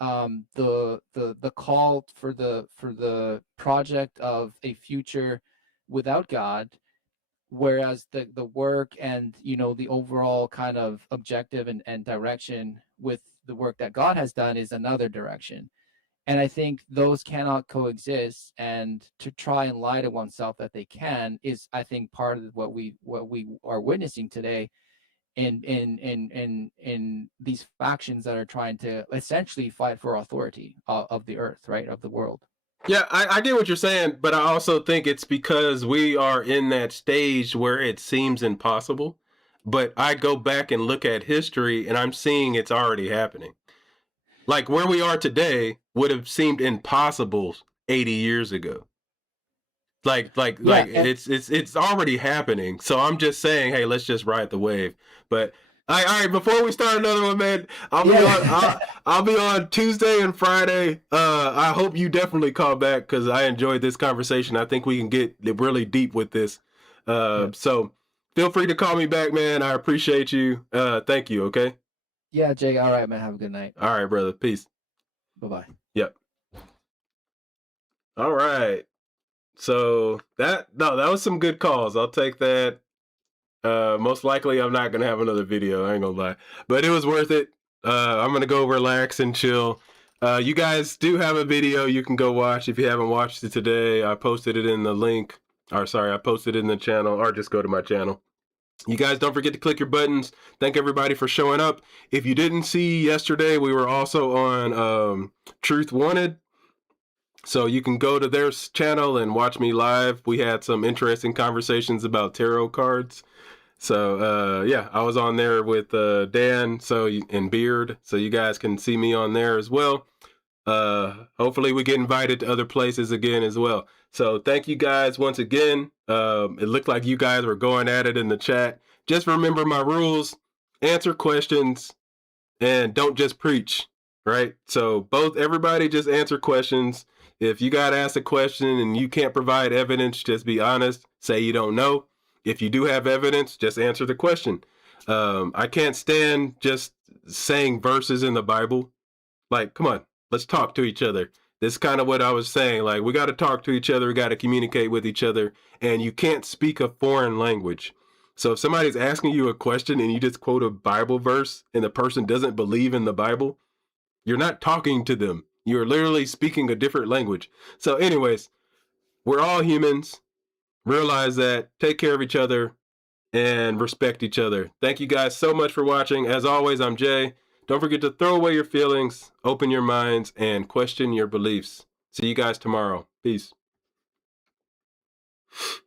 the call for the project of a future without God, whereas the work and the overall kind of objective and direction with the work that God has done is another direction. And I think those cannot coexist, and to try and lie to oneself that they can is, I think, part of what we are witnessing today. in these factions that are trying to essentially fight for authority of the earth, right, of the world. Yeah, I get what you're saying, but I also think it's because we are in that stage where it seems impossible. But I go back and look at history and I'm seeing it's already happening. Like where we are today would have seemed impossible 80 years ago. Like it's already happening. So I'm just saying, hey, let's just ride the wave. But all right, before we start another one, man, I'll be on Tuesday and Friday. I hope you definitely call back because I enjoyed this conversation. I think we can get really deep with this. So feel free to call me back, man. I appreciate you. Thank you. Okay. Yeah, Jake. All right, man. Have a good night. All right, brother. Peace. Bye-bye. Yep. All right. So that was some good calls. I'll take that. Most likely I'm not gonna have another video, I ain't gonna lie. But it was worth it. I'm gonna go relax and chill. You guys do have a video you can go watch if you haven't watched it today. I posted it in the link. I posted it in the channel, or just go to my channel. You guys don't forget to click your buttons. Thank everybody for showing up. If you didn't see yesterday, we were also on Truth Wanted. So you can go to their channel and watch me live. We had some interesting conversations about tarot cards. So yeah, I was on there with Dan and Beard. So you guys can see me on there as well. Hopefully we get invited to other places again as well. So thank you guys once again. It looked like you guys were going at it in the chat. Just remember my rules. Answer questions and don't just preach, right? So everybody just answer questions. If you got asked a question and you can't provide evidence, just be honest. Say you don't know. If you do have evidence, just answer the question. I can't stand just saying verses in the Bible. Like, come on, let's talk to each other. This is kind of what I was saying. Like, we got to talk to each other. We got to communicate with each other. And you can't speak a foreign language. So if somebody's asking you a question and you just quote a Bible verse and the person doesn't believe in the Bible, you're not talking to them. You're literally speaking a different language. So anyways, we're all humans. Realize that. Take care of each other and respect each other. Thank you guys so much for watching. As always, I'm Jay. Don't forget to throw away your feelings, open your minds, and question your beliefs. See you guys tomorrow. Peace.